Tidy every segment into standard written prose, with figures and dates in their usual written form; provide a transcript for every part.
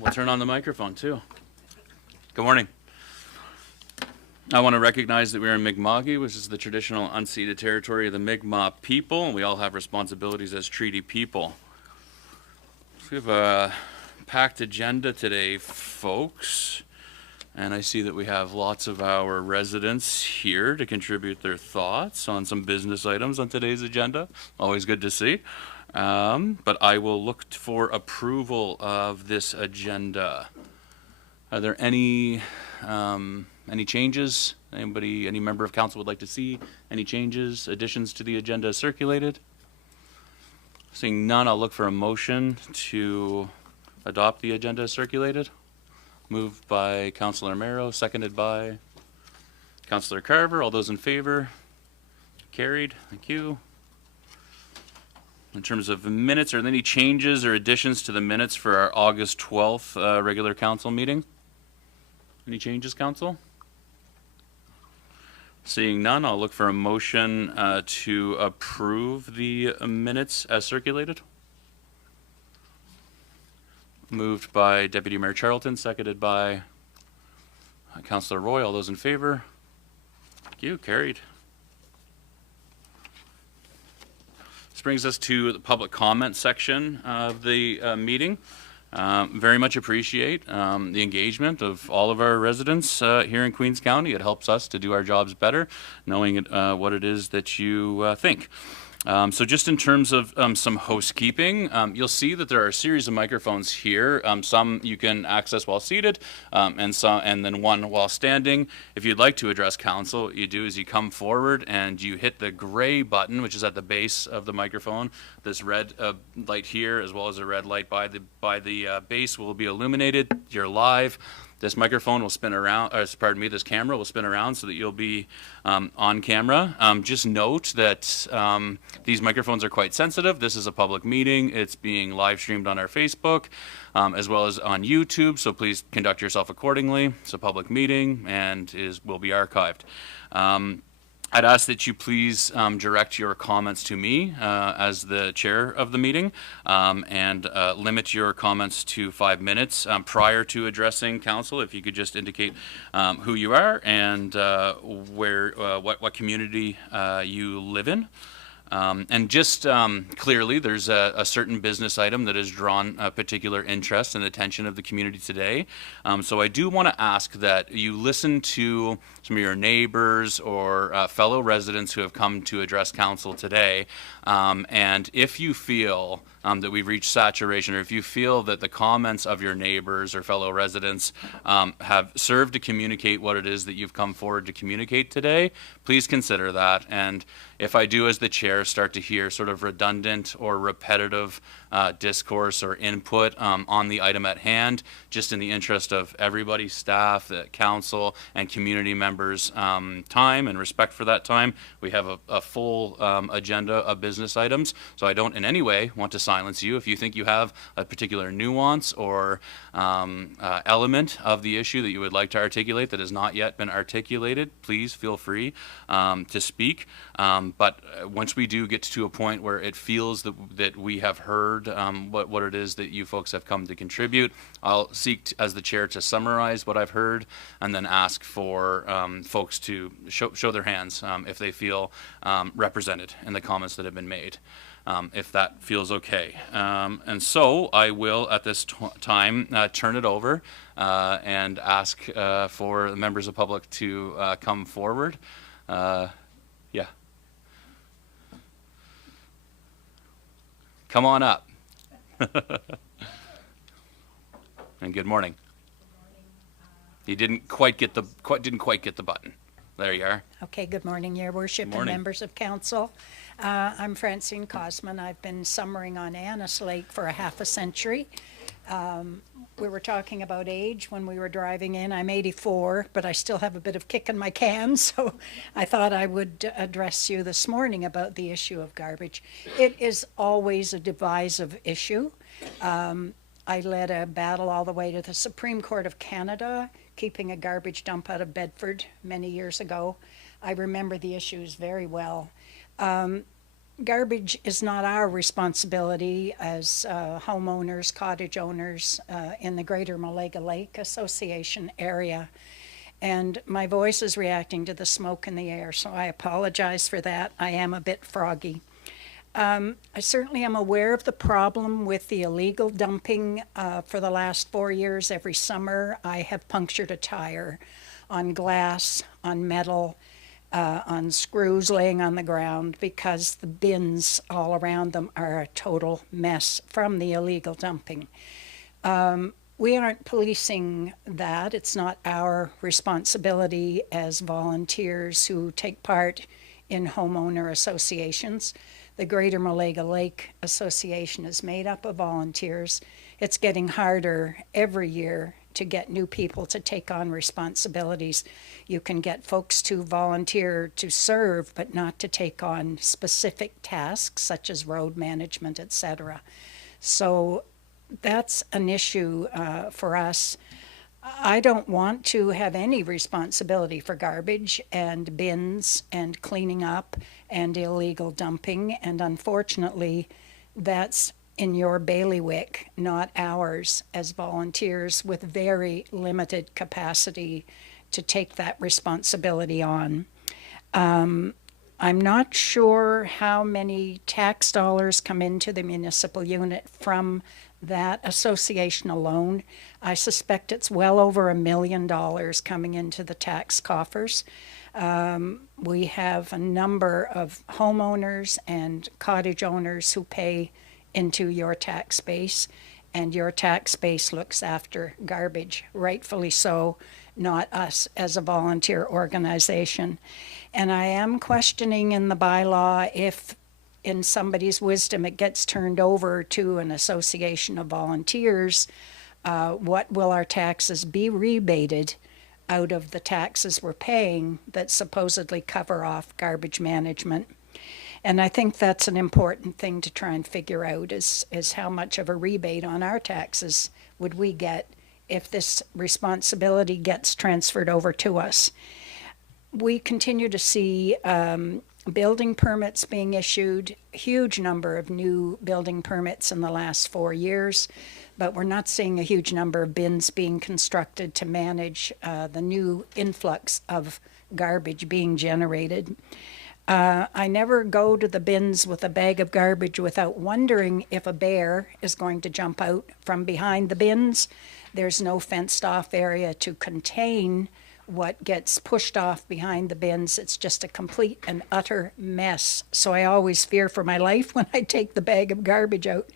We'll turn on the microphone too. Good morning. I want to recognize that we are in Mi'kma'ki, which is the traditional unceded territory of the Mi'kmaq people, and we all have responsibilities as treaty people. So we have a packed agenda today, folks, and I see that we have lots of our residents here to contribute their thoughts on some business items on today's agenda. Always good to see. But I will look for approval of this agenda. Are there any changes? Anybody, any member of council would like to see any changes, additions to the agenda circulated? Seeing none, I'll look for a motion to adopt the agenda circulated. Moved by Councillor Amaro, seconded by Councillor Carver. All those in favor? Carried. Thank you. In terms of minutes, are there any changes or additions to the minutes for our August 12th regular council meeting? Any changes, council? Seeing none, I'll look for a motion to approve the minutes as circulated. Moved by Deputy Mayor Charlton, seconded by Councillor Roy. All those in favor? Thank you. Carried. This brings us to the public comment section of the meeting. Very much appreciate the engagement of all of our residents here in Queens County. It helps us to do our jobs better, knowing what it is that you think. So just in terms of some housekeeping, you'll see that there are a series of microphones here. Some you can access while seated, and then one while standing. If you'd like to address council, what you do is you come forward and you hit the gray button, which is at the base of the microphone. This red light here, as well as a red light by the base, will be illuminated. You're live. This microphone will spin around, this camera will spin around so that you'll be on camera. Just note that these microphones are quite sensitive. This is a public meeting. It's being live streamed on our Facebook as well as on YouTube, so please conduct yourself accordingly. It's a public meeting and will be archived. I'd ask that you please direct your comments to me as the chair of the meeting and limit your comments to 5 minutes prior to addressing council. If you could just indicate who you are and what community you live in. And just clearly, there's a certain business item that has drawn a particular interest and attention of the community today. So I do want to ask that you listen to some of your neighbors or fellow residents who have come to address council today. And if you feel that we've reached saturation, or if you feel that the comments of your neighbors or fellow residents have served to communicate what it is that you've come forward to communicate today, please consider that. And if I do, as the chair, start to hear sort of redundant or repetitive discourse or input on the item at hand, just in the interest of everybody, staff, the council, and community members' time and respect for that time, we have a full agenda of business items. So I don't in any way want to silence you. If you think you have a particular nuance or element of the issue that you would like to articulate that has not yet been articulated, please feel free to speak. But once we do get to a point where it feels that we have heard what it is that you folks have come to contribute, I'll seek as the chair to summarize what I've heard and then ask for folks to show their hands if they feel represented in the comments that have been made. If that feels okay. And so I will, at this time, turn it over and ask for the members of public to come forward. Yeah. Come on up. And good morning. You didn't quite get the button. There you are. Okay, good morning, Your Worship and members of council. I'm Francine Cosman. I've been summering on Annis Lake for a half a century. We were talking about age when we were driving in. I'm 84, but I still have a bit of kick in my can, so I thought I would address you this morning about the issue of garbage. It is always a divisive issue. I led a battle all the way to the Supreme Court of Canada, keeping a garbage dump out of Bedford many years ago. I remember the issues very well. Garbage is not our responsibility as homeowners, cottage owners in the Greater Malaga Lake Association area. And my voice is reacting to the smoke in the air, so I apologize for that. I am a bit froggy. I certainly am aware of the problem with the illegal dumping. For the last 4 years, every summer, I have punctured a tire on glass, on metal, on screws laying on the ground because the bins all around them are a total mess from the illegal dumping. We aren't policing that. It's not our responsibility as volunteers who take part in homeowner associations. The Greater Malaga Lake Association is made up of volunteers. It's getting harder every year to get new people to take on responsibilities. You can get folks to volunteer to serve, but not to take on specific tasks such as road management, etc. So that's an issue for us. I don't want to have any responsibility for garbage and bins and cleaning up and illegal dumping, and unfortunately, that's in your bailiwick, not ours, as volunteers with very limited capacity to take that responsibility on. I'm not sure how many tax dollars come into the municipal unit from that association alone. I suspect it's well over $1 million coming into the tax coffers. We have a number of homeowners and cottage owners who pay into your tax base, and your tax base looks after garbage, rightfully so, not us as a volunteer organization. And I am questioning in the bylaw if in somebody's wisdom it gets turned over to an association of volunteers, what will our taxes be rebated out of the taxes we're paying that supposedly cover off garbage management? And I think that's an important thing to try and figure out is how much of a rebate on our taxes would we get if this responsibility gets transferred over to us. We continue to see building permits being issued, huge number of new building permits in the last 4 years, but we're not seeing a huge number of bins being constructed to manage the new influx of garbage being generated. I never go to the bins with a bag of garbage without wondering if a bear is going to jump out from behind the bins. There's no fenced off area to contain what gets pushed off behind the bins. It's just a complete and utter mess. So I always fear for my life when I take the bag of garbage out.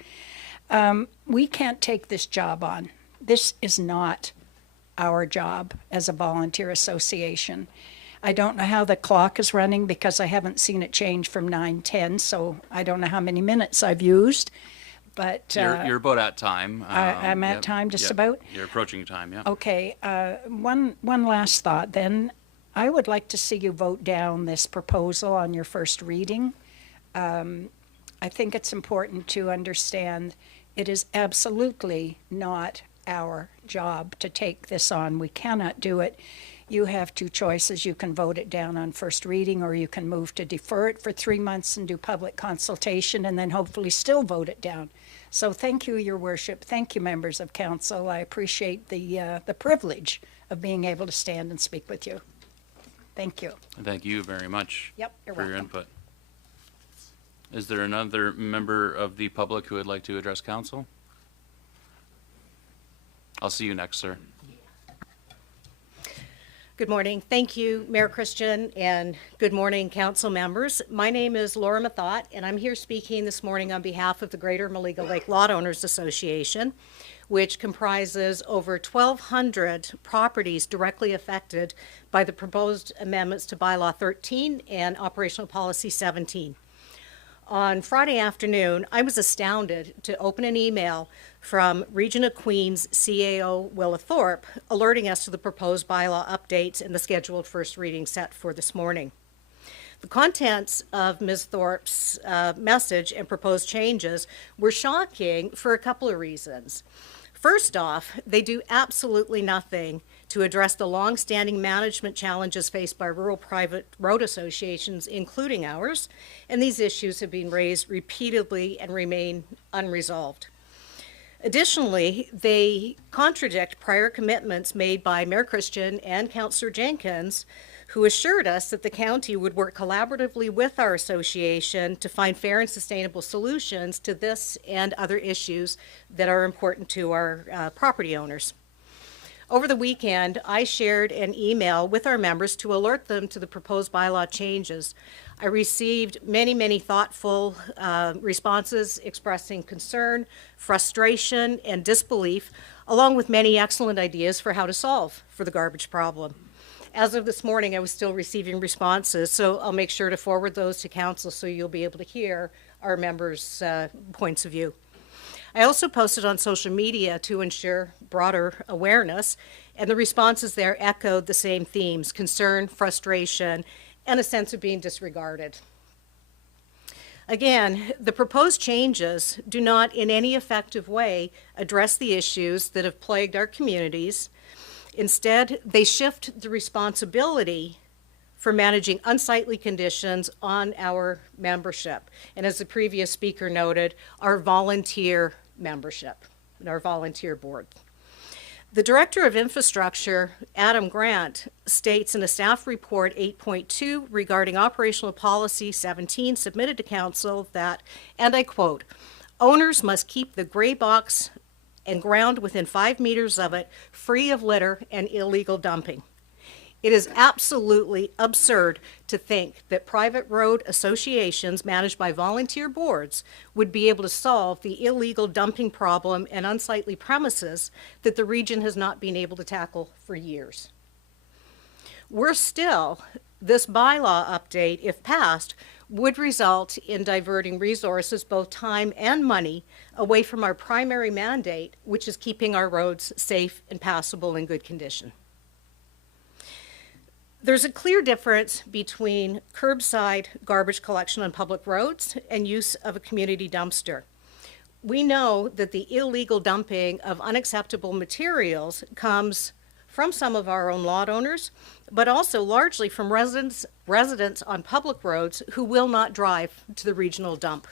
We can't take this job on. This is not our job as a volunteer association. I don't know how the clock is running because I haven't seen it change from 9:10, so I don't know how many minutes I've used. But You're about at time. I'm at Yep, time, just yep. about. You're approaching time, yeah. Okay, one last thought then. I would like to see you vote down this proposal on your first reading. I think it's important to understand it is absolutely not our job to take this on. We cannot do it. You have two choices. You can vote it down on first reading, or you can move to defer it for 3 months and do public consultation and then hopefully still vote it down. So thank you, Your Worship. Thank you, members of council. I appreciate the privilege of being able to stand and speak with you. Thank you. Thank you very much Yep, you're for your welcome. input. Is there another member of the public who would like to address council? I'll see you next, sir. Good morning. Thank you, Mayor Christian, and good morning, council members. My name is Laura Mathot, and I'm here speaking this morning on behalf of the Greater Malaga Lake Lot Owners Association, which comprises over 1,200 properties directly affected by the proposed amendments to Bylaw 13 and Operational Policy 17. On Friday afternoon, I was astounded to open an email from Region of Queens CAO Willa Thorpe alerting us to the proposed bylaw updates and the scheduled first reading set for this morning. The contents of Ms. Thorpe's message and proposed changes were shocking for a couple of reasons. First off, they do absolutely nothing to address the long-standing management challenges faced by rural private road associations, including ours, and these issues have been raised repeatedly and remain unresolved. Additionally, they contradict prior commitments made by Mayor Christian and Councillor Jenkins, who assured us that the county would work collaboratively with our association to find fair and sustainable solutions to this and other issues that are important to our property owners. Over the weekend, I shared an email with our members to alert them to the proposed bylaw changes. I received many thoughtful responses expressing concern, frustration, and disbelief, along with many excellent ideas for how to solve for the garbage problem. As of this morning, I was still receiving responses, so I'll make sure to forward those to council so you'll be able to hear our members' points of view. I also posted on social media to ensure broader awareness, and the responses there echoed the same themes: concern, frustration, and a sense of being disregarded. Again, the proposed changes do not in any effective way address the issues that have plagued our communities. Instead, they shift the responsibility for managing unsightly conditions on our membership, and as the previous speaker noted, our volunteer membership and our volunteer board. The Director of Infrastructure, Adam Grant, states in a staff report 8.2 regarding Operational Policy 17 submitted to Council that, and I quote, "Owners must keep the gray box and ground within 5 meters of it free of litter and illegal dumping. It is absolutely absurd to think that private road associations managed by volunteer boards would be able to solve the illegal dumping problem and unsightly premises that the region has not been able to tackle for years. Worse still, this bylaw update, if passed, would result in diverting resources, both time and money, away from our primary mandate, which is keeping our roads safe and passable in good condition. There's a clear difference between curbside garbage collection on public roads and use of a community dumpster. We know that the illegal dumping of unacceptable materials comes from some of our own lot owners, but also largely from residents on public roads who will not drive to the regional dump.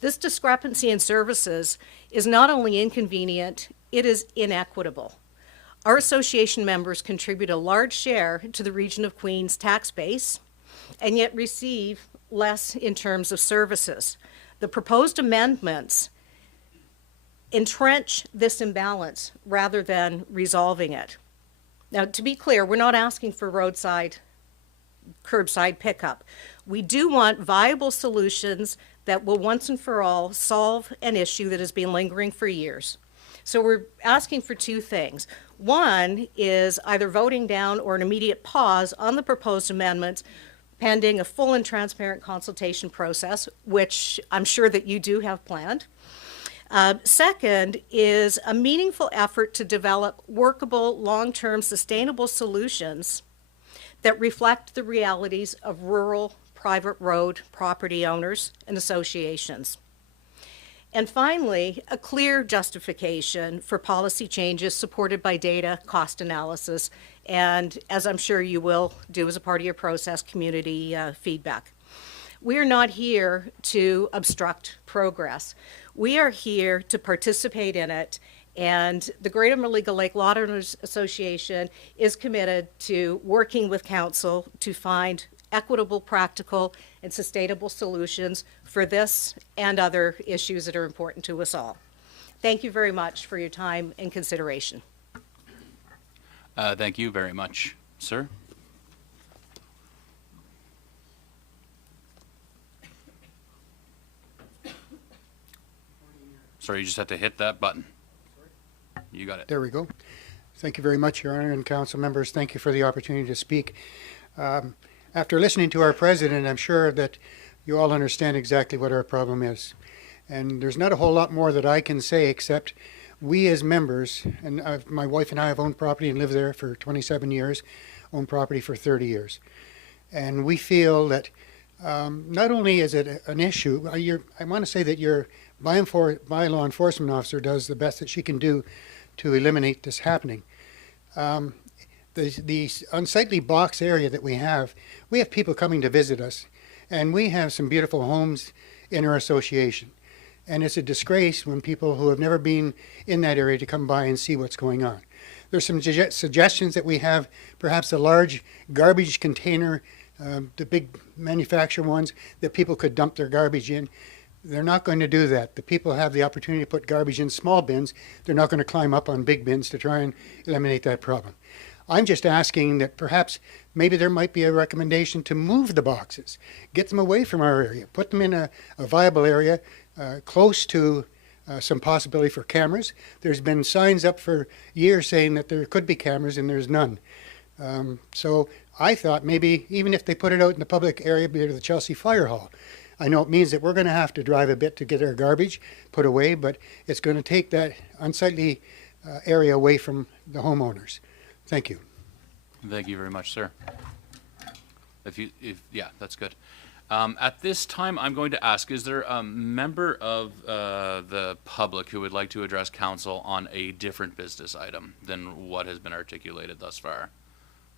This discrepancy in services is not only inconvenient, it is inequitable. Our association members contribute a large share to the region of Queen's tax base and yet receive less in terms of services. The proposed amendments entrench this imbalance rather than resolving it. Now, to be clear, we're not asking for curbside pickup. We do want viable solutions that will once and for all solve an issue that has been lingering for years. So we're asking for two things. One is either voting down or an immediate pause on the proposed amendments pending a full and transparent consultation process, which I'm sure that you do have planned. Second is a meaningful effort to develop workable, long-term, sustainable solutions that reflect the realities of rural private road property owners and associations. And finally, a clear justification for policy changes supported by data, cost analysis, and, as I'm sure you will do as a part of your process, community feedback. We are not here to obstruct progress. We are here to participate in it, and the Greater Maliga Lake Lot Owners Association is committed to working with Council to find equitable, practical, and sustainable solutions for this and other issues that are important to us all. Thank you very much for your time and consideration. Thank you very much, sir. Sorry, you just have to hit that button. You got it. There we go. Thank you very much, Your Honor, and council members. Thank you for the opportunity to speak. After listening to our president, I'm sure that you all understand exactly what our problem is. And there's not a whole lot more that I can say except we as members, and my wife and I have owned property and lived there for 27 years, owned property for 30 years. And we feel that not only is it an issue, I want to say that your bylaw enforcement officer does the best that she can do to eliminate this happening. The unsightly box area that we have people coming to visit us, and we have some beautiful homes in our association. And it's a disgrace when people who have never been in that area to come by and see what's going on. There's some suggestions that we have perhaps a large garbage container, the big manufacturer ones, that people could dump their garbage in. They're not going to do that. The people have the opportunity to put garbage in small bins. They're not going to climb up on big bins to try and eliminate that problem. I'm just asking that perhaps maybe there might be a recommendation to move the boxes, get them away from our area, put them in a viable area close to some possibility for cameras. There's been signs up for years saying that there could be cameras, and there's none. So I thought maybe even if they put it out in the public area near the Chelsea Fire Hall, I know it means that we're going to have to drive a bit to get our garbage put away, but it's going to take that unsightly area away from the homeowners. Thank you. Thank you very much, sir. Yeah, that's good. At this time, I'm going to ask, is there a member of the public who would like to address council on a different business item than what has been articulated thus far?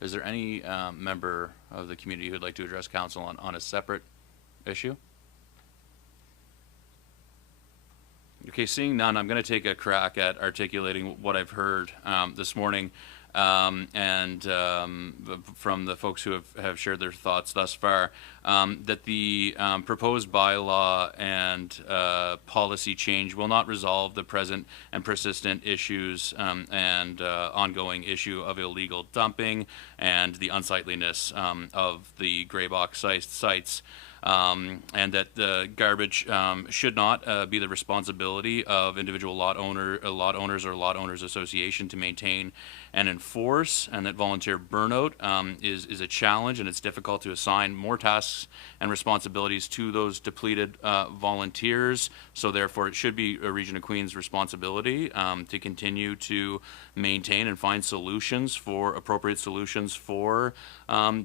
Is there any member of the community who would like to address council on a separate issue? Okay, seeing none, I'm going to take a crack at articulating what I've heard this morning. And from the folks who have shared their thoughts thus far, that the proposed bylaw and policy change will not resolve the present and persistent issues and ongoing issue of illegal dumping and the unsightliness of the gray box sites. And that the garbage should not be the responsibility of individual lot owners or lot owners association to maintain and enforce, and that volunteer burnout is a challenge, and it's difficult to assign more tasks and responsibilities to those depleted volunteers. So therefore, it should be a Region of Queens' responsibility to continue to maintain and find appropriate solutions for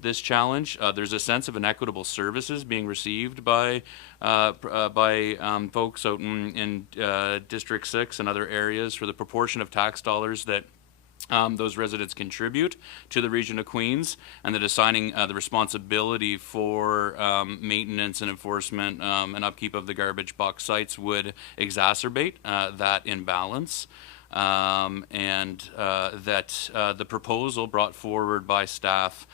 this challenge. There's a sense of inequitable services being received by folks out in District 6 and other areas for the proportion of tax dollars that those residents contribute to the Region of Queens, and that assigning the responsibility for maintenance and enforcement and upkeep of the garbage box sites would exacerbate that imbalance. And that the proposal brought forward by staff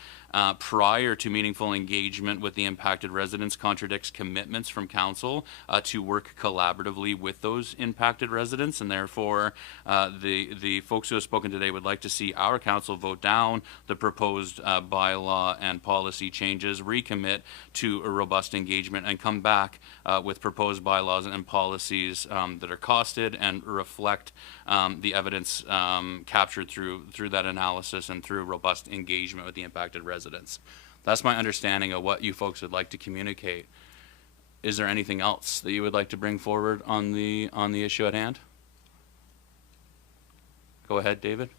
prior to meaningful engagement with the impacted residents contradicts commitments from council to work collaboratively with those impacted residents, and therefore the folks who have spoken today would like to see our council vote down the proposed bylaw and policy changes, recommit to a robust engagement, and come back with proposed bylaws and policies that are costed and reflect the evidence captured through that analysis and through robust engagement with the impacted residents. That's my understanding of what you folks would like to communicate. Is there anything else that you would like to bring forward on the issue at hand? Go ahead, David.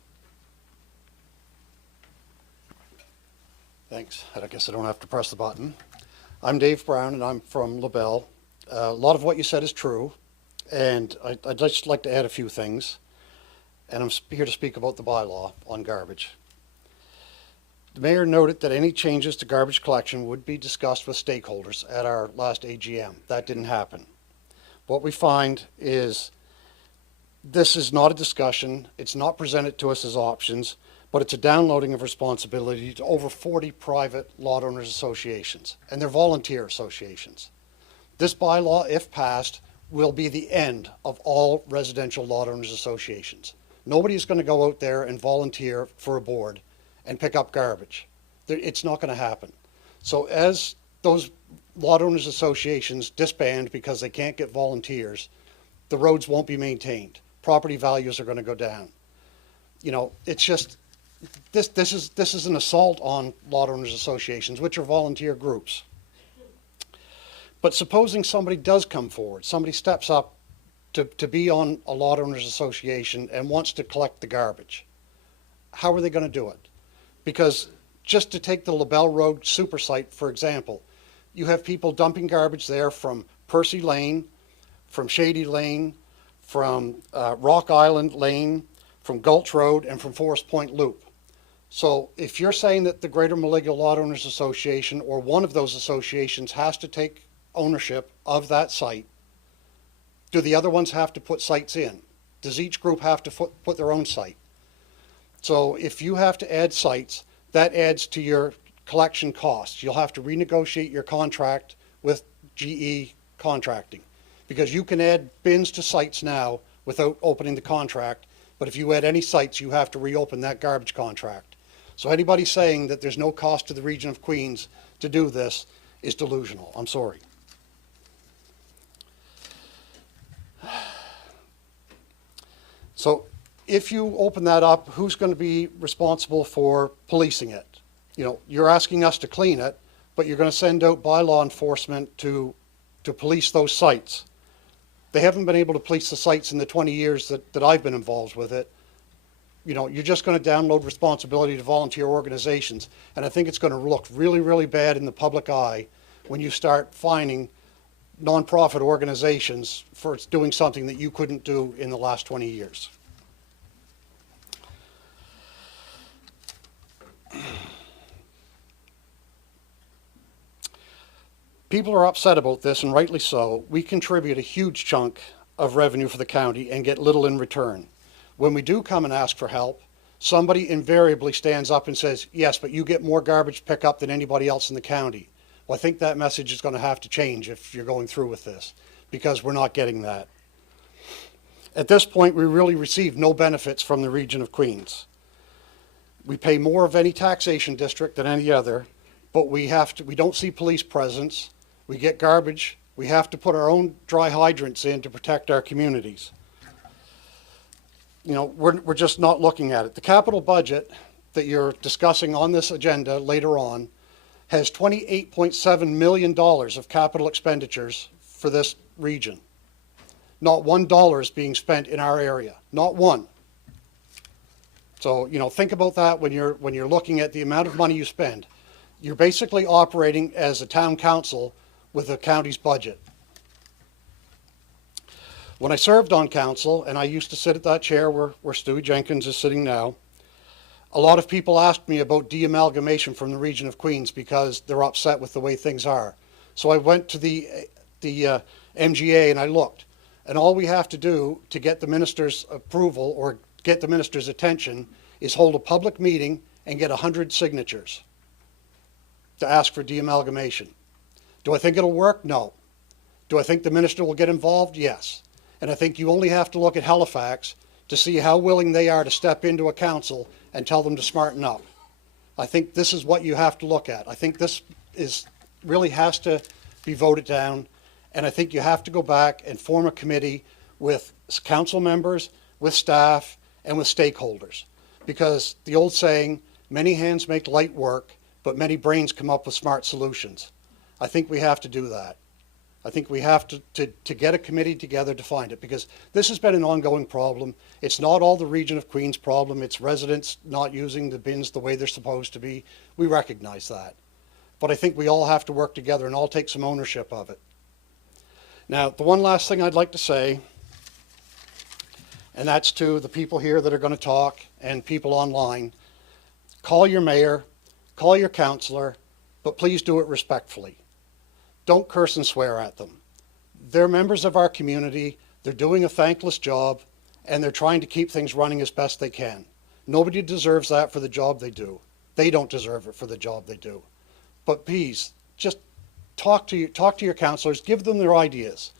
Thanks. I guess I don't have to press the button. I'm Dave Brown, and I'm from LaBelle. A lot of what you said is true, and I'd just like to add a few things. And I'm here to speak about the bylaw on garbage. The mayor noted that any changes to garbage collection would be discussed with stakeholders at our last AGM. That didn't happen. What we find is this is not a discussion. It's not presented to us as options, but it's a downloading of responsibility to over 40 private lot owners associations, and they're volunteer associations. This bylaw, if passed, will be the end of all residential lot owners associations. Nobody is going to go out there and volunteer for a board and pick up garbage. It's not going to happen. So as those lot owners associations disband because they can't get volunteers, the roads won't be maintained. Property values are going to go down. You know, it's just, this is an assault on lot owners associations, which are volunteer groups. But supposing somebody does come forward, somebody steps up to be on a lot owners association and wants to collect the garbage, how are they going to do it? Because just to take the LaBelle Road super site, for example, you have people dumping garbage there from Percy Lane, from Shady Lane, from Rock Island Lane, from Gulch Road, and from Forest Point Loop. So if you're saying that the Greater Maliga Lot Owners Association or one of those associations has to take ownership of that site, do the other ones have to put sites in? Does each group have to put their own site? So if you have to add sites, that adds to your collection costs. You'll have to renegotiate your contract with GE Contracting, because you can add bins to sites now without opening the contract, but if you add any sites, you have to reopen that garbage contract. So anybody saying that there's no cost to the region of Queens to do this is delusional. I'm sorry. So if you open that up, who's going to be responsible for policing it? You know, you're asking us to clean it, but you're going to send out bylaw enforcement to police those sites. They haven't been able to police the sites in the 20 years that I've been involved with it. You know, you're just going to download responsibility to volunteer organizations, and I think it's going to look really, really bad in the public eye when you start fining nonprofit organizations for doing something that you couldn't do in the last 20 years. People are upset about this, and rightly so. We contribute a huge chunk of revenue for the county and get little in return. When we do come and ask for help, somebody invariably stands up and says, yes, but you get more garbage pickup than anybody else in the county. Well, I think that message is going to have to change if you're going through with this, because we're not getting that. At this point, we really receive no benefits from the region of Queens. We pay more of any taxation district than any other, but we don't see police presence. We get garbage. We have to put our own dry hydrants in to protect our communities. You know, we're just not looking at it. The capital budget that you're discussing on this agenda later on has $28.7 million of capital expenditures for this region. Not $1 is being spent in our area. Not one. So, you know, think about that when you're looking at the amount of money you spend. You're basically operating as a town council with the county's budget. When I served on council, and I used to sit at that chair where Stewie Jenkins is sitting now, a lot of people asked me about de-amalgamation from the region of Queens because they're upset with the way things are. So I went to the MGA and I looked. And all we have to do to get the minister's approval or get the minister's attention is hold a public meeting and get 100 signatures to ask for de-amalgamation. Do I think it'll work? No. Do I think the minister will get involved? Yes. And I think you only have to look at Halifax to see how willing they are to step into a council and tell them to smarten up. I think this is what you have to look at. I think this really has to be voted down, and I think you have to go back and form a committee with council members, with staff, and with stakeholders. Because the old saying, many hands make light work, but many brains come up with smart solutions. I think we have to do that. I think we have to get a committee together to find it, because this has been an ongoing problem. It's not all the region of Queens problem. It's residents not using the bins the way they're supposed to be. We recognize that. But I think we all have to work together and all take some ownership of it. Now, the one last thing I'd like to say, and that's to the people here that are going to talk and people online, call your mayor, call your councillor, but please do it respectfully. Don't curse and swear at them. They're members of our community, they're doing a thankless job, and they're trying to keep things running as best they can. Nobody deserves that for the job they do. They don't deserve it for the job they do. But please, just talk to your councillors, give them their ideas,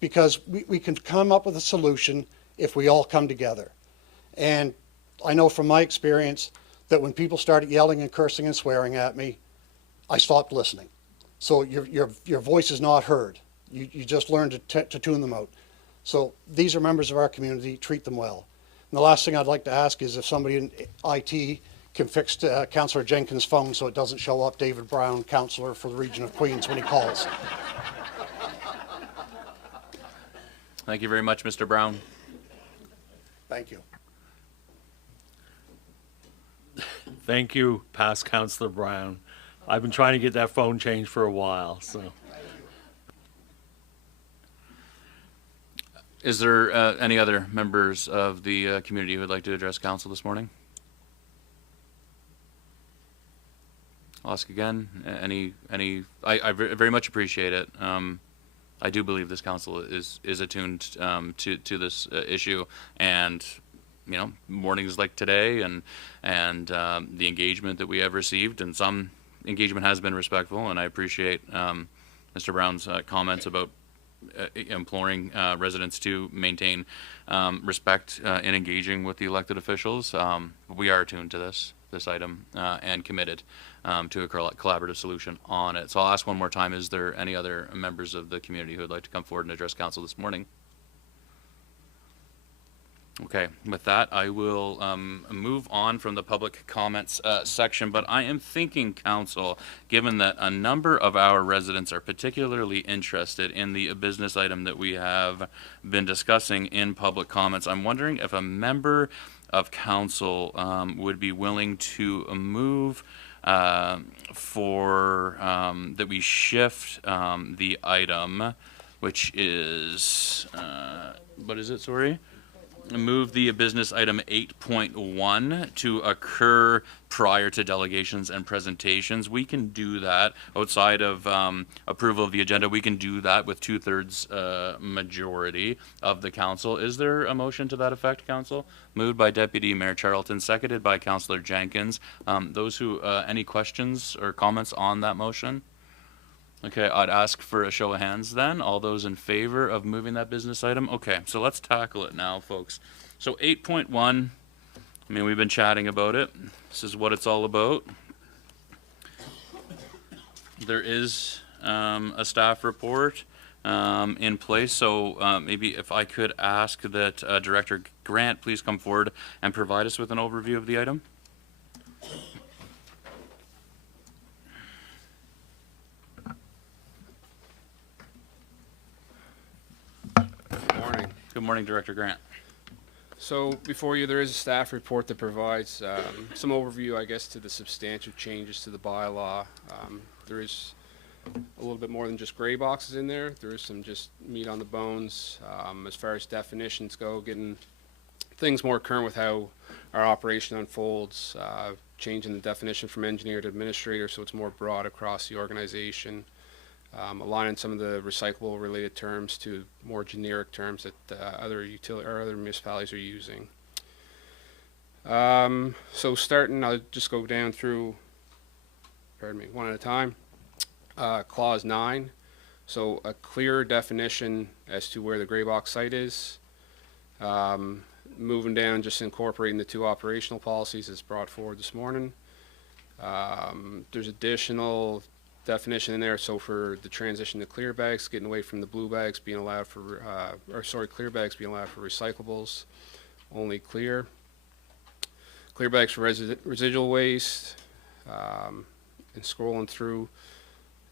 because we can come up with a solution if we all come together. And I know from my experience that when people started yelling and cursing and swearing at me, I stopped listening. So your voice is not heard. You just learn to tune them out. So these are members of our community. Treat them well. And the last thing I'd like to ask is if somebody in IT can fix Councillor Jenkins' phone so it doesn't show up David Brown, councillor for the region of Queens, when he calls. Thank you very much, Mr. Brown. Thank you. Thank you, past Councillor Brown. I've been trying to get that phone changed for a while, so. Is there any other members of the community who would like to address council this morning? I'll ask again, I very much appreciate it. I do believe this council is attuned to this issue, and mornings like today and the engagement that we have received, and some engagement has been respectful, and I appreciate Mr. Brown's comments about imploring residents to maintain respect in engaging with the elected officials. We are attuned to this item and committed to a collaborative solution on it. So I'll ask one more time, is there any other members of the community who would like to come forward and address council this morning? Okay, with that, I will move on from the public comments section, but I am thinking, council, given that a number of our residents are particularly interested in the business item that we have been discussing in public comments, I'm wondering if a member of council would be willing to move for that we shift the item, which is, what is it, sorry? Move the business item 8.1 to occur prior to delegations and presentations. We can do that outside of approval of the agenda. We can do that with 2/3 majority of the council. Is there a motion to that effect, council? Moved by Deputy Mayor Charlton, seconded by Councillor Jenkins. Those who, any questions or comments on that motion? Okay, I'd ask for a show of hands then. All those in favor of moving that business item? Okay, so let's tackle it now, folks. So 8.1, I mean, we've been chatting about it. This is what it's all about. There is a staff report in place, so maybe if I could ask that Director Grant please come forward and provide us with an overview of the item. Morning. Good morning, Director Grant. So before you, there is a staff report that provides some overview, I guess, to the substantial changes to the bylaw. There is a little bit more than just gray boxes in there. There is some just meat on the bones as far as definitions go, getting things more current with how our operation unfolds, changing the definition from engineer to administrator so it's more broad across the organization. Aligning some of the recyclable related terms to more generic terms that other municipalities are using. So starting, I'll just go down through, pardon me, one at a time. Clause 9, so a clearer definition as to where the gray box site is. Moving down, just incorporating the 2 operational policies as brought forward this morning. There's additional definition in there, so for the transition to clear bags, getting away from the blue bags being allowed for, clear bags being allowed for recyclables, only clear bags for residual waste, and scrolling through.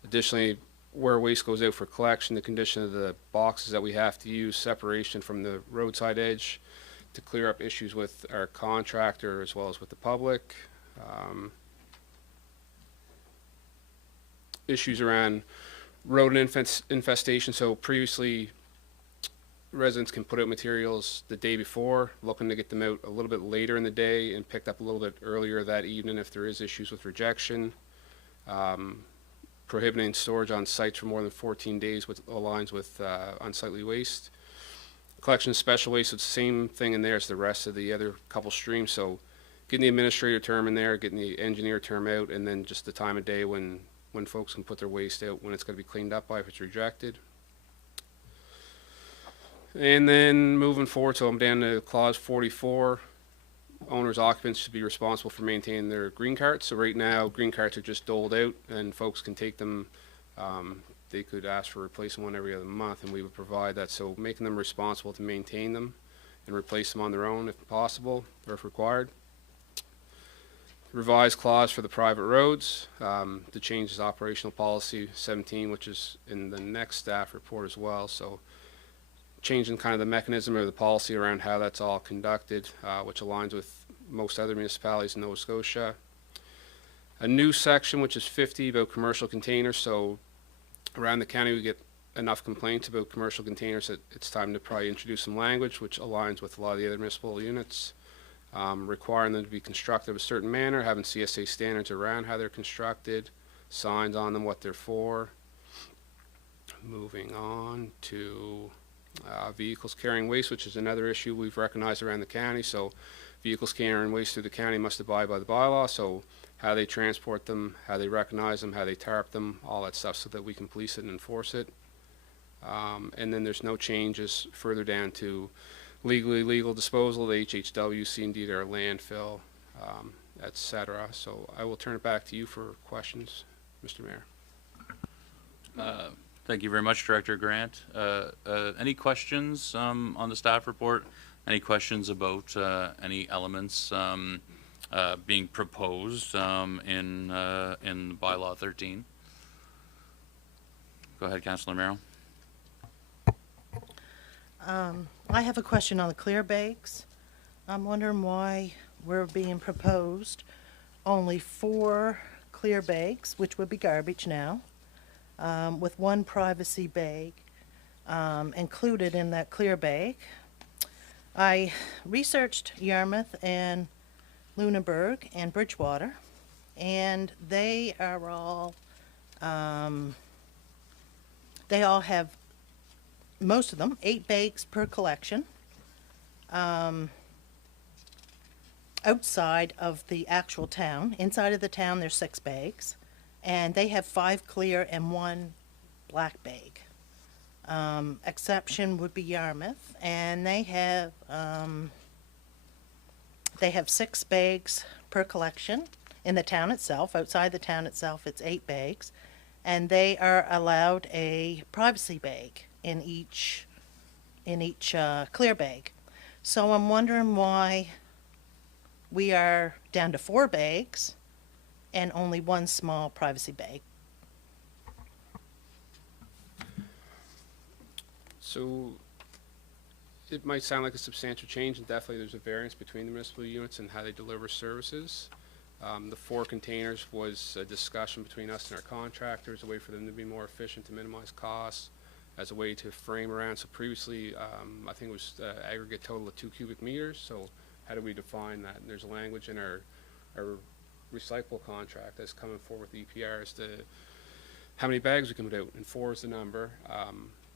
Additionally, where waste goes out for collection, the condition of the boxes that we have to use, separation from the roadside edge to clear up issues with our contractor as well as with the public. Issues around rodent infestation. So previously, residents can put out materials the day before, looking to get them out a little bit later in the day and picked up a little bit earlier that evening if there is issues with rejection. Prohibiting storage on sites for more than 14 days, which aligns with unsightly waste. Collection of special waste, it's the same thing in there as the rest of the other couple streams. So getting the administrator term in there, getting the engineer term out, and then just the time of day when folks can put their waste out, when it's going to be cleaned up by if it's rejected. And then moving forward, so I'm down to clause 44. Owners, occupants should be responsible for maintaining their green carts. So right now, green carts are just doled out and folks can take them. They could ask for replacing one every other month and we would provide that. So making them responsible to maintain them and replace them on their own if possible or if required. Revised clause for the private roads. The change is operational policy 17, which is in the next staff report as well. So changing kind of the mechanism or the policy around how that's all conducted, which aligns with most other municipalities in Nova Scotia. A new section, which is 50, about commercial containers. So around the county, we get enough complaints about commercial containers that it's time to probably introduce some language which aligns with a lot of the other municipal units. requiring them to be constructed of a certain manner, having CSA standards around how they're constructed, signs on them, what they're for. Moving on to vehicles carrying waste, which is another issue we've recognized around the county. So vehicles carrying waste through the county must abide by the bylaw. So how they transport them, how they recognize them, how they tarp them, all that stuff, so that we can police it and enforce it. And then there's no changes further down to legally legal disposal, the HHW, C&D, their landfill, etc. So I will turn it back to you for questions, Mr. Mayor. Thank you very much, Director Grant. Any questions on the staff report? Any questions about any elements being proposed in bylaw 13? Go ahead, Councillor Merrill. I have a question on the clear bags. I'm wondering why we're being proposed only 4 clear bags, which would be garbage now, with 1 privacy bag included in that clear bag. I researched Yarmouth and Lunenburg and Bridgewater, and they are all, they all have, most of them, 8 bags per collection. Outside of the actual town, inside of the town, there's 6 bags, and they have 5 clear and 1 black bag. Exception would be Yarmouth, and they have 6 bags per collection in the town itself. Outside the town itself, it's 8 bags, and they are allowed a privacy bag in each clear bag. So I'm wondering why we are down to 4 bags and only 1 small privacy bag. So it might sound like a substantial change, and definitely there's a variance between the municipal units and how they deliver services. The 4 containers was a discussion between us and our contractors, a way for them to be more efficient, to minimize costs, as a way to frame around. So previously, I think it was aggregate total of 2 cubic meters. So how do we define that? And there's language in our recycle contract that's coming forward with EPR as to how many bags we can put out, and 4 is the number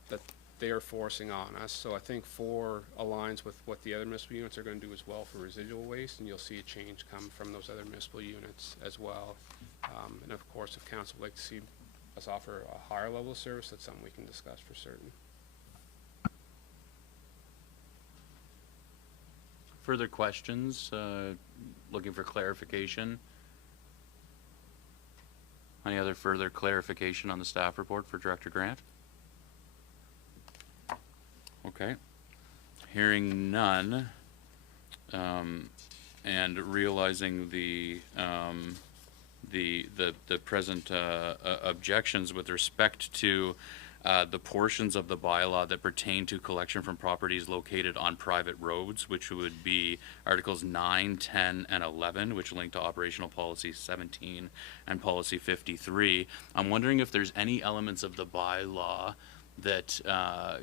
that they are forcing on us. So I think 4 aligns with what the other municipal units are going to do as well for residual waste, and you'll see a change come from those other municipal units as well. And of course, if council would like to see us offer a higher level of service, that's something we can discuss for certain. Further questions? Looking for clarification? Any other further clarification on the staff report for Director Grant? Okay. Hearing none, and realizing the present objections with respect to the portions of the bylaw that pertain to collection from properties located on private roads, which would be Articles 9, 10, and 11, which link to Operational Policy 17 and Policy 53. I'm wondering if there's any elements of the bylaw that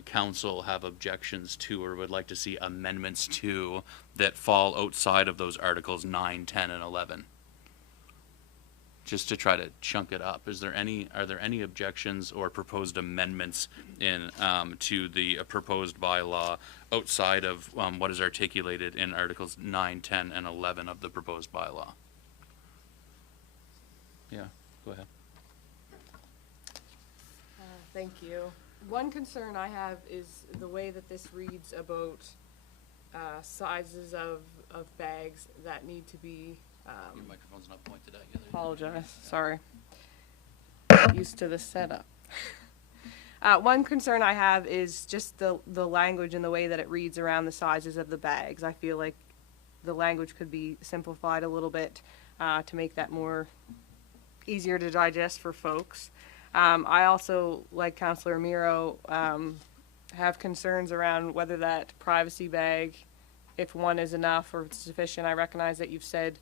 council have objections to or would like to see amendments to that fall outside of those Articles 9, 10, and 11. Just to try to chunk it up, are there any objections or proposed amendments in to the proposed bylaw outside of what is articulated in Articles 9, 10, and 11 of the proposed bylaw? Yeah, go ahead. Thank you. One concern I have is the way that this reads about sizes of bags that need to be. Your microphone's not pointed at you. Apologize, sorry. Used to the setup. One concern I have is just the language and the way that it reads around the sizes of the bags. I feel like the language could be simplified a little bit to make that more easier to digest for folks. I also, like Councillor Miro, have concerns around whether that privacy bag, if 1 is enough or sufficient. I recognize that you've said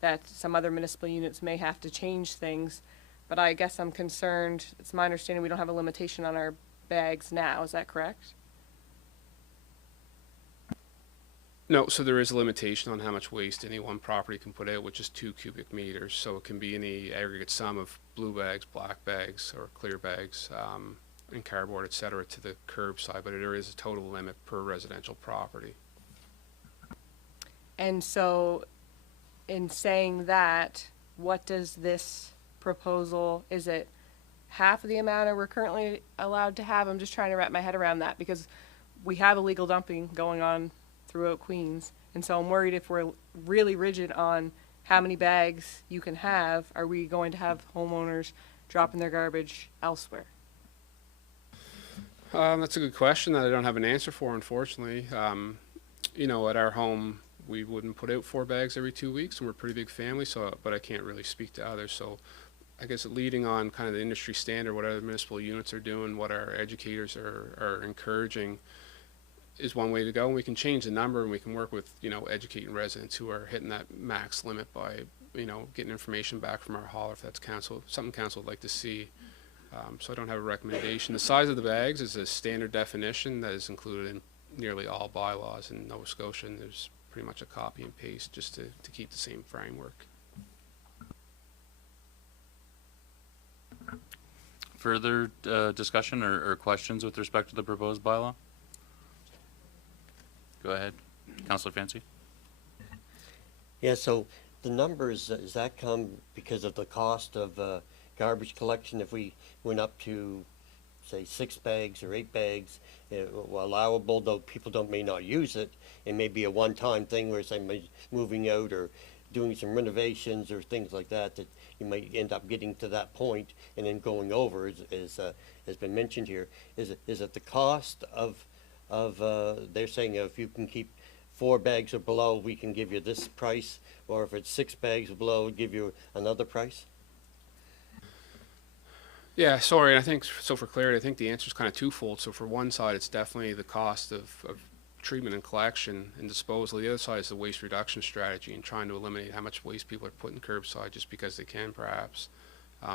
that some other municipal units may have to change things, but I guess I'm concerned. It's my understanding we don't have a limitation on our bags now. Is that correct? No, so there is a limitation on how much waste any one property can put out, which is 2 cubic meters. So it can be any aggregate sum of blue bags, black bags, or clear bags, and cardboard, et cetera, to the curbside. But there is a total limit per residential property. And so, in saying that, what does this proposal, is it half of the amount we're currently allowed to have? I'm just trying to wrap my head around that, because we have illegal dumping going on throughout Queens. And so I'm worried if we're really rigid on how many bags you can have, are we going to have homeowners dropping their garbage elsewhere? That's a good question that I don't have an answer for, unfortunately. You know, at our home, we wouldn't put out 4 bags every 2 weeks, and we're a pretty big family, so, but I can't really speak to others. So I guess leading on kind of the industry standard, what other municipal units are doing, what our educators are encouraging, is one way to go. And we can change the number, and we can work with, you know, educating residents who are hitting that max limit by, you know, getting information back from our hauler if that's something council would like to see. So I don't have a recommendation. The size of the bags is a standard definition that is included in nearly all bylaws in Nova Scotia, and there's pretty much a copy and paste just to keep the same framework. Further discussion or questions with respect to the proposed bylaw? Go ahead, Councillor Fancy. Yeah, so the numbers, does that come because of the cost of garbage collection? If we went up to, say, 6 bags or 8 bags, allowable, though people may not use it, it may be a one-time thing where somebody's moving out or doing some renovations or things like that, that you might end up getting to that point and then going over, as has been mentioned here. Is it the cost of they're saying if you can keep 4 bags or below, we can give you this price, or if it's 6 bags or below, give you another price? Yeah, sorry, I think, so for clarity, I think the answer is kind of twofold. So for one side, it's definitely the cost of treatment and collection and disposal. The other side is the waste reduction strategy and trying to eliminate how much waste people are putting curbside just because they can, perhaps.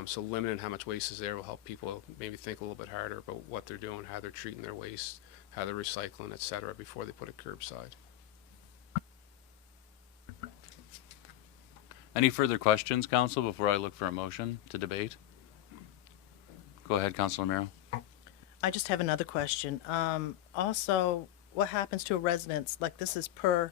So limiting how much waste is there will help people maybe think a little bit harder about what they're doing, how they're treating their waste, how they're recycling, et cetera, before they put it curbside. Any further questions, Council, before I look for a motion to debate? Go ahead, Councillor Miro. I just have another question. Also, what happens to a residence, like this is per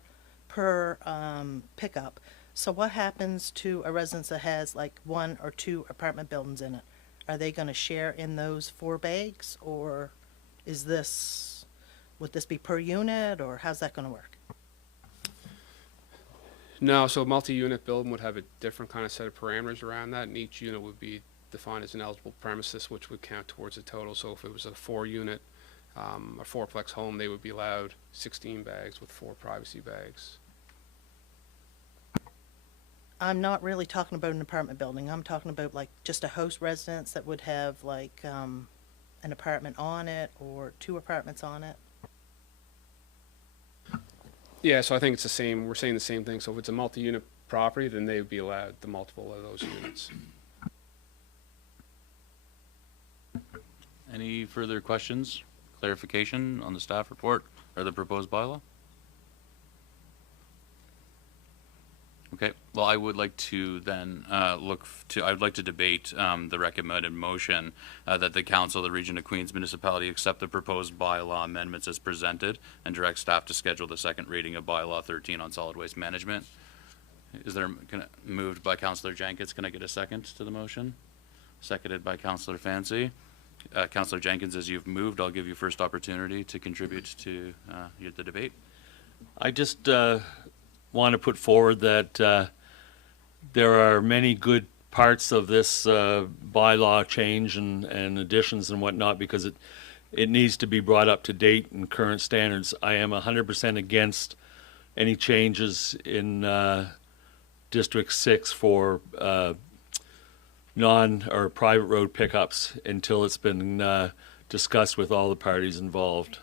pickup. So what happens to a residence that has like 1 or 2 apartment buildings in it? Are they going to share in those 4 bags, or would this be per unit, or how's that going to work? No, so a multi-unit building would have a different kind of set of parameters around that, and each unit would be defined as an eligible premises, which would count towards the total. So if it was a 4-unit, a 4-plex home, they would be allowed 16 bags with 4 privacy bags. I'm not really talking about an apartment building. I'm talking about like just a host residence that would have like an apartment on it or 2 apartments on it. Yeah, so I think it's the same. We're saying the same thing. So if it's a multi-unit property, then they would be allowed the multiple of those units. Any further questions, clarification on the staff report or the proposed bylaw? Okay, well, I would like to then I would like to debate the recommended motion that the Council of the Region of Queens Municipality accept the proposed bylaw amendments as presented and direct staff to schedule the second reading of bylaw 13 on solid waste management. Is there, moved by Councillor Jenkins, can I get a second to the motion? Seconded by Councillor Fancy. Councillor Jenkins, as you've moved, I'll give you first opportunity to contribute to the debate. I just want to put forward that there are many good parts of this bylaw change and additions and whatnot, because it needs to be brought up to date and current standards. I am 100% against any changes in District 6 for or private road pickups until it's been discussed with all the parties involved.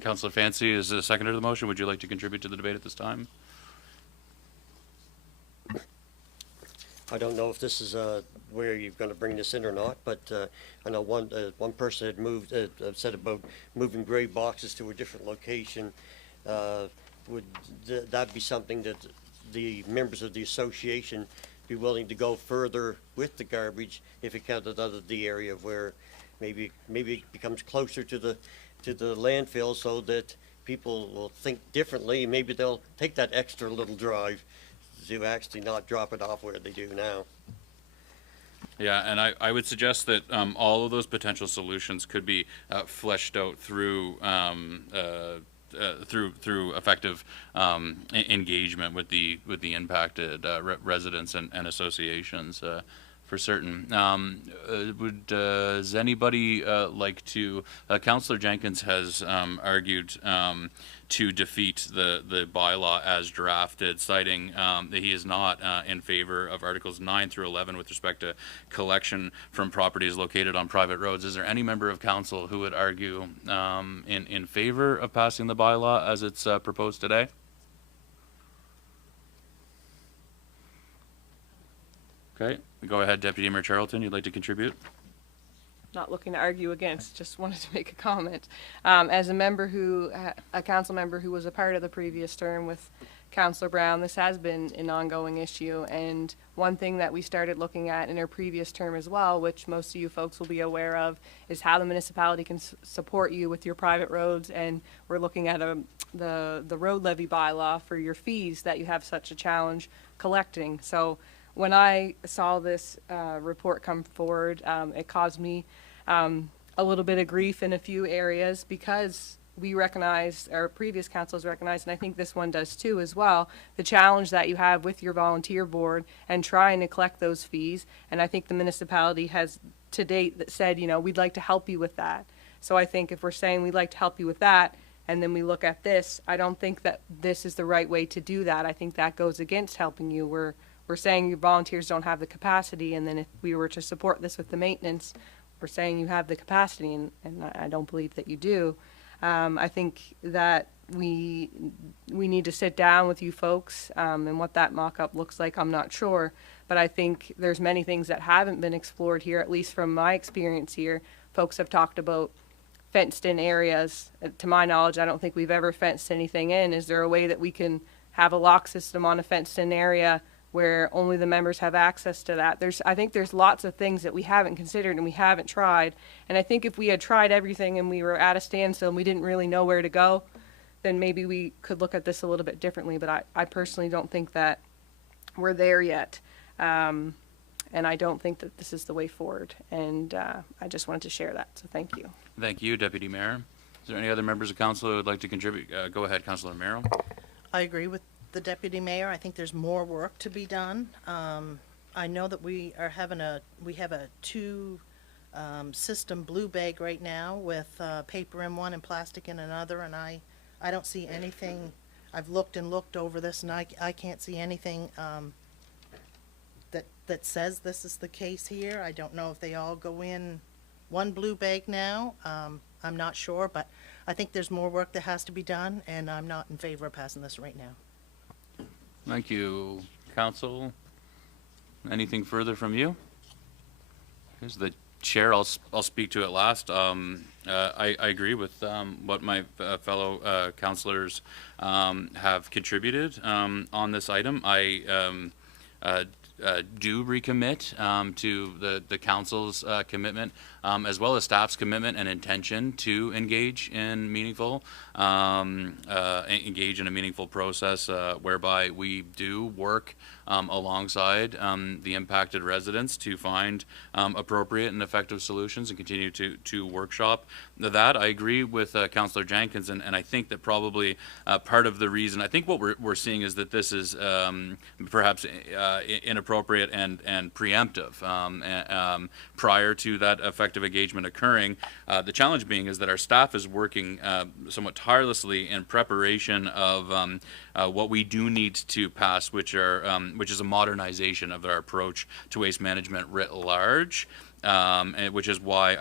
Councillor Fancy is the seconder to the motion. Would you like to contribute to the debate at this time? I don't know if this is where you're going to bring this in or not, but I know one person had said about moving gray boxes to a different location. Would that be something that the members of the association be willing to go further with the garbage if it counted out of the area where maybe it becomes closer to the landfill, so that people will think differently? Maybe they'll take that extra little drive to actually not drop it off where they do now. Yeah, and I would suggest that all of those potential solutions could be fleshed out through through effective engagement with the impacted residents and associations. For certain. Does anybody like to? Councillor Jenkins has argued to defeat the bylaw as drafted, citing that he is not in favor of Articles 9 through 11 with respect to collection from properties located on private roads. Is there any member of council who would argue in favor of passing the bylaw as it's proposed today? Okay, go ahead, Deputy Mayor Charlton. You'd like to contribute? Not looking to argue against, just wanted to make a comment. As a council member who was a part of the previous term with Councillor Brown, this has been an ongoing issue, and one thing that we started looking at in our previous term as well, which most of you folks will be aware of, is how the municipality can support you with your private roads, and we're looking at the road levy bylaw for your fees that you have such a challenge collecting. So when I saw this report come forward, it caused me a little bit of grief in a few areas, because we recognized, our previous councils recognized, and I think this one does too as well, the challenge that you have with your volunteer board and trying to collect those fees. And I think the municipality has to date said, you know, we'd like to help you with that. So I think if we're saying we'd like to help you with that, and then we look at this, I don't think that this is the right way to do that. I think that goes against helping you. We're saying your volunteers don't have the capacity, and then if we were to support this with the maintenance, we're saying you have the capacity, and I don't believe that you do. I think that we need to sit down with you folks, and what that mock-up looks like, I'm not sure. But I think there's many things that haven't been explored here, at least from my experience here. Folks have talked about fenced-in areas. To my knowledge, I don't think we've ever fenced anything in. Is there a way that we can have a lock system on a fenced-in area where only the members have access to that? I think there's lots of things that we haven't considered and we haven't tried. And I think if we had tried everything and we were at a standstill and we didn't really know where to go, then maybe we could look at this a little bit differently. But I personally don't think that we're there yet. And I don't think that this is the way forward. And I just wanted to share that. So thank you. Thank you, Deputy Mayor. Is there any other members of council who would like to contribute? Go ahead, Councillor Merrill. I agree with the deputy mayor. I think there's more work to be done. I know that we have a two system blue bag right now with paper in one and plastic in another, and I don't see anything. I've looked and looked over this, and I can't see anything that says this is the case here. I don't know if they all go in one blue bag now. I'm not sure, but I think there's more work that has to be done, and I'm not in favor of passing this right now. Thank you, council. Anything further from you? Here's the chair. I'll speak to it last. I agree with what my fellow councillors have contributed on this item. I do recommit to the council's commitment, as well as staff's commitment and intention to engage in meaningful, engage in a meaningful process whereby we do work alongside the impacted residents to find appropriate and effective solutions and continue to workshop that. I agree with Councillor Jenkins, and I think that probably part of the reason, I think what we're seeing is that this is perhaps inappropriate and preemptive prior to that effective engagement occurring. The challenge being is that our staff is working somewhat tirelessly in preparation of what we do need to pass, which are which is a modernization of our approach to waste management writ large. And which is what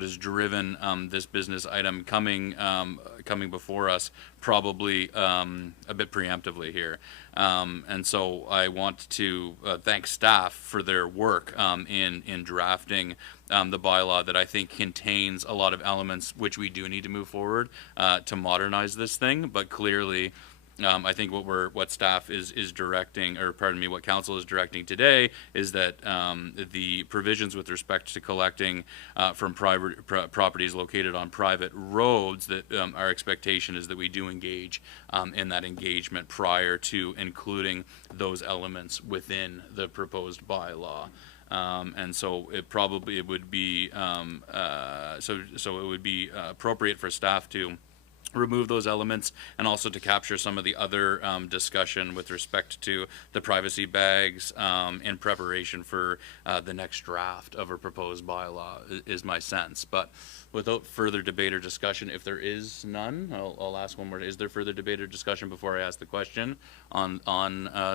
has driven this business item coming before us probably a bit preemptively here. And so I want to thank staff for their work in drafting the bylaw that I think contains a lot of elements which we do need to move forward to modernize this thing, but clearly I think what staff is directing, or pardon me, what council is directing today is that the provisions with respect to collecting from private properties located on private roads, that our expectation is that we do engage in that engagement prior to including those elements within the proposed bylaw. And so it would be appropriate for staff to remove those elements, and also to capture some of the other discussion with respect to the privacy bags in preparation for the next draft of a proposed bylaw, is my sense. But without further debate or discussion, if there is none, I'll ask one more. Is there further debate or discussion before I ask the question on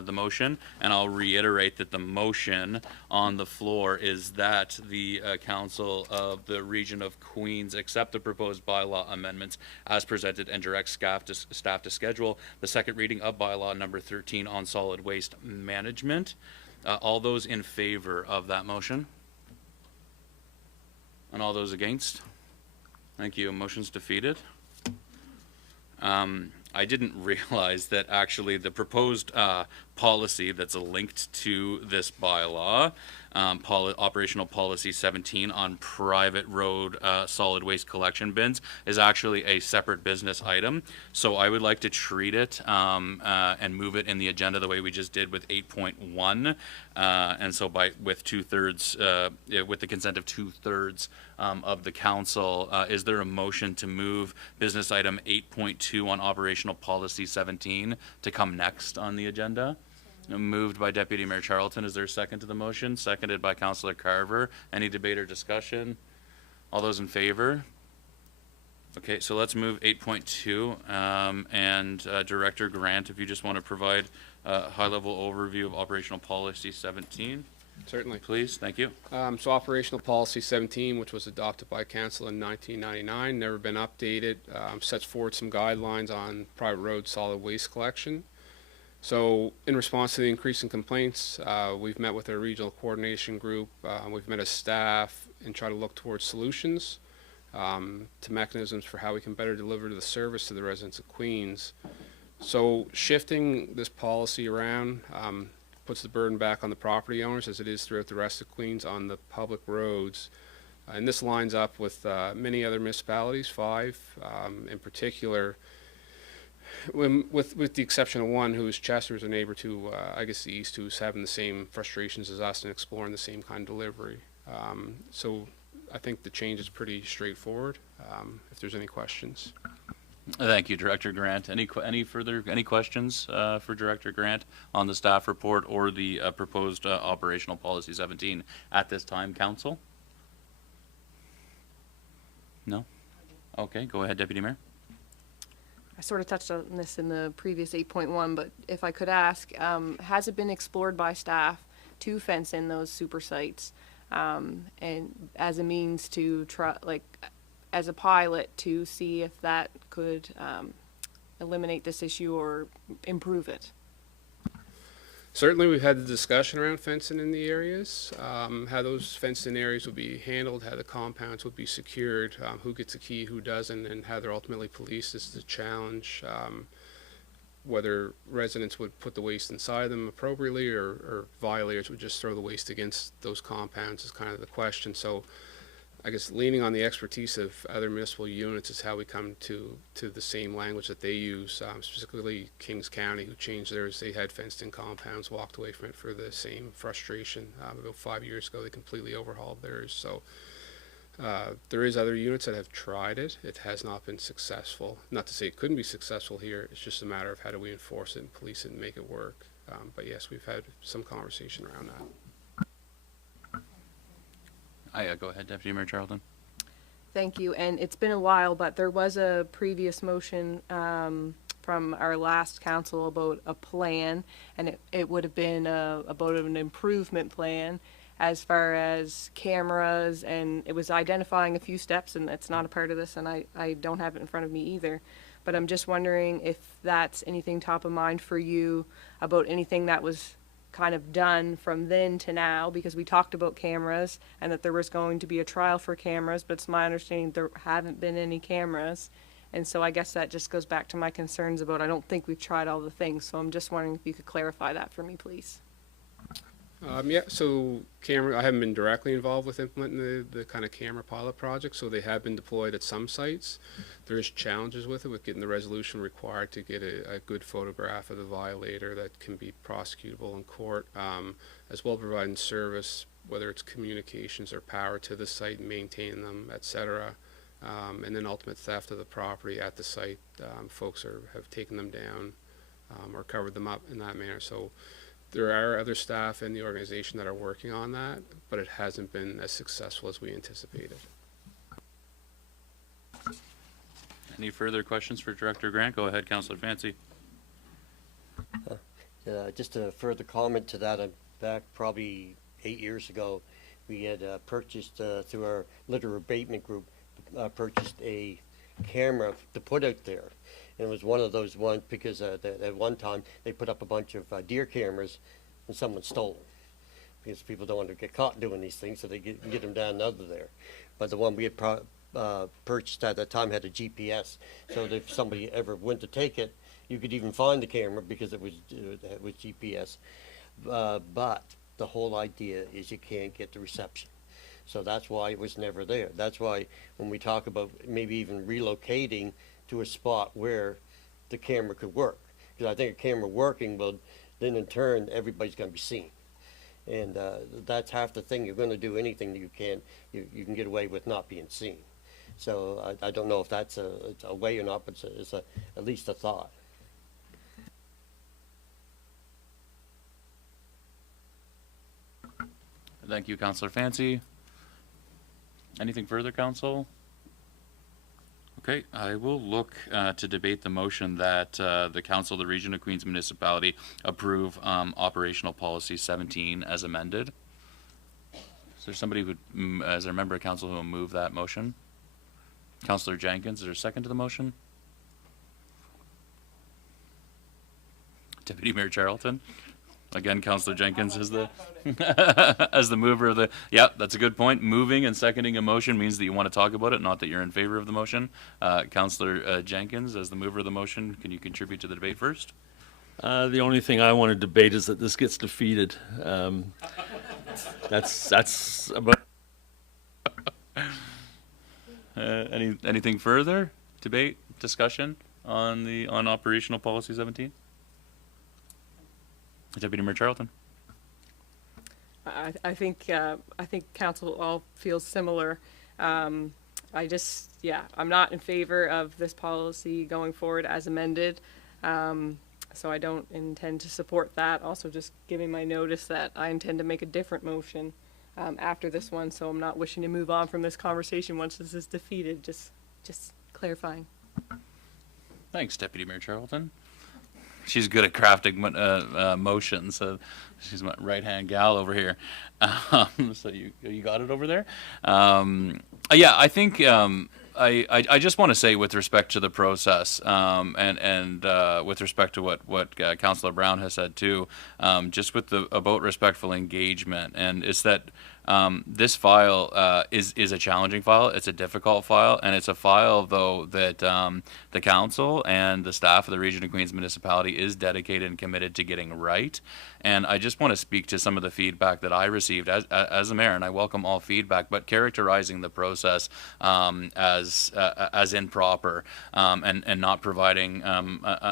the motion? And I'll reiterate that the motion on the floor is that the Council of the Region of Queens accept the proposed bylaw amendments as presented and direct staff to schedule the second reading of bylaw number 13 on solid waste management. All those in favor of that motion? And all those against? Thank you. Motion's defeated. I didn't realize that actually the proposed policy that's linked to this bylaw, operational policy 17 on private road solid waste collection bins, is actually a separate business item. So I would like to treat it and move it in the agenda the way we just did with 8.1. And so with with the consent of 2/3 of the council, is there a motion to move business item 8.2 on operational policy 17 to come next on the agenda? Moved by Deputy Mayor Charlton. Is there a second to the motion? Seconded by Councillor Carver. Any debate or discussion? All those in favor? Okay, so let's move 8.2. And Director Grant, if you just want to provide a high-level overview of operational policy 17. Certainly. Please, thank you. So operational policy 17, which was adopted by council in 1999, never been updated, sets forward some guidelines on private road solid waste collection. So in response to the increase in complaints, we've met with our regional coordination group, we've met as staff and try to look towards solutions to mechanisms for how we can better deliver the service to the residents of Queens. So shifting this policy around puts the burden back on the property owners, as it is throughout the rest of Queens, on the public roads. And this lines up with many other municipalities, 5 in particular, with the exception of one, who is Chester, is a neighbor to, I guess, the east, who's having the same frustrations as us and exploring the same kind of delivery. So I think the change is pretty straightforward, if there's any questions. Thank you, Director Grant. Any questions for Director Grant on the staff report or the proposed operational policy 17 at this time, Council? No? Okay, go ahead, Deputy Mayor. I sort of touched on this in the previous 8.1, but if I could ask, has it been explored by staff to fence in those super sites, and as a means to try, as a pilot, to see if that could eliminate this issue or improve it? Certainly, we've had the discussion around fencing in the areas, how those fenced-in areas will be handled, how the compounds would be secured, who gets a key, who doesn't, and how they're ultimately policed is the challenge. Whether residents would put the waste inside them appropriately, or violators would just throw the waste against those compounds is kind of the question. So I guess leaning on the expertise of other municipal units is how we come to the same language that they use, specifically Kings County, who changed theirs. They had fenced-in compounds, walked away from it for the same frustration. About 5 years ago, they completely overhauled theirs. So there is other units that have tried it. It has not been successful. Not to say it couldn't be successful here. It's just a matter of how do we enforce it and police it and make it work. But yes, we've had some conversation around that. Go ahead, Deputy Mayor Charlton. Thank you. And it's been a while, but there was a previous motion from our last council about a plan, and it would have been about an improvement plan as far as cameras, and it was identifying a few steps, and it's not a part of this, and I don't have it in front of me either. But I'm just wondering if that's anything top of mind for you about anything that was kind of done from then to now, because we talked about cameras and that there was going to be a trial for cameras, but it's my understanding there haven't been any cameras. And so I guess that just goes back to my concerns about, I don't think we've tried all the things, so I'm just wondering if you could clarify that for me, please. Yeah, so I haven't been directly involved with implementing the kind of camera pilot project, so they have been deployed at some sites. There's challenges with it, with getting the resolution required to get a good photograph of the violator that can be prosecutable in court, as well providing service, whether it's communications or power to the site and maintaining them, etc. And then ultimate theft of the property at the site. Folks have taken them down or covered them up in that manner. So there are other staff in the organization that are working on that, but it hasn't been as successful as we anticipated. Any further questions for Director Grant? Go ahead, Councillor Fancy. Just a further comment to that, back probably 8 years ago, we had purchased, through our litter abatement group, purchased a camera to put out there. And it was one of those ones because at one time they put up a bunch of deer cameras and someone stole them. Because people don't want to get caught doing these things, so they get them down under there. But the one we had purchased at that time had a GPS, so that if somebody ever went to take it, you could even find the camera because it was GPS. But the whole idea is you can't get the reception. So that's why it was never there. That's why when we talk about maybe even relocating to a spot where the camera could work, because I think a camera working will then in turn everybody's going to be seen, and that's half the thing. You're going to do anything that you can get away with not being seen. So I don't know if that's a way or not, but it's at least a thought. Thank you, Councillor Fancy. Anything further, Council? Okay, I will look to debate the motion that the Council of the Region of Queens Municipality approve Operational Policy 17 as amended. Is there somebody who, as a member of council, who will move that motion? Councillor Jenkins, is there a second to the motion? Deputy Mayor Charlton? Again, Councillor Jenkins is the as the mover of the. Yeah, that's a good point. Moving and seconding a motion means that you want to talk about it, not that you're in favor of the motion. Councillor Jenkins, as the mover of the motion, can you contribute to the debate first? The only thing I want to debate is that this gets defeated. That's about. Anything further? Debate, discussion on Operational Policy 17? Deputy Mayor Charlton. I think council all feels similar. I'm not in favor of this policy going forward as amended. So I don't intend to support that. Also, just giving my notice that I intend to make a different motion after this one. So I'm not wishing to move on from this conversation once this is defeated. Just clarifying. Thanks, Deputy Mayor Charlton. She's good at crafting motions. So she's my right-hand gal over here. So you got it over there. Yeah, I think I just want to say with respect to the process and with respect to what Councillor Brown has said too, just about respectful engagement, and it's that this file is a challenging file. It's a difficult file, and it's a file though that the council and the staff of the Region of Queens Municipality is dedicated and committed to getting right. And I just want to speak to some of the feedback that I received as a mayor, and I welcome all feedback, but characterizing the process as improper and not providing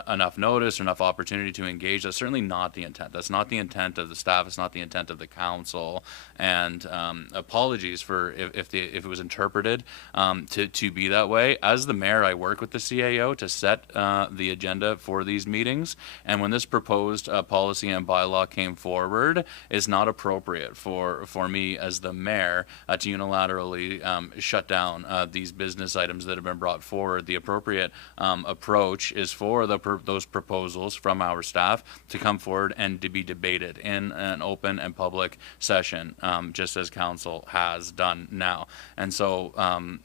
enough notice or enough opportunity to engage. That's certainly not the intent. That's not the intent of the staff. It's not the intent of the council. And and apologies for if it was interpreted to be that way. As the mayor, I work with the CAO to set the agenda for these meetings, and when this proposed policy and bylaw came forward, it's not appropriate for me as the mayor to unilaterally shut down these business items that have been brought forward. The appropriate approach is for those proposals from our staff to come forward and to be debated in an open and public session, just as council has done now. And so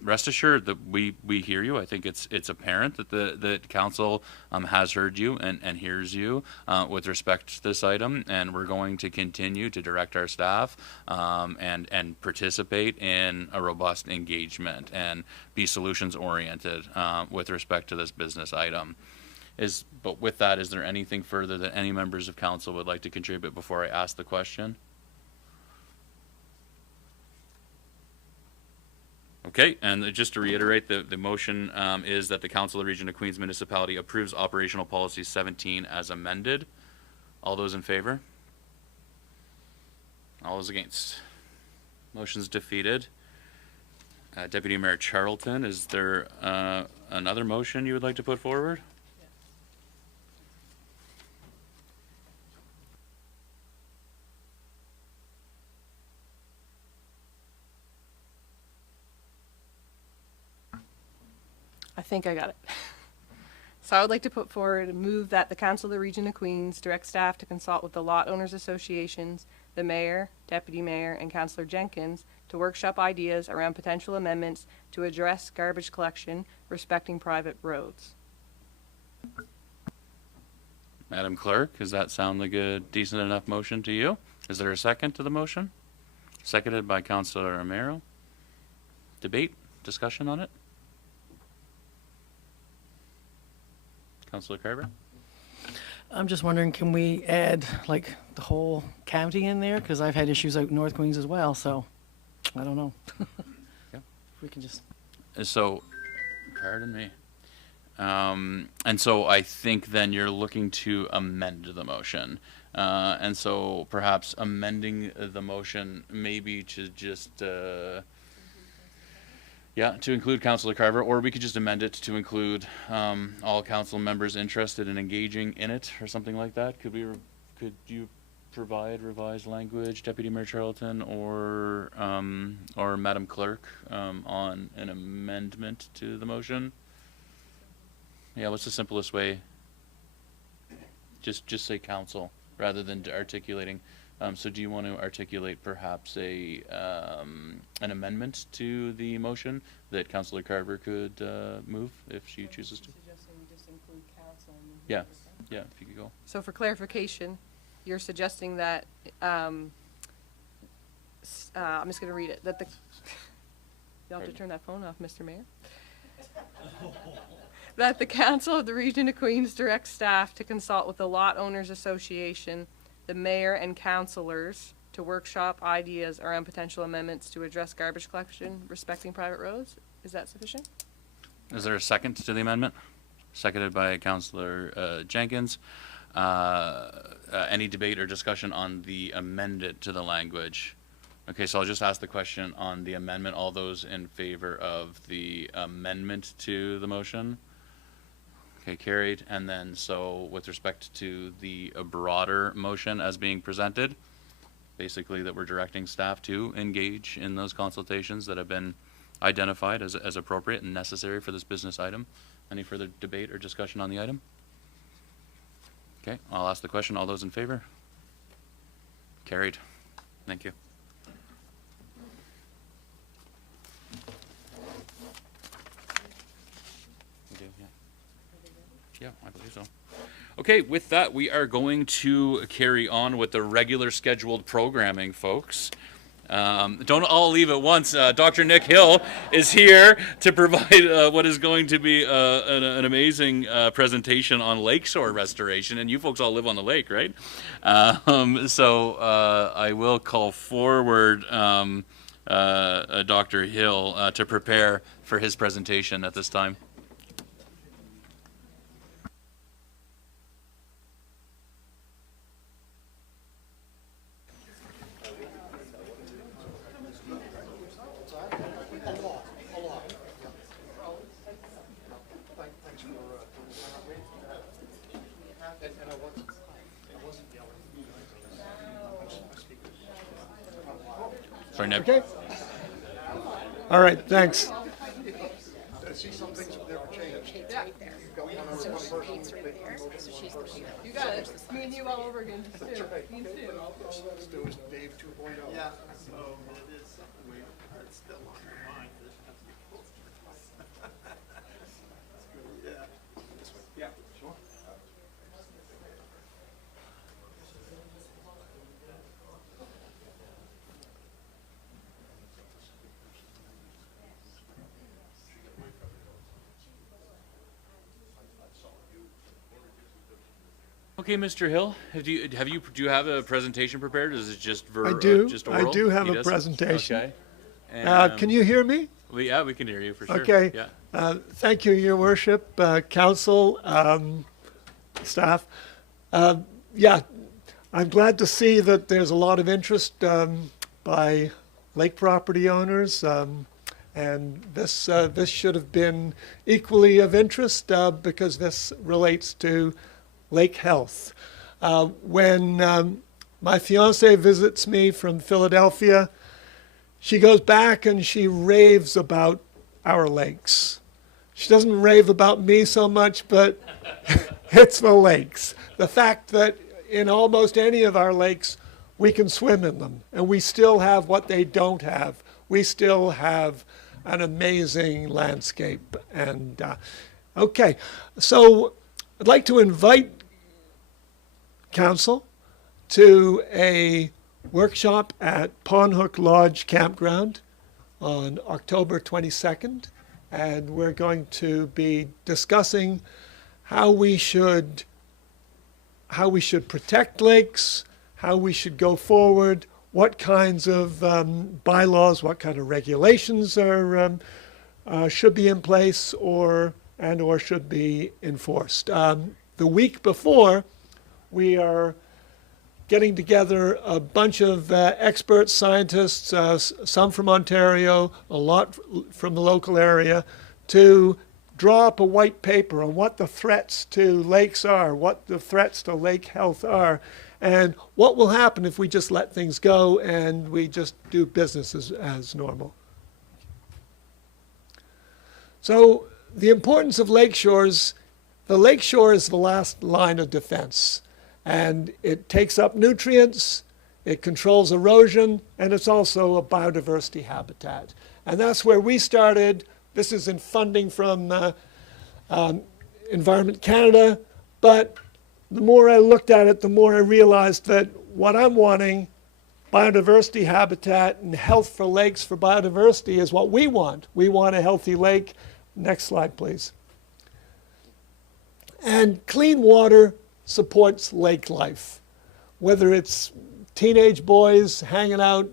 rest assured that we hear you. I think it's apparent that the council has heard you and hears you with respect to this item, and we're going to continue to direct our staff and participate in a robust engagement and be solutions oriented with respect to this business item. But with that, is there anything further that any members of council would like to contribute before I ask the question? Okay, and just to reiterate, the motion is that the Council of the Region of Queens Municipality approves Operational Policy 17 as amended. All those in favor? All those against? Motion's defeated. Deputy Mayor Charlton, is there another motion you would like to put forward? I think I got it. So I would like to put forward a move that the Council of the Region of Queens direct staff to consult with the lot owners associations, the mayor, deputy mayor, and Councillor Jenkins to workshop ideas around potential amendments to address garbage collection respecting private roads. Madam Clerk, does that sound like a decent enough motion to you? Is there a second to the motion? Seconded by Councillor Romero. Debate, discussion on it? Councillor Carver? I'm just wondering, can we add like the whole county in there? Because I've had issues out in North Queens as well, so I don't know. Yeah. If we can just. So, pardon me. And so I think then you're looking to amend the motion. And so perhaps amending the motion maybe to just, to include Councillor Carver, or we could just amend it to include all council members interested in engaging in it or something like that. Could you provide revised language, Deputy Mayor Charlton, or Madam Clerk, on an amendment to the motion? Yeah, what's the simplest way? Just say council rather than articulating. So do you want to articulate perhaps an amendment to the motion that Councillor Carver could move if she chooses to? Suggesting we just include council. Yeah, if you could go. So for clarification, you're suggesting that, I'm just going to read it, that you'll have to turn that phone off, Mr. Mayor. That the Council of the Region of Queens direct staff to consult with the Lot Owners Association, the mayor and councillors to workshop ideas around potential amendments to address garbage collection respecting private roads. Is that sufficient? Is there a second to the amendment? Seconded by Councillor Jenkins. Any debate or discussion on the amended to the language? Okay, so I'll just ask the question on the amendment. All those in favor of the amendment to the motion? Okay, carried. And then, so with respect to the broader motion as being presented, basically that we're directing staff to engage in those consultations that have been identified as appropriate and necessary for this business item. Any further debate or discussion on the item? Okay, I'll ask the question. All those in favor? Carried. Thank you. Yeah, I believe so. Okay, with that, we are going to carry on with the regular scheduled programming, folks. Don't all leave at once. Dr. Nick Hill is here to provide what is going to be an amazing presentation on lakeshore restoration. And you folks all live on the lake, right? So I will call forward Dr. Hill to prepare for his presentation at this time. Sorry, Ned. Okay? All right, thanks. You got it. Me and you all over again. Me too. Let's do is Dave 2.0. Yeah, so it is something it's still on your mind. Yeah, sure. Okay, Mr. Hill, do you have a presentation prepared? Is it just I do. just I oral? do have He a does? presentation. Okay. Can you hear me? Yeah, we can hear you for sure. Okay. Yeah. Thank you, Your Worship, council, staff. Yeah, I'm glad to see that there's a lot of interest by lake property owners, and this should have been equally of interest because this relates to lake health. When my fiance visits me from Philadelphia, she goes back and she raves about our lakes. She doesn't rave about me so much, but it's the lakes. The fact that in almost any of our lakes, we can swim in them, and we still have what they don't have. We still have an amazing landscape. And okay, so I'd like to invite council to a workshop at Pond Hook Lodge Campground on October 22nd, and we're going to be discussing how we should protect lakes, how we should go forward, what kinds of bylaws, what kind of regulations are should be in place or should be enforced. The week before, we are getting together a bunch of expert scientists, some from Ontario, a lot from the local area, to draw up a white paper on what the threats to lakes are, what the threats to lake health are, and what will happen if we just let things go and we just do business as normal. So the importance of lake shores, the lake shore is the last line of defense. And it takes up nutrients, it controls erosion, and it's also a biodiversity habitat. And that's where we started. This is in funding from Environment Canada. But the more I looked at it, the more I realized that what I'm wanting, biodiversity habitat and health for lakes for biodiversity, is what we want. We want a healthy lake. Next slide, please. And clean water supports lake life, whether it's teenage boys hanging out,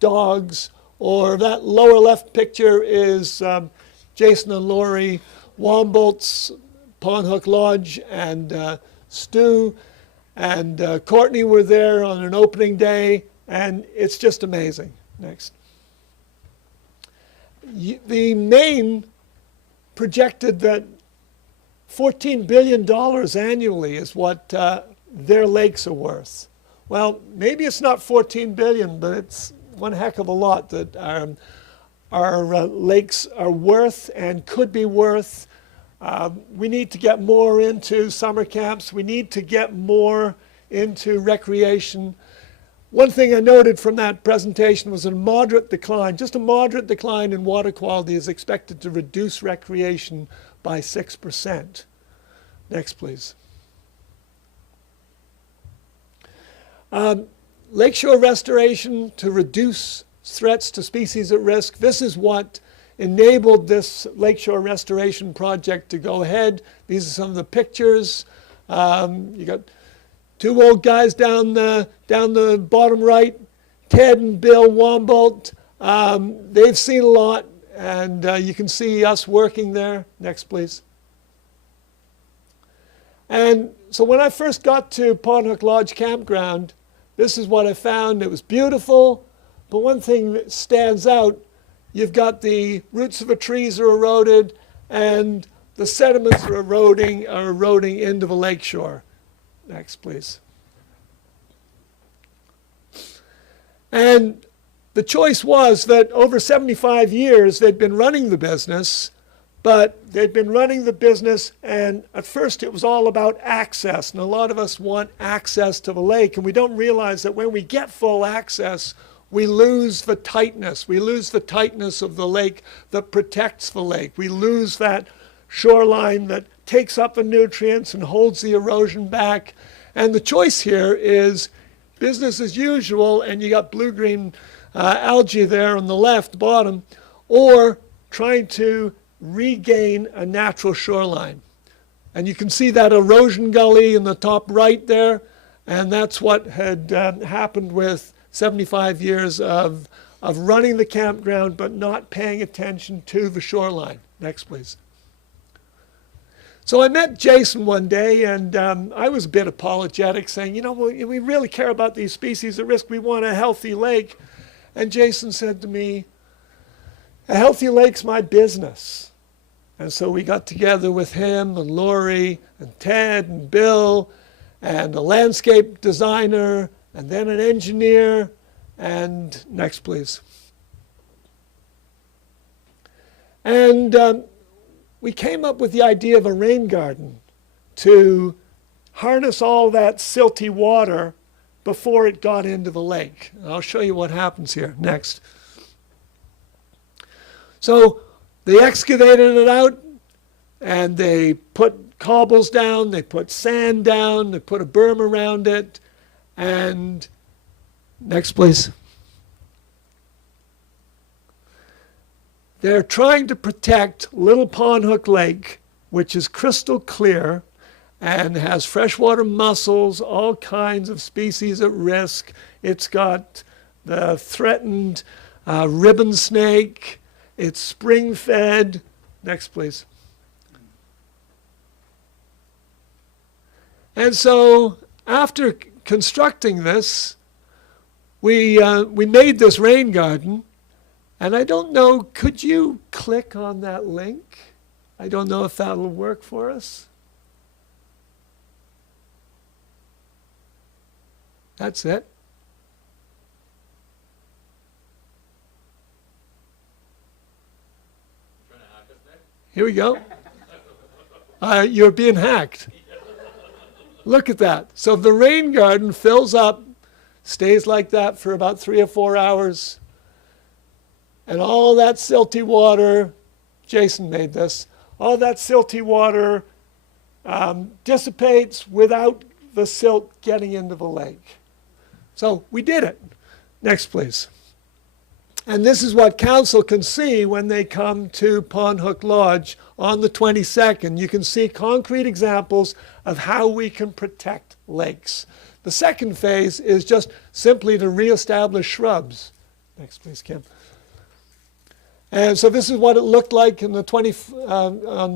dogs, or that lower left picture is Jason and Lori Wombolt's Pond Hook Lodge, and Stu and Courtney were there on an opening day, and it's just amazing. Next. The Maine projected that $14 billion annually is what their lakes are worth. Well, maybe it's not 14 billion, but it's one heck of a lot that our lakes are worth and could be worth. We need to get more into summer camps. We need to get more into recreation. One thing I noted from that presentation was a moderate decline, just a moderate decline in water quality is expected to reduce recreation by 6%. Next, please. Lakeshore restoration to reduce threats to species at risk. This is what enabled this lakeshore restoration project to go ahead. These are some of the pictures. You got two old guys down the bottom right, Ted and Bill Wombolt. They've seen a lot, and you can see us working there. Next, please. And so when I first got to Pond Hook Lodge Campground, this is what I found. It was beautiful, but one thing that stands out, you've got the roots of the trees are eroded, and the sediments are eroding into the lakeshore. Next, please. And the choice was that over 75 years they'd been running the business, but they'd been running the business, and at first it was all about access. And a lot of us want access to the lake, and we don't realize that when we get full access, we lose the tightness. We lose the tightness of the lake that protects the lake. We lose that shoreline that takes up the nutrients and holds the erosion back. And the choice here is business as usual, and you got blue-green algae there on the left bottom, or trying to regain a natural shoreline. And you can see that erosion gully in the top right there, and that's what had happened with 75 years of running the campground but not paying attention to the shoreline. Next, please. So I met Jason one day, and I was a bit apologetic, saying, you know, we really care about these species at risk. We want a healthy lake. And Jason said to me, a healthy lake's my business. And so we got together with him and Lori and Ted and Bill and a landscape designer and then an engineer. And next, please. And we came up with the idea of a rain garden to harness all that silty water before it got into the lake. And I'll show you what happens here. Next. So they excavated it out, and they put cobbles down, they put sand down, they put a berm around it, and next, please. They're trying to protect Little Pond Hook Lake, which is crystal clear and has freshwater mussels, all kinds of species at risk. It's got the threatened ribbon snake. It's spring-fed. Next, please. And so after constructing this, we made this rain garden. And I don't know, could you click on that link? I don't know if that'll work for us. That's it. Here we go. You're being hacked. Look at that. So the rain garden fills up, stays like that for about 3 or 4 hours. And all that silty water, Jason made this, all that silty water dissipates without the silt getting into the lake. So we did it. Next, please. And this is what council can see when they come to Pond Hook Lodge on the 22nd. You can see concrete examples of how we can protect lakes. The second phase is just simply to reestablish shrubs. Next, please, Kim. And so this is what it looked like in the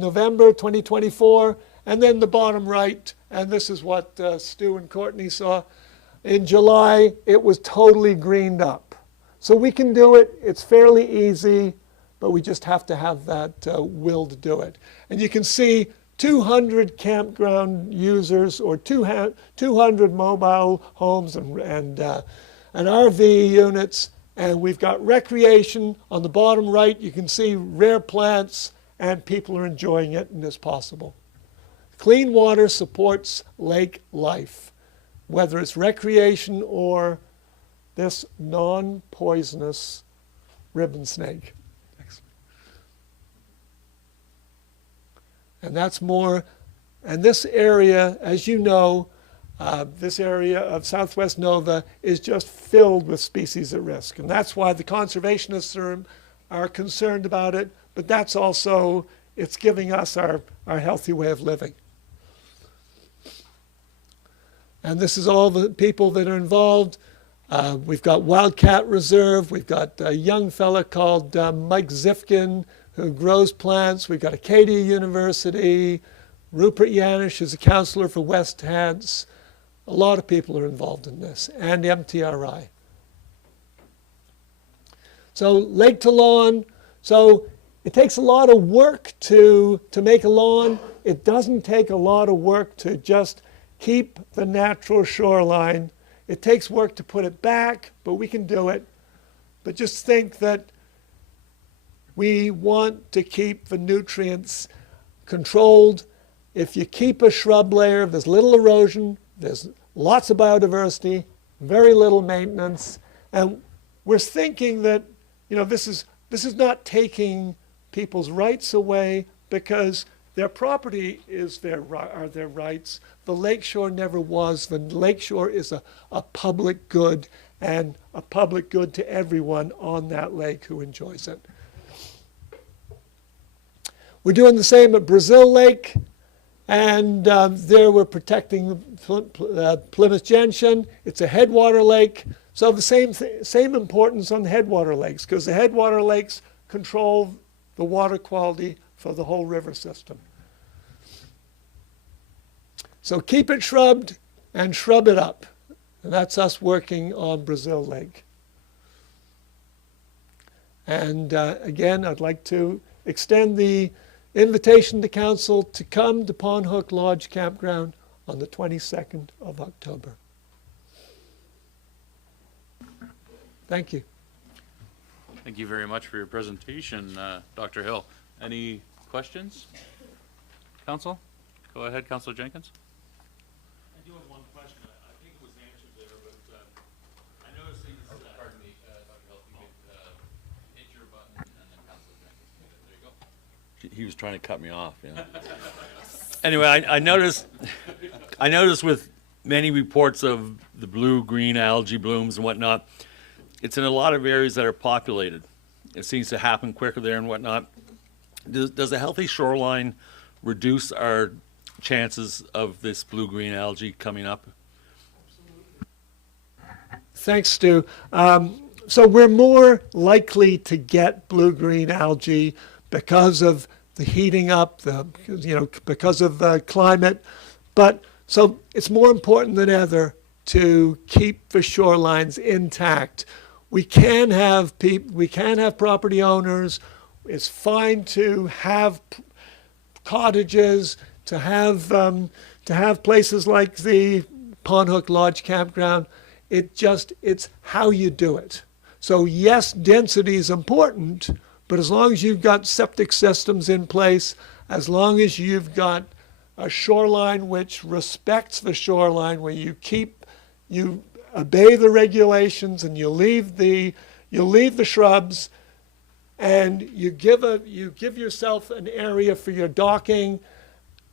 November 2024. And then the bottom right, and this is what Stu and Courtney saw. In July, it was totally greened up. So we can do it. It's fairly easy, but we just have to have that will to do it. And you can see 200 campground users, or 200 mobile homes and RV units. And we've got recreation on the bottom right. You can see rare plants, and people are enjoying it, and it's possible. Clean water supports lake life, whether it's recreation or this non-poisonous ribbon snake. And that's more, and this area, as you know, this area of Southwest Nova is just filled with species at risk. And that's why the conservationists are concerned about it, but that's also, it's giving us our healthy way of living. And this is all the people that are involved. We've got Wildcat Reserve. We've got a young fella called Mike Zifkin who grows plants. We've got Acadia University. Rupert Yanish is a counselor for West Hants. A lot of people are involved in this, and MTRI. So lake to lawn. So it takes a lot of work to make a lawn. It doesn't take a lot of work to just keep the natural shoreline. It takes work to put it back, but we can do it. but just think that we want to keep the nutrients controlled. If you keep a shrub layer, there's little erosion, there's lots of biodiversity, very little maintenance, and we're thinking that, you know, this is not taking people's rights away, because their property are their rights. The lakeshore never was. The lakeshore is a public good, and a public good to everyone on that lake who enjoys it. We're doing the same at Brazil Lake, and there we're protecting Plymouth Gentian. It's a headwater lake, so the same importance on the headwater lakes, because the headwater lakes control the water quality for the whole river system. So keep it shrubbed and shrub it up. And that's us working on Brazil Lake. And again, I'd like to extend the invitation to council to come to Pond Hook Lodge Campground on the 22nd of October. Thank you. Thank you very much for your presentation, Dr. Hill. Any questions? Council? Go ahead, Councilor Jenkins. I do have one question. I think it was answered there, but I noticed these. Pardon me, Dr. Hill, if you could hit your button and then Councilor Jenkins can get it. There you go. He was trying to cut me off. Yeah. Anyway, I noticed with many reports of the blue-green algae blooms and whatnot, it's in a lot of areas that are populated. It seems to happen quicker there and whatnot. Does a healthy shoreline reduce our chances of this blue-green algae coming up? Thanks, Stu. So we're more likely to get blue-green algae because of the heating up, because of the climate. But so it's more important than ever to keep the shorelines intact. We can have property owners. It's fine to have cottages, to have places like the Pond Hook Lodge Campground. It's how you do it. So yes, density is important, but as long as you've got septic systems in place, as long as you've got a shoreline which respects the shoreline, where you obey the regulations and you leave the shrubs, and you give yourself an area for your docking,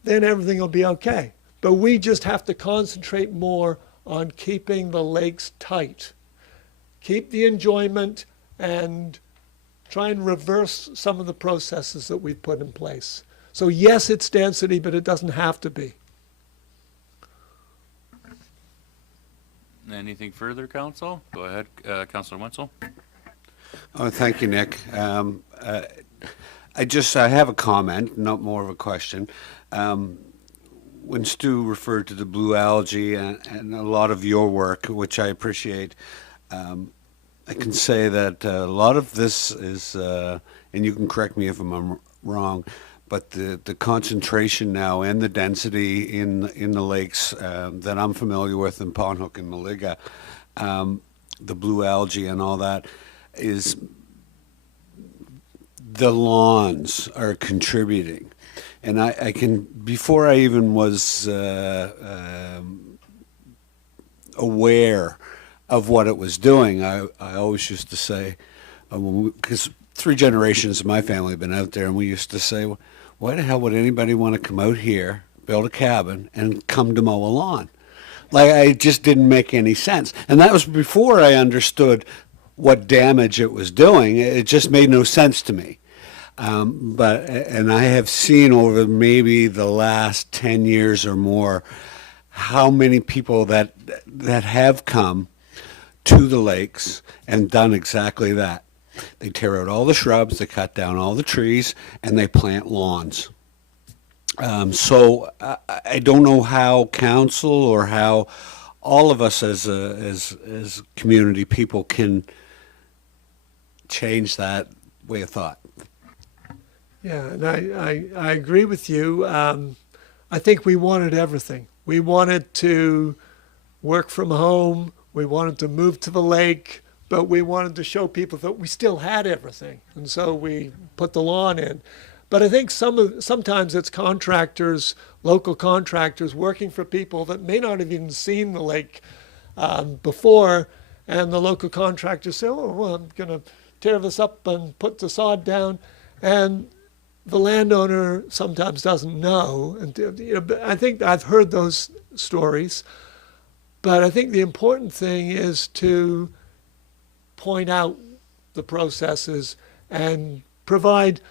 then everything will be okay. But we just have to concentrate more on keeping the lakes tight. Keep the enjoyment and try and reverse some of the processes that we've put in place. So yes, it's density, but it doesn't have to be. Anything further, Council? Go ahead, Councilor Wenzel. Oh, thank you, Nick. I have a comment, not more of a question. When Stu referred to the blue algae and a lot of your work, which I appreciate, I can say that a lot of this is, and you can correct me if I'm wrong, but the concentration now and the density in the lakes that I'm familiar with in Pond Hook and Maliga, the blue algae and all that, is the lawns are contributing. And I can, before I even was aware of what it was doing, I always used to say, because 3 generations of my family have been out there, and we used to say, why the hell would anybody want to come out here, build a cabin, and come to mow a lawn? Like, it just didn't make any sense. And that was before I understood what damage it was doing. It just made no sense to me. And I have seen over maybe the last 10 years or more how many people that have come to the lakes and done exactly that. They tear out all the shrubs, they cut down all the trees, and they plant lawns. So I don't know how council or how all of us as community people can change that way of thought. Yeah, and I agree with you. I think we wanted everything. We wanted to work from home. We wanted to move to the lake. but we wanted to show people that we still had everything, and so we put the lawn in. But I think sometimes it's contractors, local contractors, working for people that may not have even seen the lake before, and the local contractors say, "Oh, well, I'm going to tear this up and put the sod down," and the landowner sometimes doesn't know. And I think I've heard those stories, but I think the important thing is to point out the processes and provide,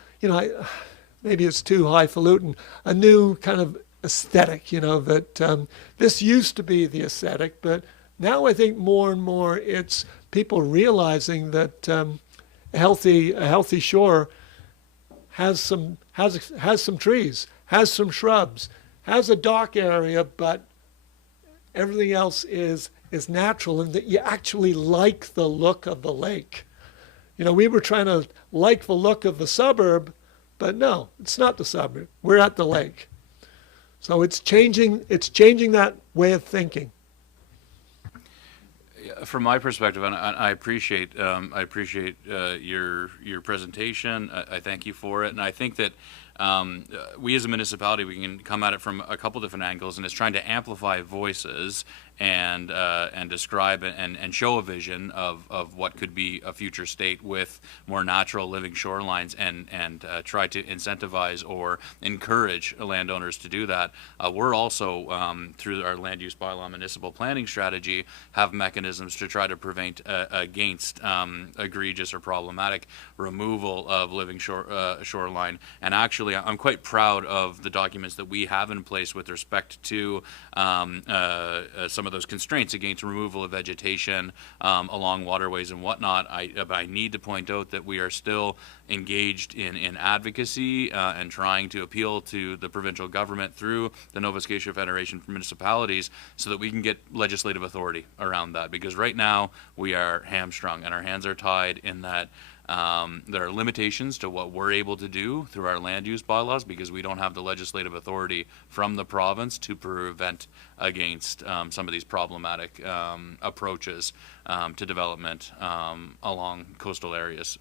maybe it's too highfalutin, a new kind of aesthetic, that this used to be the aesthetic, but now I think more and more it's people realizing that a healthy shore has some trees, has some shrubs, has a dock area, but everything else is natural, and that you actually like the look of the lake. We were trying to like the look of the suburb, but no, it's not the suburb. We're at the lake. So it's changing that way of thinking. From my perspective, and I appreciate your presentation. I thank you for it, and I think that we as a municipality, we can come at it from a couple different angles, and it's trying to amplify voices and describe and show a vision of what could be a future state with more natural living shorelines, and try to incentivize or encourage landowners to do that. We're also, through our land use bylaw municipal planning strategy, have mechanisms to try to prevent against egregious or problematic removal of living shoreline. And actually, I'm quite proud of the documents that we have in place with respect to some of those constraints against removal of vegetation along waterways and whatnot. I need to point out that we are still engaged in advocacy and trying to appeal to the provincial government through the Nova Scotia Federation for Municipalities so that we can get legislative authority around that. Because right now we are hamstrung and our hands are tied in that there are limitations to what we're able to do through our land use bylaws because we don't have the legislative authority from the province to prevent against some of these problematic approaches to development along coastal areas,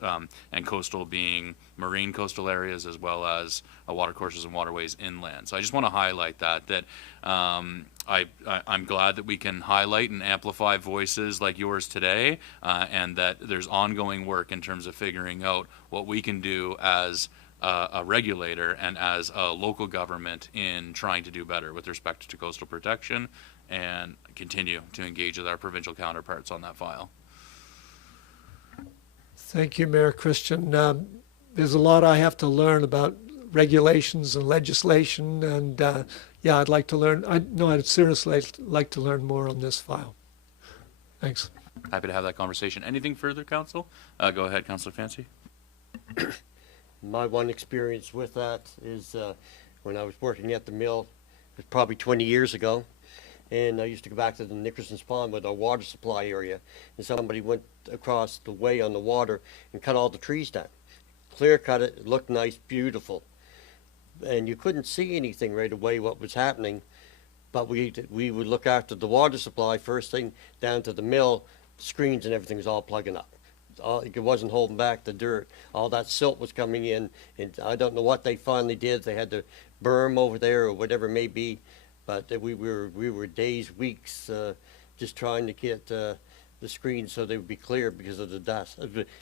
and coastal being marine coastal areas as well as watercourses and waterways inland. So I just want to highlight that I'm glad that we can highlight and amplify voices like yours today, and that there's ongoing work in terms of figuring out what we can do as a regulator and as a local government in trying to do better with respect to coastal protection, and continue to engage with our provincial counterparts on that file. Thank you, Mayor Christian. There's a lot I have to learn about regulations and legislation, and I'd like to learn. I'd seriously like to learn more on this file. Thanks. Happy to have that conversation. Anything further, Council? Go ahead, Councillor Fancy. My one experience with that is when I was working at the mill, it was probably 20 years ago, and I used to go back to the Nickerson's Pond with our water supply area, and somebody went across the way on the water and cut all the trees down. Clear cut it, it looked nice, beautiful, and you couldn't see anything right away what was happening, but we would look after the water supply first thing down to the mill. Screens and everything was all plugging up. It wasn't holding back the dirt. All that silt was coming in, and I don't know what they finally did. They had to berm over there or whatever it may be, but we were days, weeks just trying to get the screens so they would be clear because of the dust,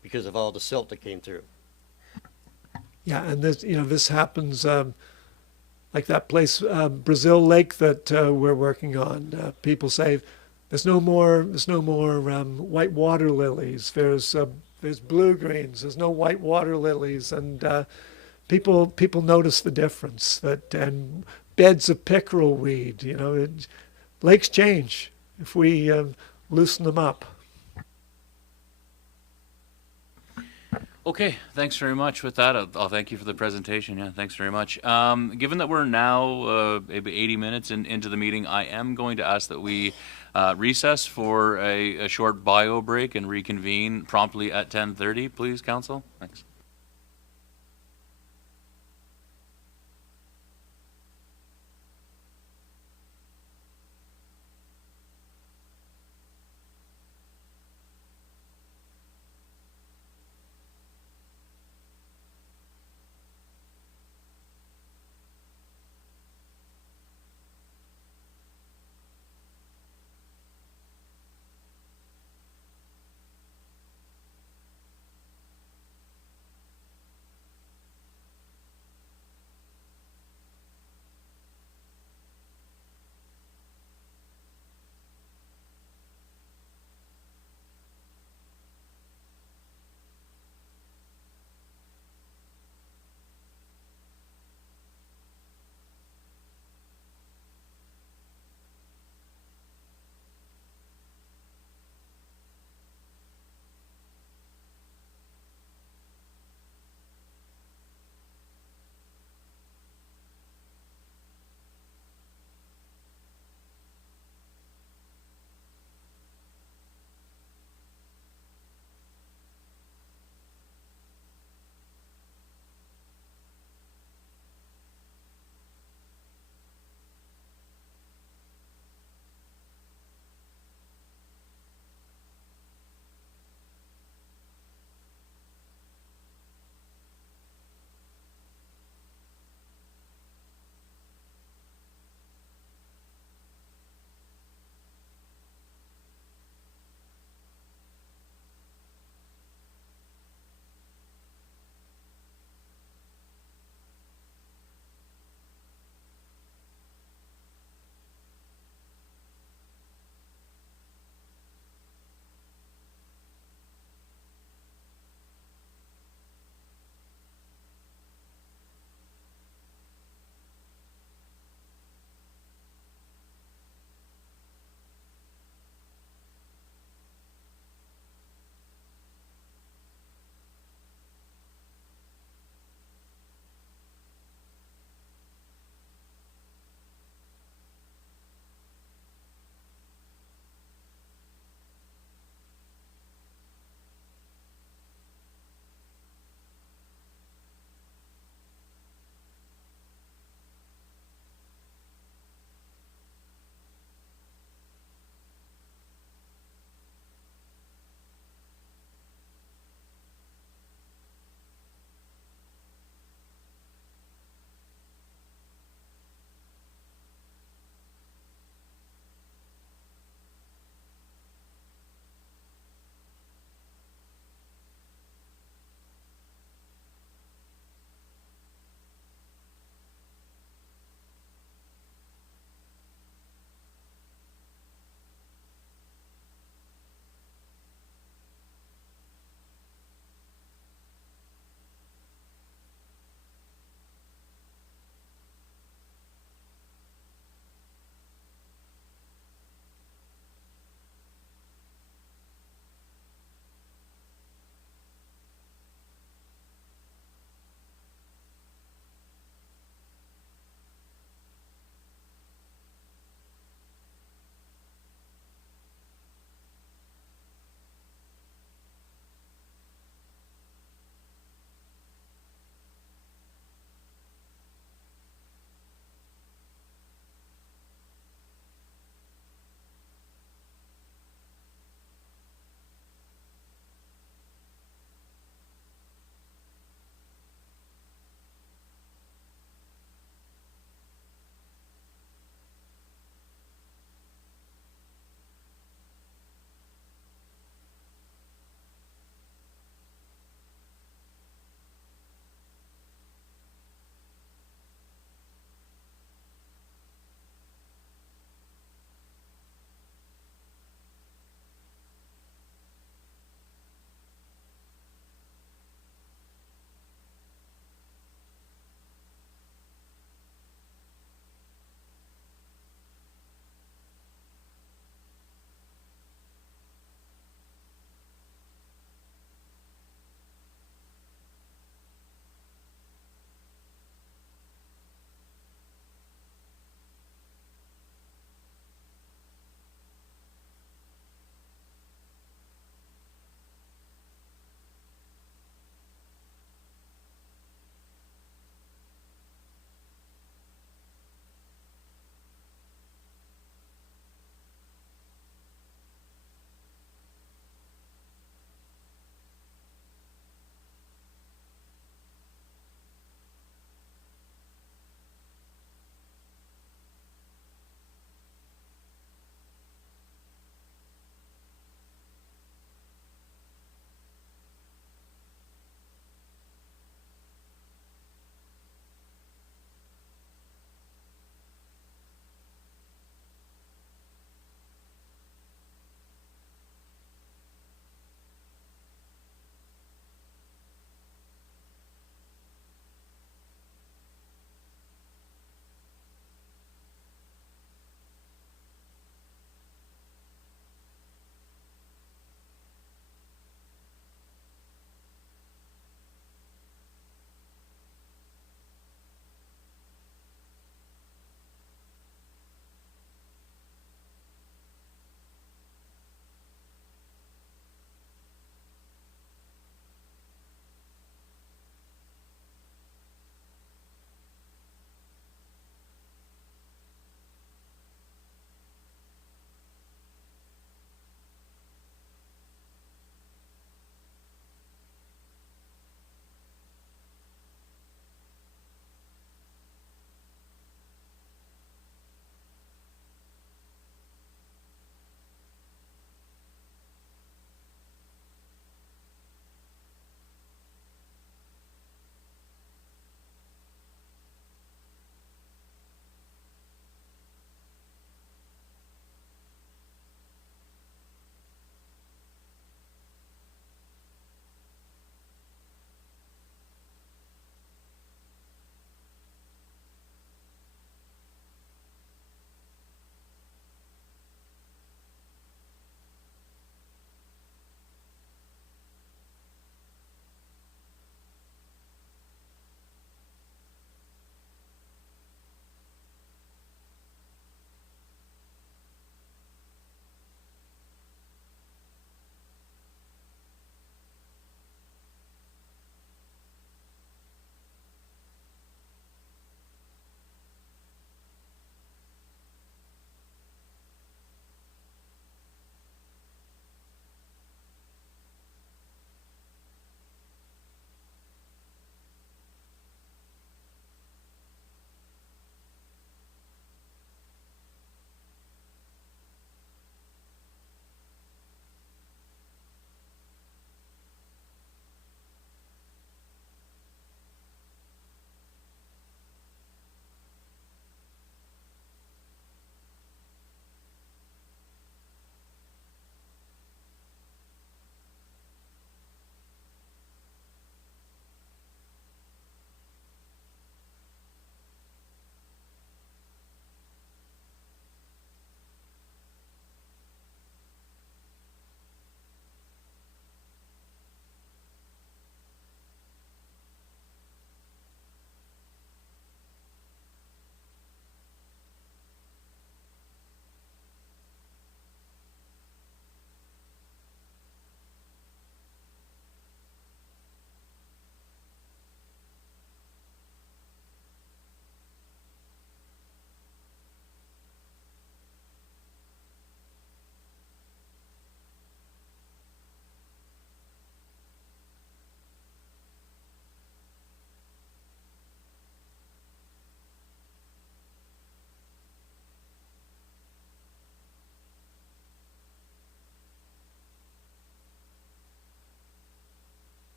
because of all the silt that came through. Yeah, and this happens like that place, Brazil Lake, that we're working on. People say there's no more white water lilies. There's blue greens. There's no white water lilies, and people notice the difference. And beds of pickerel weed. Lakes change if we loosen them up. Okay, thanks very much. With that, I'll thank you for the presentation. Yeah, thanks very much. Given that we're now maybe 80 minutes into the meeting, I am going to ask that we recess for a short bio break and reconvene promptly at 10:30, please, Council. Thanks.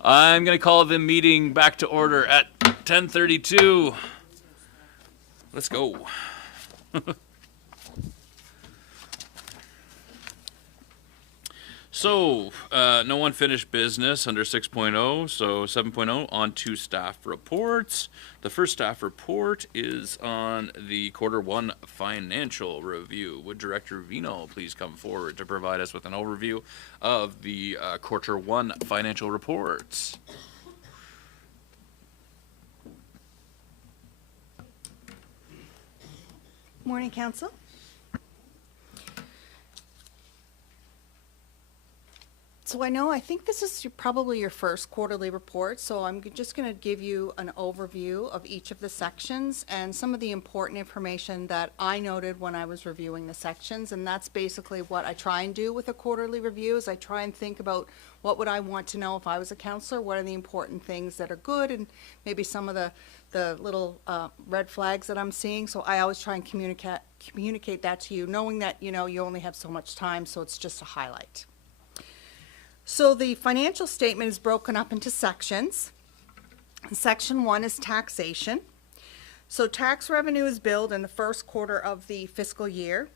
I'm going to call the meeting back to order at 10:32. Let's go. So, no unfinished business under 6.0, so 7.0 on to staff reports. The first staff report is on the Q1 financial review. Would Director Vino please come forward to provide us with an overview of the Q1 financial reports? Morning, Council. So I think this is probably your first quarterly report, so I'm just going to give you an overview of each of the sections and some of the important information that I noted when I was reviewing the sections, and that's basically what I try and do with a quarterly review, is I try and think about what would I want to know if I was a counselor, what are the important things that are good, and maybe some of the little red flags that I'm seeing. So I always try and communicate that to you, knowing that, you only have so much time, so it's just a highlight. So the financial statement is broken up into sections. Section 1 is taxation. So tax revenue is billed in the first quarter of the fiscal year,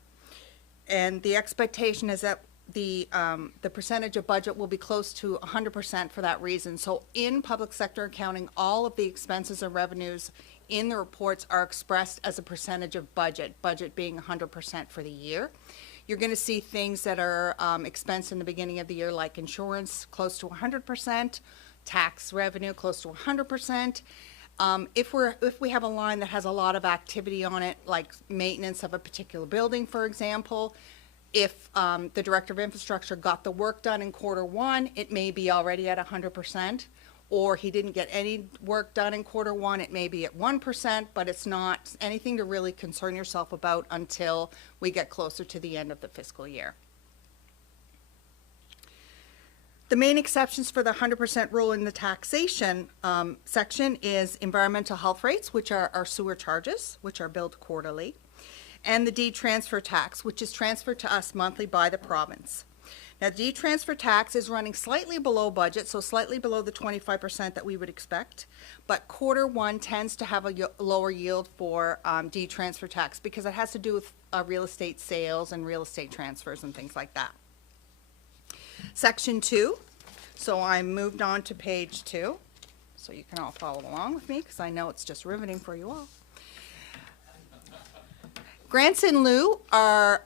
and the expectation is that the percentage of budget will be close to 100% for that reason. So in public sector accounting, all of the expenses and revenues in the reports are expressed as a percentage of budget being 100% for the year. You're going to see things that are expensed in the beginning of the year, like insurance, close to 100%, tax revenue, close to 100%. If we have a line that has a lot of activity on it, like maintenance of a particular building, for example, if the Director of Infrastructure got the work done in Q1, it may be already at 100%. Or he didn't get any work done in Q1, it may be at 1%, but it's not anything to really concern yourself about until we get closer to the end of the fiscal year. The main exceptions for the 100% rule in the taxation section is environmental health rates, which are our sewer charges, which are billed quarterly, and the deed transfer tax, which is transferred to us monthly by the province. Now, deed transfer tax is running slightly below budget, so slightly below the 25% that we would expect. But Q1 tends to have a lower yield for deed transfer tax because it has to do with real estate sales and real estate transfers and things like that. Section 2. So I moved on to page 2, so you can all follow along with me because I know it's just riveting for you all. Grants in lieu are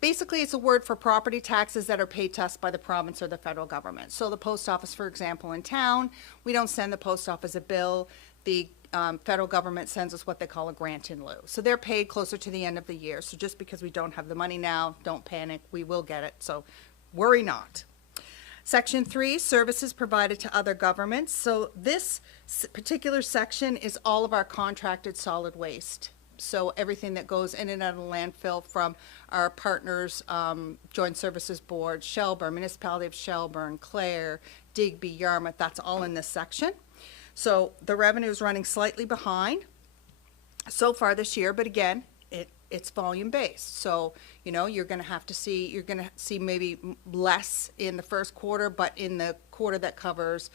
basically, it's a word for property taxes that are paid to us by the province or the federal government. So the post office, for example, in town, we don't send the post office a bill. The federal government sends us what they call a grant in lieu. So they're paid closer to the end of the year. So just because we don't have the money now, don't panic. We will get it. So worry not. Section 3, services provided to other governments. So this particular section is all of our contracted solid waste. So everything that goes in and out of the landfill from our partners, Joint Services Board, Shelburne, Municipality of Shelburne, Clare, Digby, Yarmouth, that's all in this section. So the revenue is running slightly behind so far this year, but again, it's volume based. So, you're going to see maybe less in the first quarter, but in the quarter that covers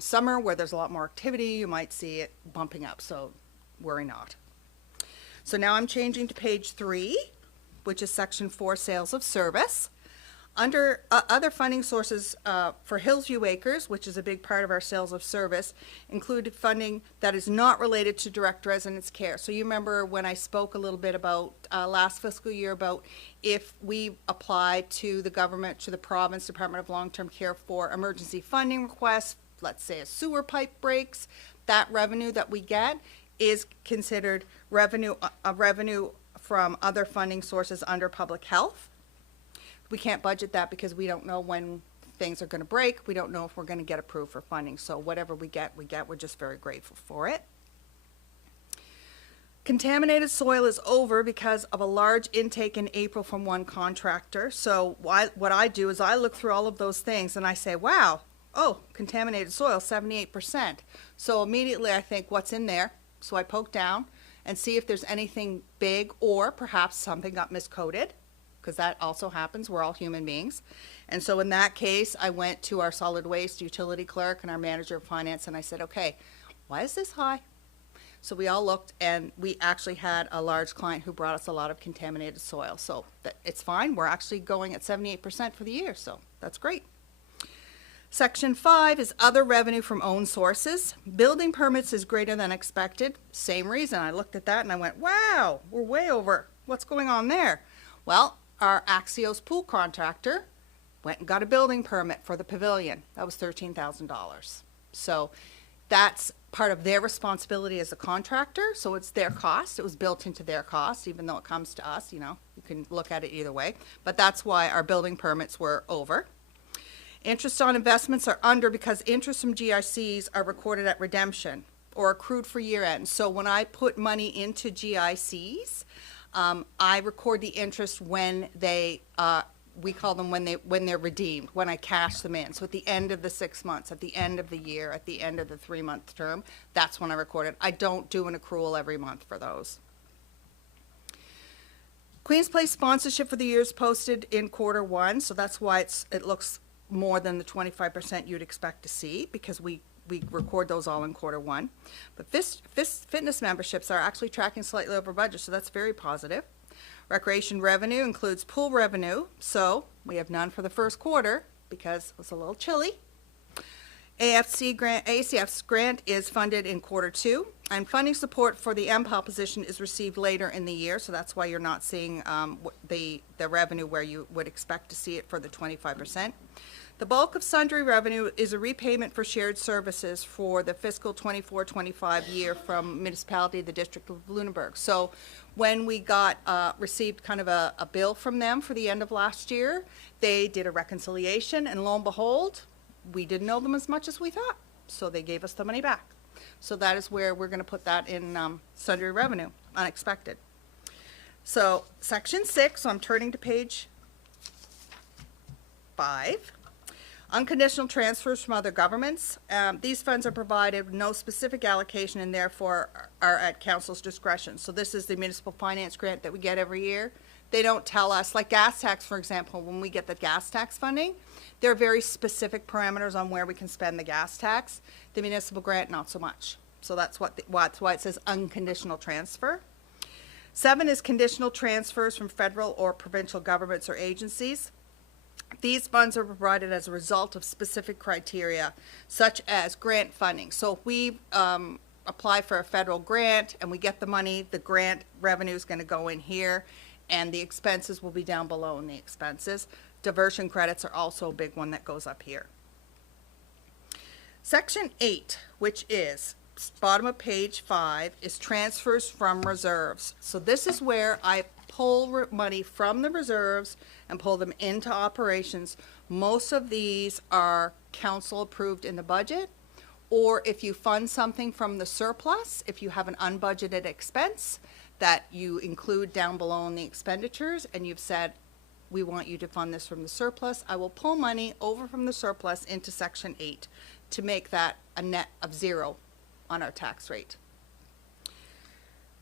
summer, where there's a lot more activity, you might see it bumping up. So worry not. So now I'm changing to page 3, which is section 4, sales of service. Under other funding sources for Hillsview Acres, which is a big part of our sales of service, included funding that is not related to direct residence care. So you remember when I spoke a little bit about last fiscal year about if we apply to the government, to the province Department of Long-Term Care for emergency funding requests, let's say a sewer pipe breaks, that revenue that we get is considered revenue from other funding sources under public health. We can't budget that because we don't know when things are going to break. We don't know if we're going to get approved for funding. So whatever we get. We're just very grateful for it. Contaminated soil is over because of a large intake in April from one contractor. So what I do is I look through all of those things and I say, wow, contaminated soil, 78%. So immediately I think, what's in there? So I poke down and see if there's anything big or perhaps something got miscoded. because that also happens. We're all human beings. And so in that case, I went to our solid waste utility clerk and our manager of finance, and I said, okay, why is this high? So we all looked, and we actually had a large client who brought us a lot of contaminated soil. So it's fine. We're actually going at 78% for the year, so that's great. Section 5 is other revenue from own sources. Building permits is greater than expected. Same reason. I looked at that and I went, wow, we're way over. What's going on there? Well, our Axios pool contractor went and got a building permit for the pavilion. That was $13,000. So that's part of their responsibility as a contractor, so it's their cost. It was built into their cost, even though it comes to us, you know, you can look at it either way. But that's why our building permits were over. Interest on investments are under because interest from GICs are recorded at redemption or accrued for year end. So when I put money into GICs, I record the interest when they, we call them when they're redeemed, when I cash them in. So at the end of the 6 months, at the end of the year, at the end of the 3-month term, that's when I record it. I don't do an accrual every month for those. Queen's Place sponsorship for the year is posted in Q1, so that's why it looks more than the 25% you'd expect to see, because we record those all in Q1. But fitness memberships are actually tracking slightly over budget, so that's very positive. Recreation revenue includes pool revenue, so we have none for the first quarter because it was a little chilly. ACF's grant is funded in Q2, and funding support for the MPAL position is received later in the year, so that's why you're not seeing the revenue where you would expect to see it for the 25%. The bulk of sundry revenue is a repayment for shared services for the fiscal 24-25 year from municipality, the District of Lunenburg. So when we got received kind of a bill from them for the end of last year, they did a reconciliation, and lo and behold, we didn't owe them as much as we thought, so they gave us the money back. So that is where we're going to put that in sundry revenue, unexpected. So section 6, so I'm turning to page 5. Unconditional transfers from other governments. These funds are provided with no specific allocation and therefore are at council's discretion. So this is the municipal finance grant that we get every year. They don't tell us, like gas tax, for example, when we get the gas tax funding, there are very specific parameters on where we can spend the gas tax. The municipal grant, not so much. So that's why it says unconditional transfer. 7 is conditional transfers from federal or provincial governments or agencies. These funds are provided as a result of specific criteria, such as grant funding. So if we apply for a federal grant and we get the money, the grant revenue is going to go in here, and the expenses will be down below in the expenses. Diversion credits are also a big one that goes up here. Section 8, which is bottom of page 5, is transfers from reserves. So this is where I pull money from the reserves and pull them into operations. Most of these are council approved in the budget, or if you fund something from the surplus, if you have an unbudgeted expense that you include down below in the expenditures and you've said, we want you to fund this from the surplus, I will pull money over from the surplus into section 8 to make that a net of 0 on our tax rate.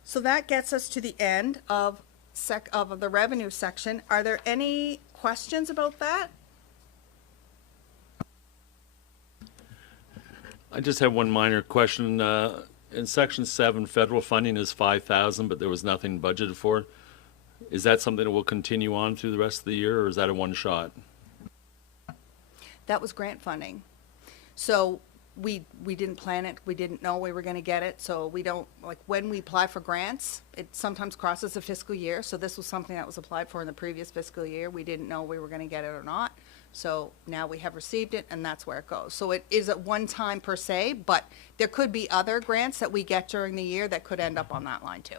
So that gets us to the end of the revenue section. Are there any questions about that? I just have one minor question. In section 7, federal funding is $5,000, but there was nothing budgeted for. Is that something that will continue on through the rest of the year, or is that a one shot? That was grant funding. So we didn't plan it. We didn't know we were going to get it. So we don't, like when we apply for grants, it sometimes crosses a fiscal year. So this was something that was applied for in the previous fiscal year. We didn't know we were going to get it or not. So now we have received it, and that's where it goes. So it is at one time per se, but there could be other grants that we get during the year that could end up on that line too.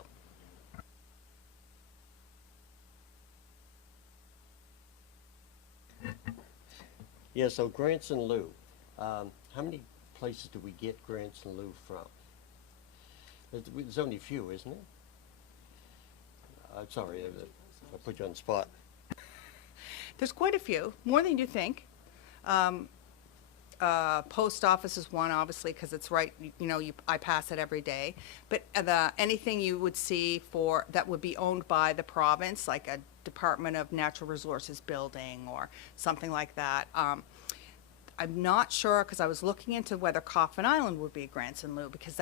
Yeah, so grants in lieu. How many places do we get grants in lieu from? There's only a few, isn't it? Sorry, I put you on the spot. There's quite a few, more than you think. post office is one, obviously, because it's right, I pass it every day. But anything you would see for, that would be owned by the province, like a Department of Natural Resources building or something like that. I'm not sure, because I was looking into whether Coffin Island would be grants in lieu, because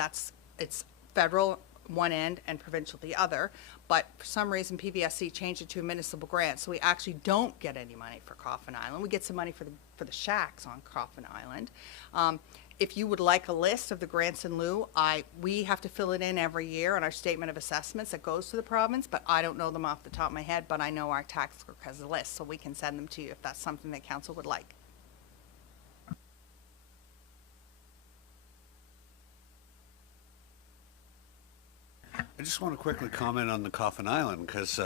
it's federal one end and provincial the other, but for some reason PVSC changed it to a municipal grant, so we actually don't get any money for Coffin Island. We get some money for the shacks on Coffin Island. If you would like a list of the grants in lieu, we have to fill it in every year on our statement of assessments that goes to the province, but I don't know them off the top of my head, but I know our tax clerk has a list, so we can send them to you if that's something that council would like. I just want to quickly comment on the Coffin Island, because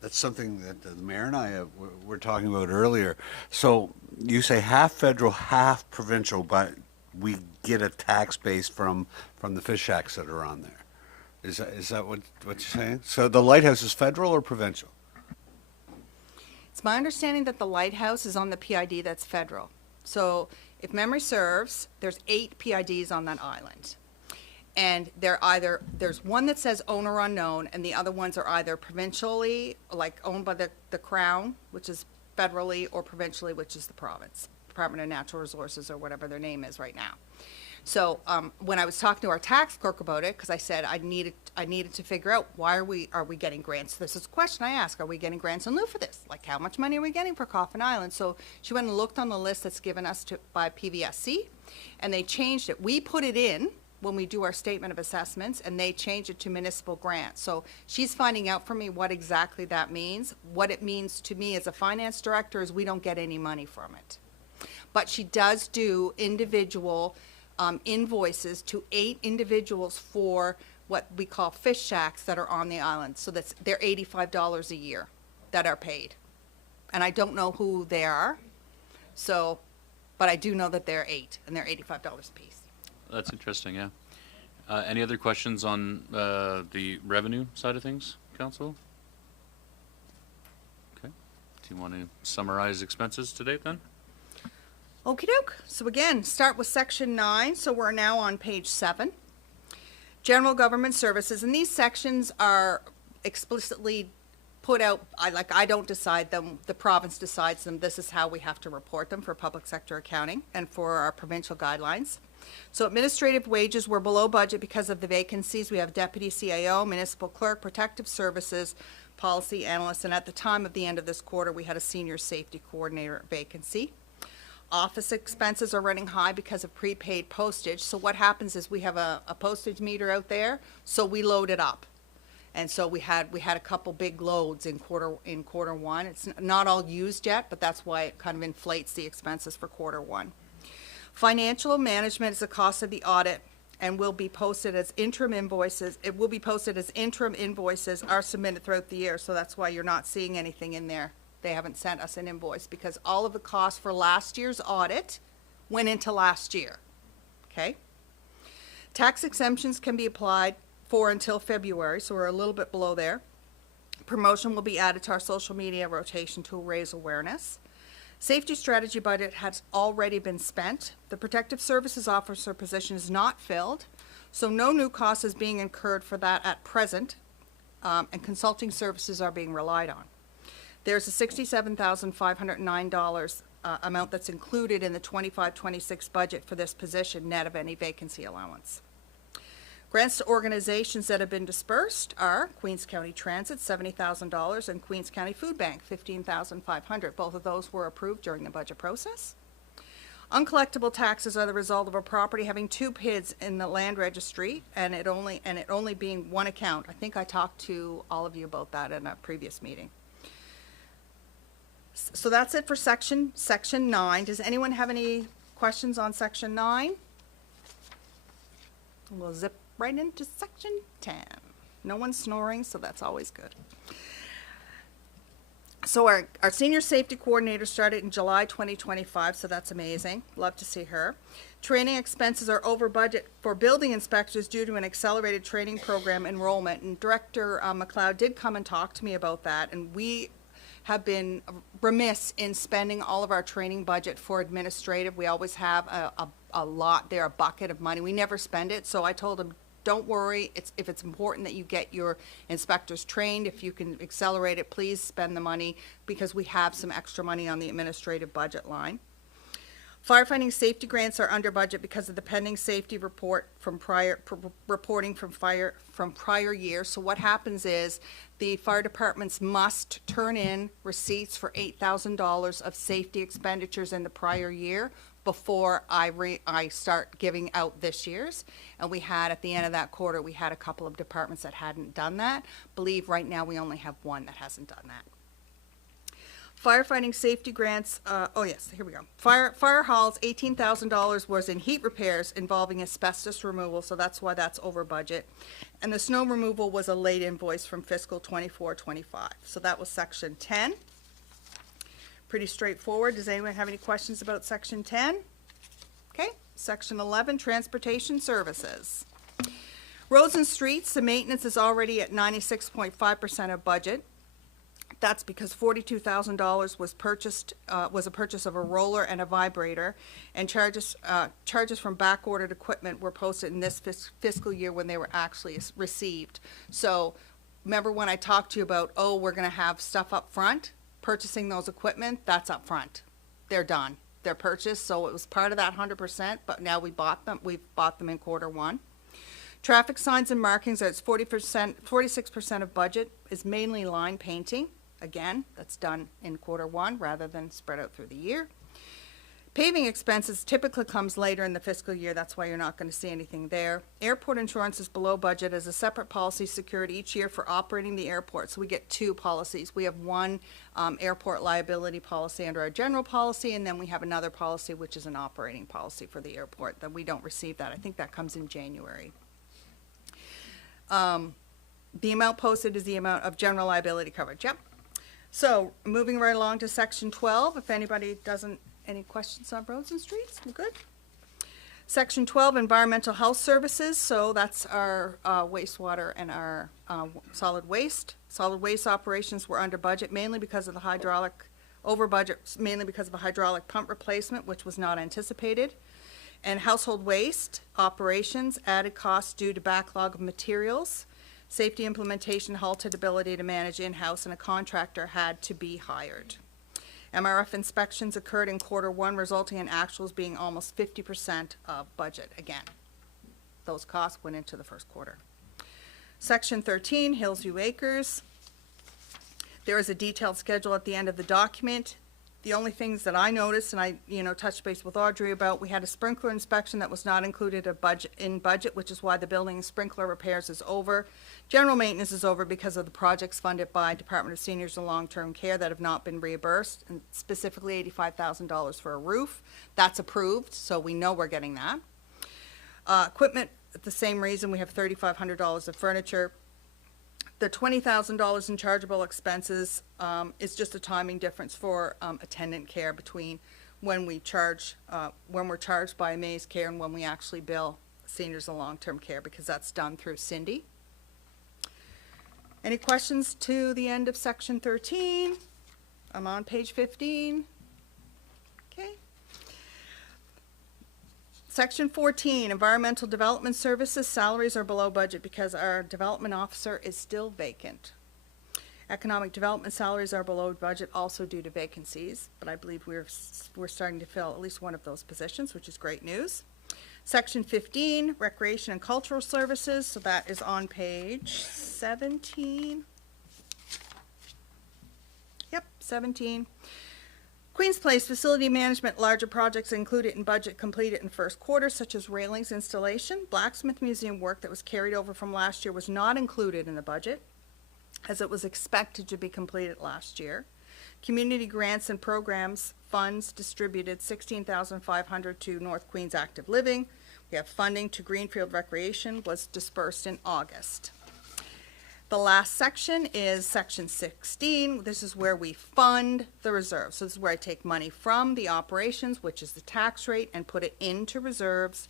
that's something that the mayor and I were talking about earlier. So you say half federal, half provincial, but we get a tax base from the fish shacks that are on there. Is that what you're saying? So the lighthouse is federal or provincial? It's my understanding that the lighthouse is on the PID that's federal. So if memory serves, there's 8 PIDs on that island. And there's one that says owner unknown, and the other ones are either provincially, like owned by the Crown, which is federally, or provincially, which is the province, Department of Natural Resources, or whatever their name is right now. So when I was talking to our tax clerk about it, because I said I needed to figure out why are we getting grants? This is a question I ask: are we getting grants in lieu for this? Like, how much money are we getting for Coffin Island? So she went and looked on the list that's given us by PVSC, and they changed it. We put it in when we do our statement of assessments, and they change it to municipal grants. So she's finding out for me what exactly that means. What it means to me as a finance director is we don't get any money from it. But she does do individual invoices to 8 individuals for what we call fish shacks that are on the island. So they're $85 a year that are paid. And I don't know who they are, but I do know that they're 8, and they're $85 a piece. That's interesting, yeah. Any other questions on the revenue side of things, Council? Okay. Do you want to summarize expenses to date then? Okie doke. So again, start with section 9. So we're now on page 7. General government services. And these sections are explicitly put out. I don't decide them. The province decides them. This is how we have to report them for public sector accounting and for our provincial guidelines. So administrative wages were below budget because of the vacancies. We have deputy CAO, municipal clerk, protective services, policy analyst, and at the time of the end of this quarter, we had a senior safety coordinator vacancy. Office expenses are running high because of prepaid postage. So what happens is we have a postage meter out there, so we load it up. And so we had a couple big loads in quarter one. It's not all used yet, but that's why it kind of inflates the expenses for quarter one. Financial management is the cost of the audit and will be posted as interim invoices. It will be posted as interim invoices are submitted throughout the year, so that's why you're not seeing anything in there. They haven't sent us an invoice because all of the costs for last year's audit went into last year, okay? Tax exemptions can be applied for until February, so we're a little bit below there. Promotion will be added to our social media rotation to raise awareness. Safety strategy budget has already been spent. The protective services officer position is not filled, so no new cost is being incurred for that at present, and consulting services are being relied on. There's a $67,509 amount that's included in the 25-26 budget for this position, net of any vacancy allowance. Grants to organizations that have been dispersed are Queens County Transit, $70,000, and Queens County Food Bank, $15,500. Both of those were approved during the budget process. Uncollectible taxes are the result of a property having 2 PIDs in the land registry, and it only being one account. I think I talked to all of you about that in a previous meeting. So that's it for section 9. Does anyone have any questions on section 9? We'll zip right into section 10. No one's snoring, so that's always good. So our senior safety coordinator started in July 2025, so that's amazing. Love to see her. Training expenses are over budget for building inspectors due to an accelerated training program enrollment. And Director McLeod did come and talk to me about that, and we have been remiss in spending all of our training budget for administrative. We always have a lot there, a bucket of money. We never spend it, so I told them, don't worry, if it's important that you get your inspectors trained, if you can accelerate it, please spend the money, because we have some extra money on the administrative budget line. Firefighting safety grants are under budget because of the pending safety report from reporting from prior years. So what happens is the fire departments must turn in receipts for $8,000 of safety expenditures in the prior year before I start giving out this year's. And we had, at the end of that quarter, we had a couple of departments that hadn't done that. Believe right now we only have one that hasn't done that. Firefighting safety grants, oh yes, here we go. Fire halls, $18,000 was in heat repairs involving asbestos removal, so that's why that's over budget. And the snow removal was a late invoice from fiscal 24-25. So that was section 10. Pretty straightforward. Does anyone have any questions about section 10? Okay, section 11, transportation services. Roads and streets, the maintenance is already at 96.5% of budget. That's because $42,000 was a purchase of a roller and a vibrator, and charges from back-ordered equipment were posted in this fiscal year when they were actually received. So remember when I talked to you about, oh, we're going to have stuff up front, purchasing those equipment, that's up front. They're done. They're purchased, so it was part of that 100%, but now we've bought them in quarter one. Traffic signs and markings, that's 46% of budget, is mainly line painting. Again, that's done in quarter one rather than spread out through the year. Paving expenses typically comes later in the fiscal year. That's why you're not going to see anything there. Airport insurance is below budget as a separate policy secured each year for operating the airport. So we get two policies. We have one airport liability policy under our general policy, and then we have another policy which is an operating policy for the airport. That we don't receive that. I think that comes in January. The amount posted is the amount of general liability coverage. Yep. So, moving right along to section 12, if anybody any questions on roads and streets, we're good. Section 12, environmental health services, so that's our wastewater and our solid waste. Solid waste operations were under budget mainly because of the over budget, mainly because of a hydraulic pump replacement, which was not anticipated. And household waste operations added costs due to backlog of materials. Safety implementation halted ability to manage in-house, and a contractor had to be hired. MRF inspections occurred in quarter one, resulting in actuals being almost 50% of budget again. Those costs went into the first quarter. Section 13, Hillsview Acres. There is a detailed schedule at the end of the document. The only things that I noticed, and I touched base with Audrey about, we had a sprinkler inspection that was not included in budget, which is why the building and sprinkler repairs is over. General maintenance is over because of the projects funded by Department of Seniors and Long-Term Care that have not been reimbursed, and specifically $85,000 for a roof. That's approved, so we know we're getting that. Equipment, the same reason, we have $3,500 of furniture. The $20,000 in chargeable expenses is just a timing difference for attendant care between when we're charged by Amaze Care and when we actually bill seniors and long-term care, because that's done through Cindy. Any questions to the end of section 13? I'm on page 15. Okay. Section 14, environmental development services, salaries are below budget because our development officer is still vacant. Economic development salaries are below budget also due to vacancies, but I believe we're starting to fill at least one of those positions, which is great news. Section 15, recreation and cultural services, so that is on page 17. Yep, 17. Queen's Place facility management, larger projects included in budget completed in first quarter, such as railings installation. Blacksmith Museum work that was carried over from last year was not included in the budget, as it was expected to be completed last year. Community grants and programs funds distributed $16,500 to North Queens Active Living. We have funding to Greenfield Recreation was dispersed in August. The last section is section 16. This is where we fund the reserves. So this is where I take money from the operations, which is the tax rate, and put it into reserves.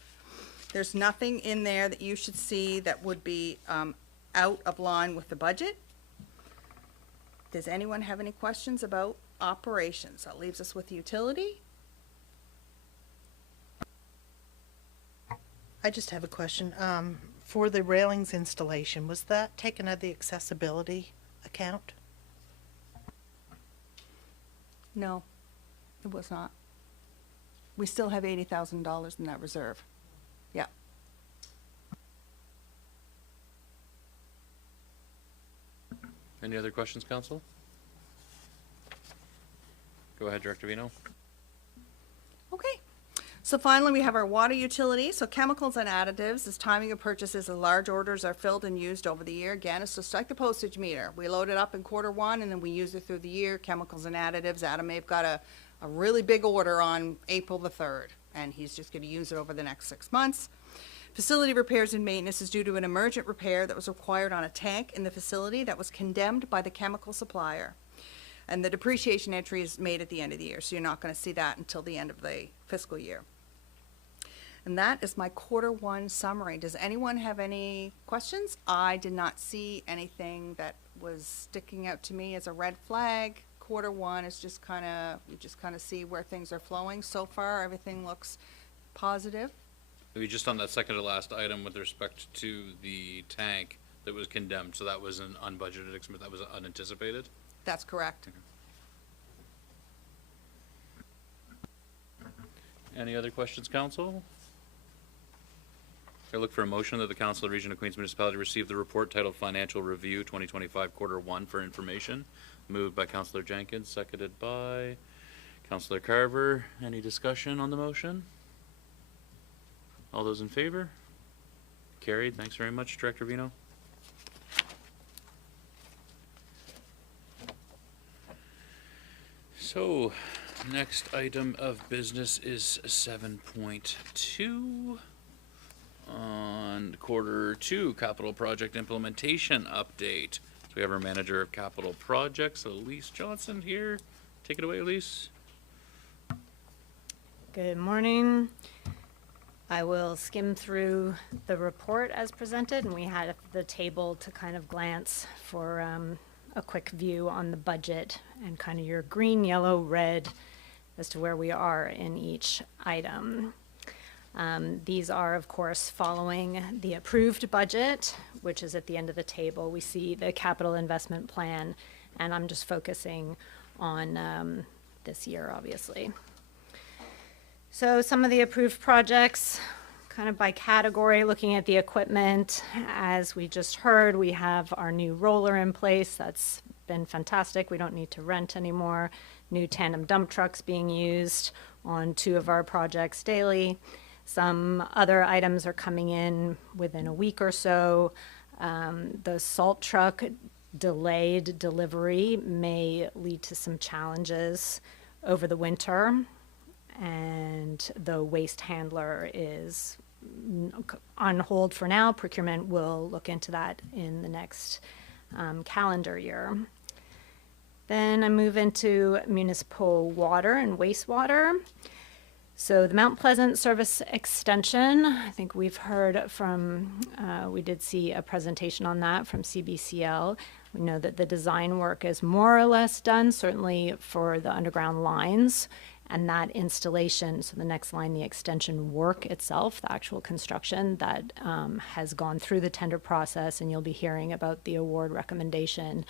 There's nothing in there that you should see that would be out of line with the budget. Does anyone have any questions about operations? That leaves us with utility. I just have a question. For the railings installation, was that taken out of the accessibility account? No, it was not. We still have $80,000 in that reserve. Yeah. Any other questions, council? Go ahead, Director Vino. Okay. So finally, we have our water utility. So chemicals and additives, as timing of purchases and large orders are filled and used over the year. Again, it's just like the postage meter. We load it up in Q1 and then we use it through the year. Chemicals and additives. Adam may have got a really big order on April the 3rd, and he's just going to use it over the next 6 months. Facility repairs and maintenance is due to an emergent repair that was required on a tank in the facility that was condemned by the chemical supplier. And the depreciation entry is made at the end of the year, so you're not going to see that until the end of the fiscal year. And that is my Q1 summary. Does anyone have any questions? I did not see anything that was sticking out to me as a red flag. Q1 is just kind of, we just kind of see where things are flowing. So far, everything looks positive. Maybe just on that second to last item with respect to the tank that was condemned, so that was an unbudgeted expense, that was unanticipated? That's correct. Any other questions, council? I look for a motion that the Council of the Region of Queens Municipality receive the report titled Financial Review 2025 Q1 for information. Moved by Councillor Jenkins, seconded by Councillor Carver. Any discussion on the motion? All those in favor? Carried. Thanks very much, Director Vino. So, next item of business is 7.2 on Q2 capital project implementation update. So we have our manager of capital projects, Elise Johnson, here. Take it away, Elise. Good morning. I will skim through the report as presented, and we had the table to kind of glance for a quick view on the budget and kind of your green, yellow, red as to where we are in each item. These are, of course, following the approved budget, which is at the end of the table. We see the capital investment plan, and I'm just focusing on this year, obviously. So some of the approved projects, kind of by category, looking at the equipment. As we just heard, we have our new roller in place. That's been fantastic. We don't need to rent anymore. New tandem dump trucks being used on 2 of our projects daily. Some other items are coming in within a week or so. The salt truck delayed delivery may lead to some challenges over the winter. And the waste handler is on hold for now. Procurement will look into that in the next calendar year. Then I move into municipal water and wastewater. So the Mount Pleasant Service Extension, I think we've heard from, we did see a presentation on that from CBCL. We know that the design work is more or less done, certainly for the underground lines. And that installation, so the next line, the extension work itself, the actual construction, that has gone through the tender process, and you'll be hearing about the award recommendation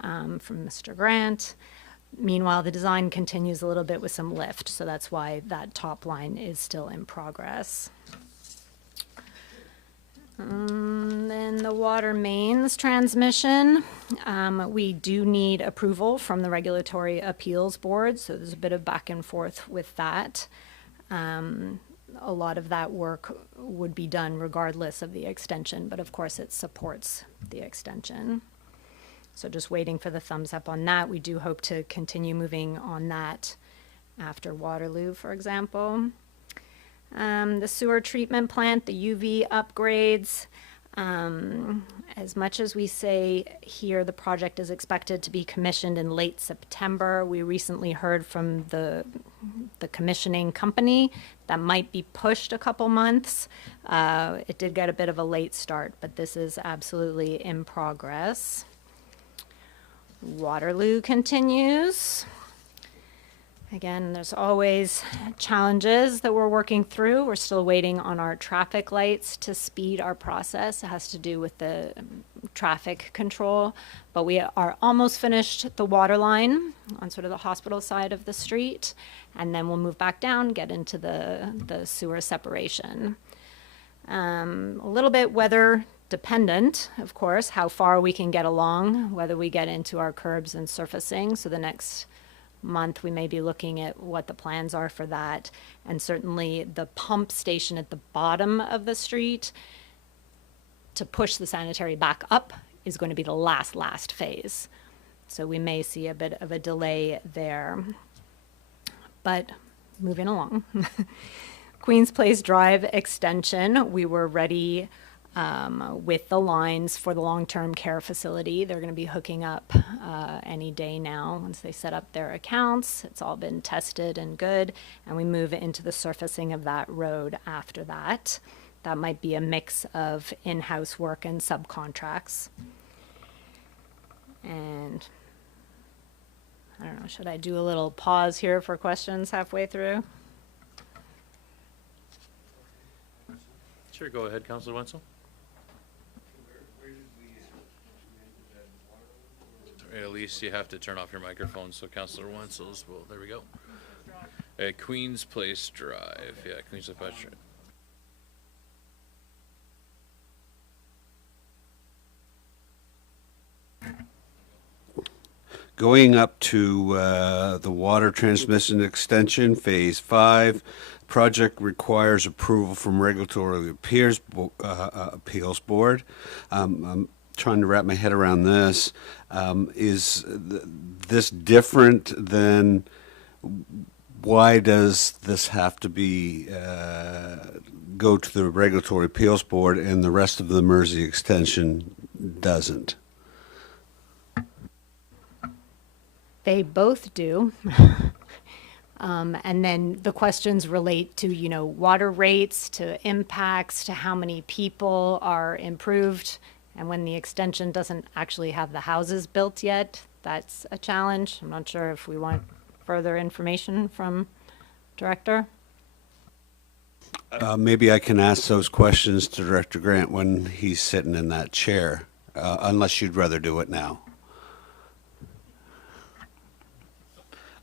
from Mr. Grant. Meanwhile, the design continues a little bit with some lift, so that's why that top line is still in progress. Then the water mains transmission, we do need approval from the Regulatory Appeals Board, so there's a bit of back and forth with that. A lot of that work would be done regardless of the extension, but of course it supports the extension. So just waiting for the thumbs up on that. We do hope to continue moving on that after Waterloo, for example. The sewer treatment plant, the UV upgrades. As much as we say here the project is expected to be commissioned in late September, we recently heard from the commissioning company that might be pushed a couple months. It did get a bit of a late start, but this is absolutely in progress. Waterloo continues. Again, there's always challenges that we're working through. We're still waiting on our traffic lights to speed our process. It has to do with the traffic control, but we are almost finished the water line on sort of the hospital side of the street, and then we'll move back down, get into the sewer separation. A little bit weather dependent, of course, how far we can get along, whether we get into our curbs and surfacing. So the next month we may be looking at what the plans are for that. And certainly the pump station at the bottom of the street to push the sanitary back up is going to be the last phase. So we may see a bit of a delay there. But moving along. Queens Place Drive extension, we were ready with the lines for the long-term care facility. They're going to be hooking up any day now once they set up their accounts. It's all been tested and good, and we move into the surfacing of that road after that. That might be a mix of in-house work and subcontracts. And I don't know, should I do a little pause here for questions halfway through? Sure, go ahead, Councillor Wenzel. At least you have to turn off your microphone, so Councillor Wenzel's, well, there we go. Queens Place Drive, yeah, Queens Place Drive. Going up to the water transmission extension, Phase 5. Project requires approval from Regulatory Appeals Board. I'm trying to wrap my head around this. Is this different than, why does this have to be go to the Regulatory Appeals Board and the rest of the Mersey extension doesn't? They both do. And then the questions relate to, you know, water rates, to impacts, to how many people are improved. And when the extension doesn't actually have the houses built yet, that's a challenge. I'm not sure if we want further information from Director. Maybe I can ask those questions to Director Grant when he's sitting in that chair, unless you'd rather do it now.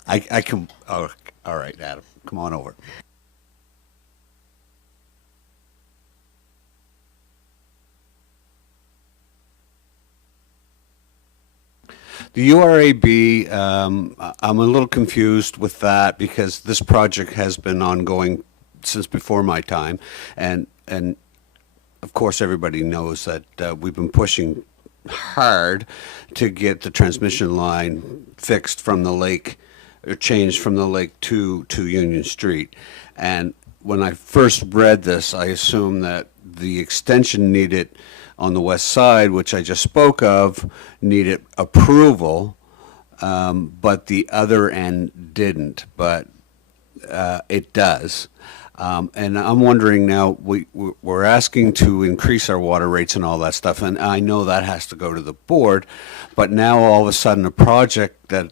I can, oh, all right, Adam, come on over. The URAB, I'm a little confused with that because this project has been ongoing since before my time. And of course, everybody knows that we've been pushing hard to get the transmission line fixed from the lake, or changed from the lake to Union Street. And when I first read this, I assumed that the extension needed on the west side, which I just spoke of, needed approval, but the other end didn't, but it does. And I'm wondering now, we're asking to increase our water rates and all that stuff, and I know that has to go to the board, but now all of a sudden a project that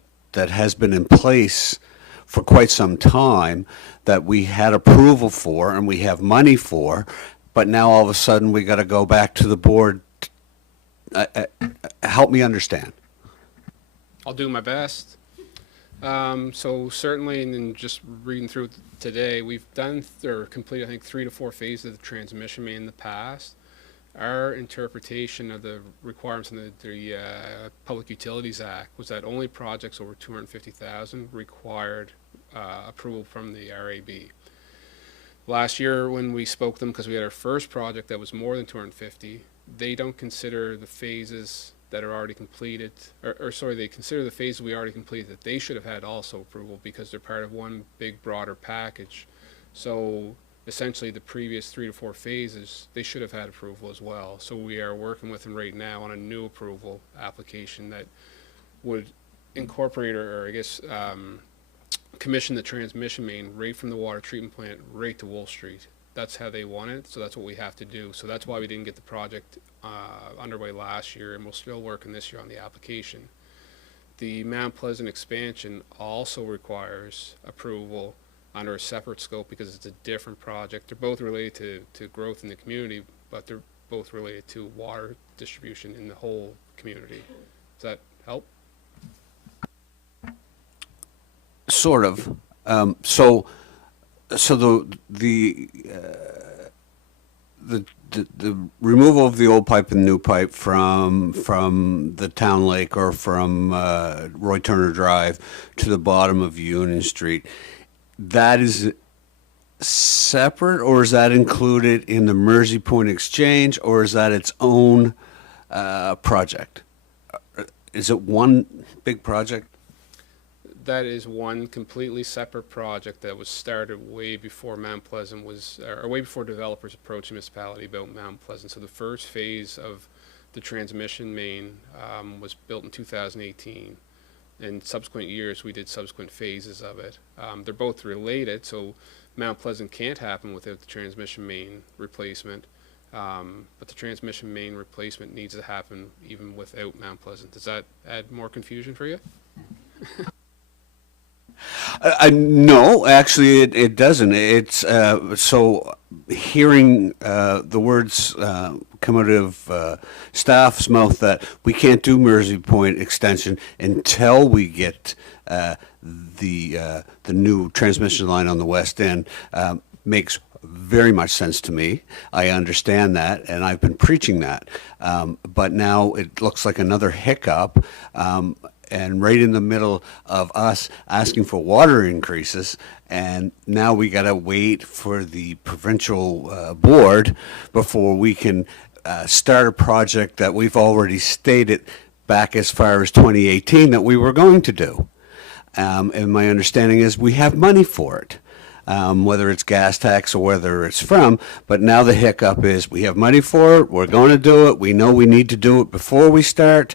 has been in place for quite some time, that we had approval for and we have money for, but now all of a sudden we got to go back to the board. Help me understand. I'll do my best. So certainly, and then just reading through today, we've done or completed, I think, 3 to 4 phases of the transmission main in the past. Our interpretation of the requirements in the Public Utilities Act was that only projects over 250,000 required approval from the RAB. Last year, when we spoke to them, because we had our first project that was more than 250, they don't consider the phases that are already completed, or sorry, they consider the phases we already completed that they should have had also approval because they're part of one big broader package. So essentially the previous 3 to 4 phases, they should have had approval as well. So we are working with them right now on a new approval application that would incorporate or I guess commission the transmission main right from the water treatment plant right to Wolf Street. That's how they want it, so that's what we have to do. So that's why we didn't get the project underway last year, and we're still working this year on the application. The Mount Pleasant expansion also requires approval under a separate scope because it's a different project. They're both related to growth in the community, but they're both related to water distribution in the whole community. Does that help? Sort of. So the removal of the old pipe and new pipe from the town lake or from Roy Turner Drive to the bottom of Union Street, that is separate, or is that included in the Mersey Point Exchange, or is that its own project? Is it one big project? That is one completely separate project that was started way before Mount Pleasant was, or way before developers approached the municipality about Mount Pleasant. So the first phase of the transmission main was built in 2018. In subsequent years, we did subsequent phases of it. They're both related, so Mount Pleasant can't happen without the transmission main replacement. But the transmission main replacement needs to happen even without Mount Pleasant. Does that add more confusion for you? No, actually, it doesn't. It's so hearing the words come out of staff's mouth that we can't do Mersey Point extension until we get the new transmission line on the west end makes very much sense to me. I understand that, and I've been preaching that. But now it looks like another hiccup. And right in the middle of us asking for water increases, and now we got to wait for the provincial board before we can start a project that we've already stated back as far as 2018 that we were going to do. And my understanding is we have money for it. Whether it's gas tax or whether it's from, but now the hiccup is we have money for it, we're going to do it, we know we need to do it before we start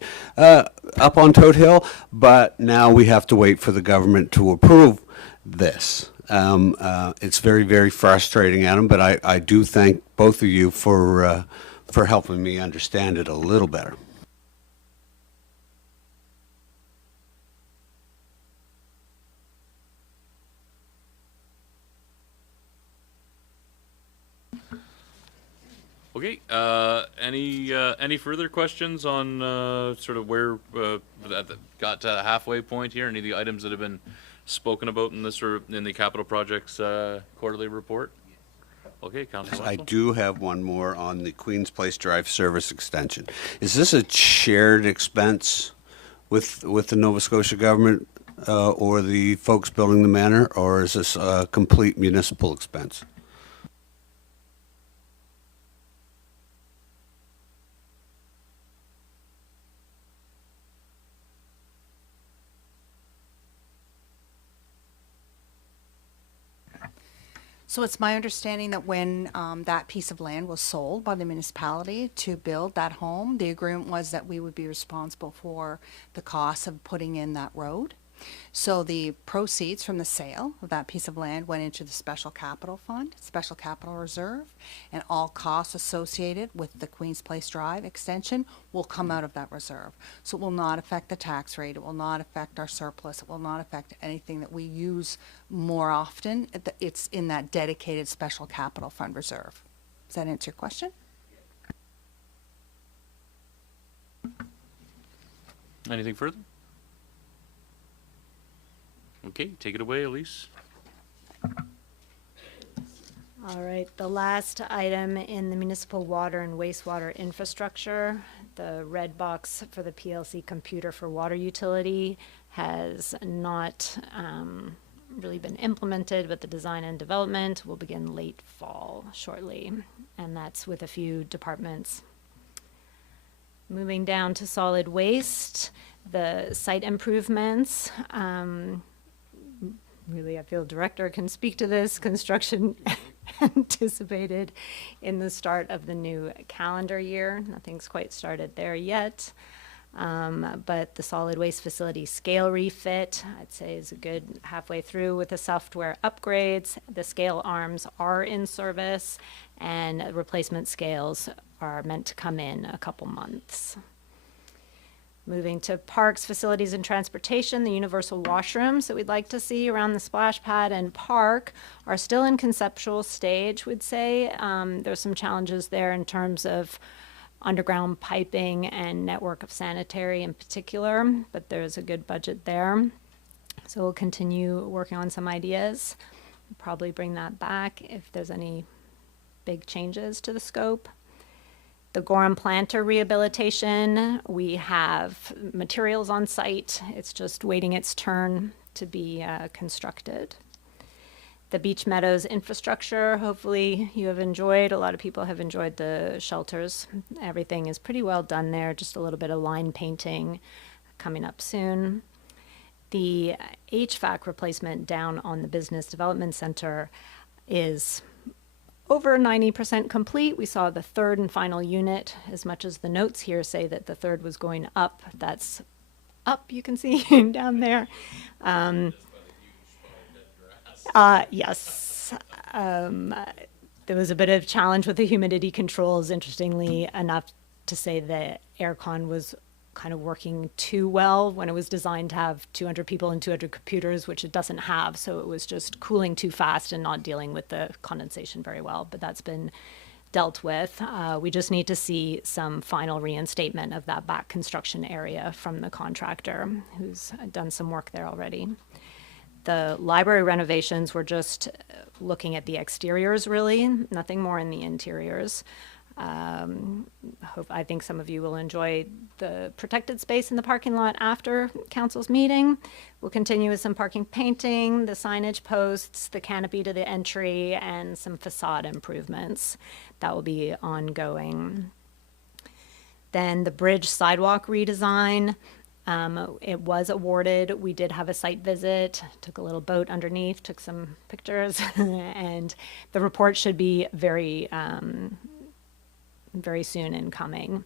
up on Toad Hill, but now we have to wait for the government to approve this. It's very, very frustrating, Adam, but I do thank both of you for helping me understand it a little better. Okay, any further questions on sort of where that got to the halfway point here? Any of the items that have been spoken about in this or in the capital projects quarterly report? Okay, Councilor I Wetzel. do have one more on the Queens Place Drive service extension. Is this a shared expense with the Nova Scotia government or the folks building the manor, or is this a complete municipal expense? So it's my understanding that when that piece of land was sold by the municipality to build that home, the agreement was that we would be responsible for the cost of putting in that road. So the proceeds from the sale of that piece of land went into the Special Capital Fund, Special Capital Reserve, and all costs associated with the Queens Place Drive extension will come out of that reserve. So it will not affect the tax rate, it will not affect our surplus, it will not affect anything that we use more often. It's in that dedicated Special Capital Fund reserve. Does that answer your question? Anything further? Okay, take it away, Elise. All right, the last item in the municipal water and wastewater infrastructure, the red box for the PLC computer for water utility has not really been implemented, but the design and development will begin late fall shortly, and that's with a few departments. Moving down to solid waste, the site improvements, really, I feel director can speak to this. Construction anticipated in the start of the new calendar year. Nothing's quite started there yet. But the solid waste facility scale refit, I'd say, is a good halfway through with the software upgrades. The scale arms are in service, and replacement scales are meant to come in a couple months. Moving to parks, facilities, and transportation, the universal washrooms that we'd like to see around the splash pad and park are still in conceptual stage, we'd say. There's some challenges there in terms of underground piping and network of sanitary in particular, but there's a good budget there. So we'll continue working on some ideas, probably bring that back if there's any big changes to the scope. The Gorham Planter rehabilitation, we have materials on site. It's just waiting its turn to be constructed. The Beach Meadows infrastructure, hopefully you have enjoyed. A lot of people have enjoyed the shelters. Everything is pretty well done there, just a little bit of line painting coming up soon. The HVAC replacement down on the Business Development Center is over 90% complete. We saw the third and final unit, as much as the notes here say that the third was going up. That's up, you can see down there. Yes. There was a bit of challenge with the humidity controls, interestingly enough, to say that aircon was kind of working too well when it was designed to have 200 people and 200 computers, which it doesn't have. So it was just cooling too fast and not dealing with the condensation very well. But that's been dealt with. We just need to see some final reinstatement of that back construction area from the contractor who's done some work there already. The library renovations, we're just looking at the exteriors really, nothing more in the interiors. I think some of you will enjoy the protected space in the parking lot after council's meeting. We'll continue with some parking painting, the signage posts, the canopy to the entry, and some facade improvements. That will be ongoing. Then the bridge sidewalk redesign. It was awarded. We did have a site visit, took a little boat underneath, took some pictures, and the report should be very soon incoming.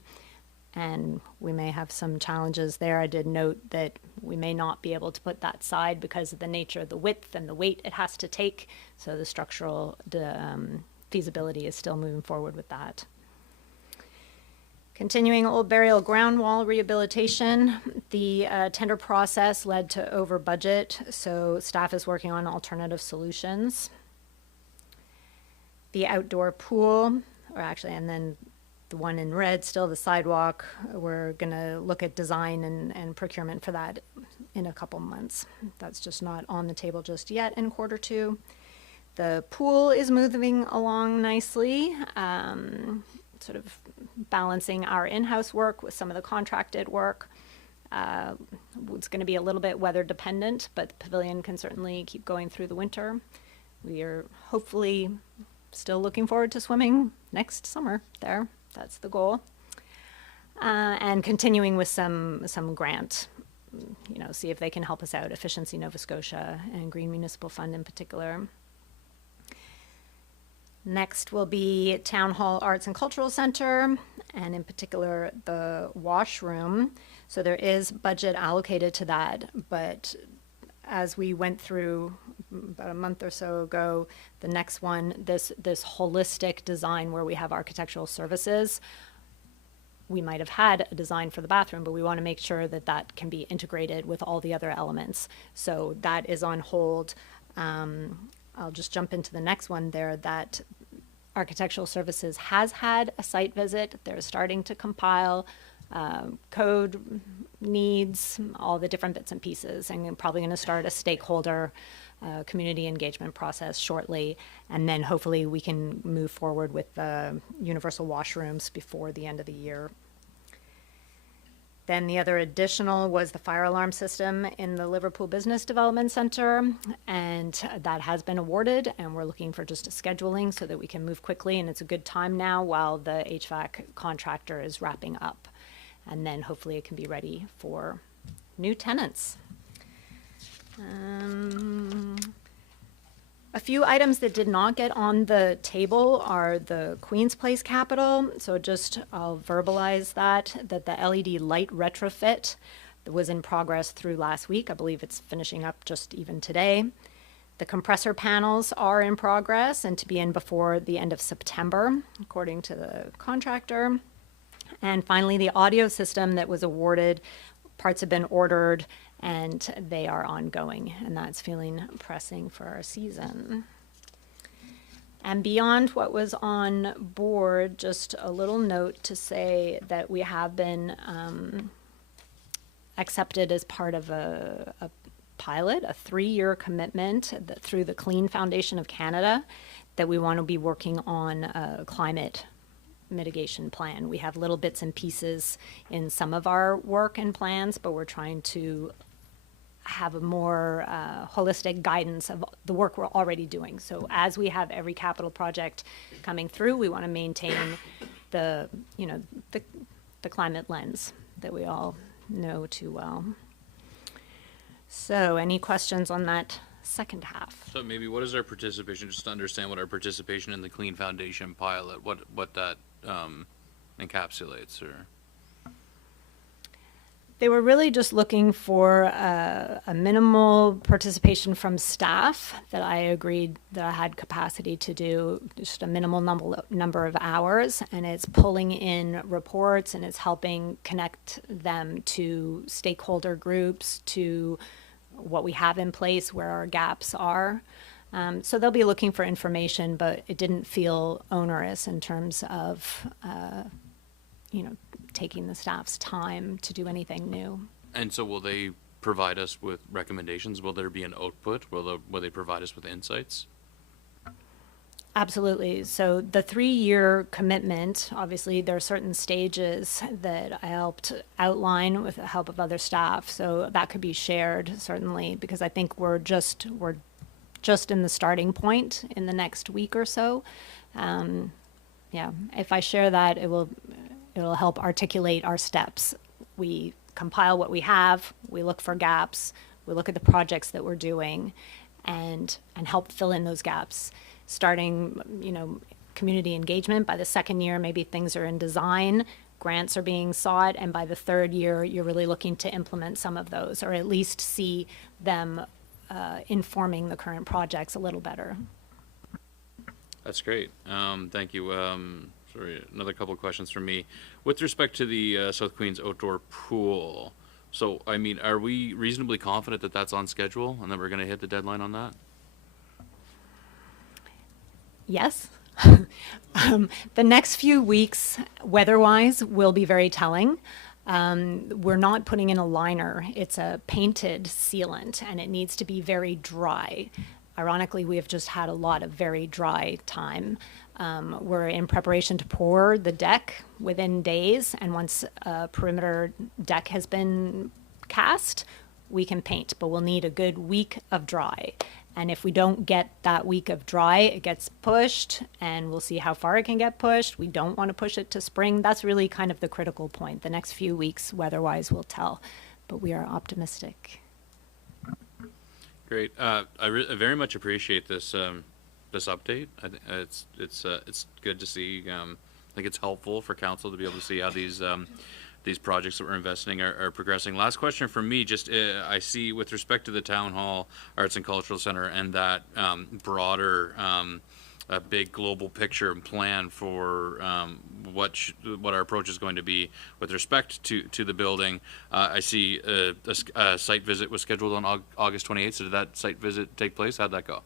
And we may have some challenges there. I did note that we may not be able to put that side because of the nature of the width and the weight it has to take. So the structural feasibility is still moving forward with that. Continuing Old Burial ground wall rehabilitation, the tender process led to over budget, so staff is working on alternative solutions. The outdoor pool, and then the one in red, still the sidewalk, we're gonna look at design and procurement for that in a couple months. That's just not on the table just yet in Q2. The pool is moving along nicely, sort of balancing our in-house work with some of the contracted work. It's going to be a little bit weather dependent, but the pavilion can certainly keep going through the winter. We are hopefully still looking forward to swimming next summer there. That's the goal. And continuing with some grant, see if they can help us out, Efficiency Nova Scotia and Green Municipal Fund in particular. Next will be Town Hall Arts and Cultural Center, and in particular the washroom. So there is budget allocated to that, but as we went through about a month or so ago, the next one, this holistic design where we have architectural services, we might have had a design for the bathroom, but we want to make sure that that can be integrated with all the other elements. So that is on hold. I'll just jump into the next one there, that Architectural Services has had a site visit. They're starting to compile code needs, all the different bits and pieces, and I'm probably going to start a stakeholder community engagement process shortly, and then hopefully we can move forward with the universal washrooms before the end of the year. Then the other additional was the fire alarm system in the Liverpool Business Development Center, and that has been awarded, and we're looking for just a scheduling so that we can move quickly, and it's a good time now while the HVAC contractor is wrapping up, and then hopefully it can be ready for new tenants. A few items that did not get on the table are the Queen's Place Capital. So I'll verbalize that the LED light retrofit that was in progress through last week. I believe it's finishing up just even today. The compressor panels are in progress and to be in before the end of September, according to the contractor. And finally, the audio system that was awarded parts have been ordered and they are ongoing, and that's feeling pressing for our season. And beyond what was on board, just a little note to say that we have been accepted as part of a pilot, a 3-year commitment through the Clean Foundation of Canada, that we want to be working on a climate mitigation plan. We have little bits and pieces in some of our work and plans, but we're trying to have a more holistic guidance of the work we're already doing. So as we have every capital project coming through, we want to maintain the climate lens that we all know too well. So any questions on that second half? So maybe what is our participation, just to understand what our participation in the Clean Foundation pilot, what that encapsulates, or? They were really just looking for a minimal participation from staff that I agreed that I had capacity to do, just a minimal number of hours, and it's pulling in reports and it's helping connect them to stakeholder groups, to what we have in place, where our gaps are. So they'll be looking for information, but it didn't feel onerous in terms of, taking the staff's time to do anything new. And so will they provide us with recommendations? Will there be an output? Will they provide us with insights? Absolutely. So the 3-year commitment, obviously there are certain stages that I helped outline with the help of other staff. So that could be shared, certainly, because I think we're just in the starting point in the next week or so. If I share that, it'll help articulate our steps. We compile what we have, we look for gaps, we look at the projects that we're doing, and help fill in those gaps. Starting, community engagement. By the 2nd year, maybe things are in design, grants are being sought, and by the 3rd year, you're really looking to implement some of those, or at least see them informing the current projects a little better. That's great. Thank you. Sorry, another couple of questions from me. With respect to the South Queens outdoor pool, so, are we reasonably confident that that's on schedule and that we're going to hit the deadline on that? Yes. The next few weeks, weather-wise, will be very telling. We're not putting in a liner. It's a painted sealant, and it needs to be very dry. Ironically, we have just had a lot of very dry time. We're in preparation to pour the deck within days, and once a perimeter deck has been cast, we can paint, but we'll need a good week of dry. And if we don't get that week of dry, it gets pushed, and we'll see how far it can get pushed. We don't want to push it to spring. That's really kind of the critical point. The next few weeks, weather-wise, will tell, but we are optimistic. Great. I very much appreciate this this update. I think it's good to see. I think it's helpful for council to be able to see how these projects that we're investing are progressing. Last question from me, just I see with respect to the Town Hall Arts and Cultural Center and that broader a big global picture and plan for what our approach is going to be with respect to the building. I see a site visit was scheduled on August 28th. So did that site visit take place? How'd that go?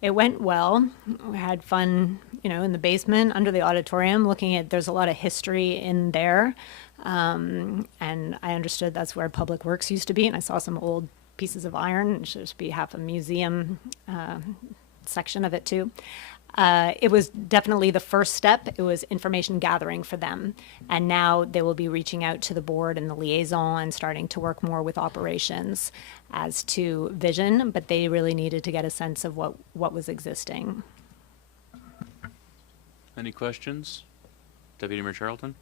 It went well. We had fun, in the basement under the auditorium, looking at, there's a lot of history in there. And I understood that's where Public Works used to be. And I saw some old pieces of iron. It should just be half a museum section of it too. It was definitely the first step. It was information gathering for them. And now they will be reaching out to the board and the liaison and starting to work more with operations as to vision, but they really needed to get a sense of what was existing. Any questions? Deputy Mayor Charlton?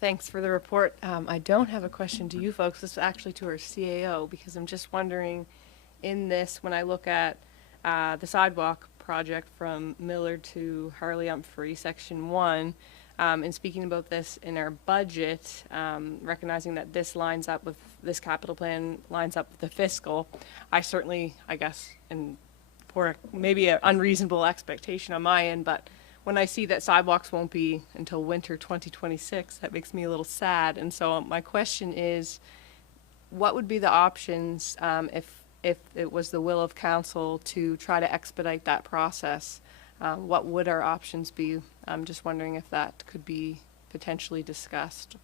Thanks for the report. I don't have a question to you folks. This is actually to our CAO, because I'm just wondering, in this, when I look at the sidewalk project from Miller to Harley-Humphrey, Section 1, and speaking about this in our budget, recognizing that this lines up with this capital plan, lines up with the fiscal, I certainly, I guess, and for maybe an unreasonable expectation on my end, but when I see that sidewalks won't be until winter 2026, that makes me a little sad. And so my question is, what would be the options if it was the will of council to try to expedite that process? What would our options be? I'm just wondering if that could be potentially discussed.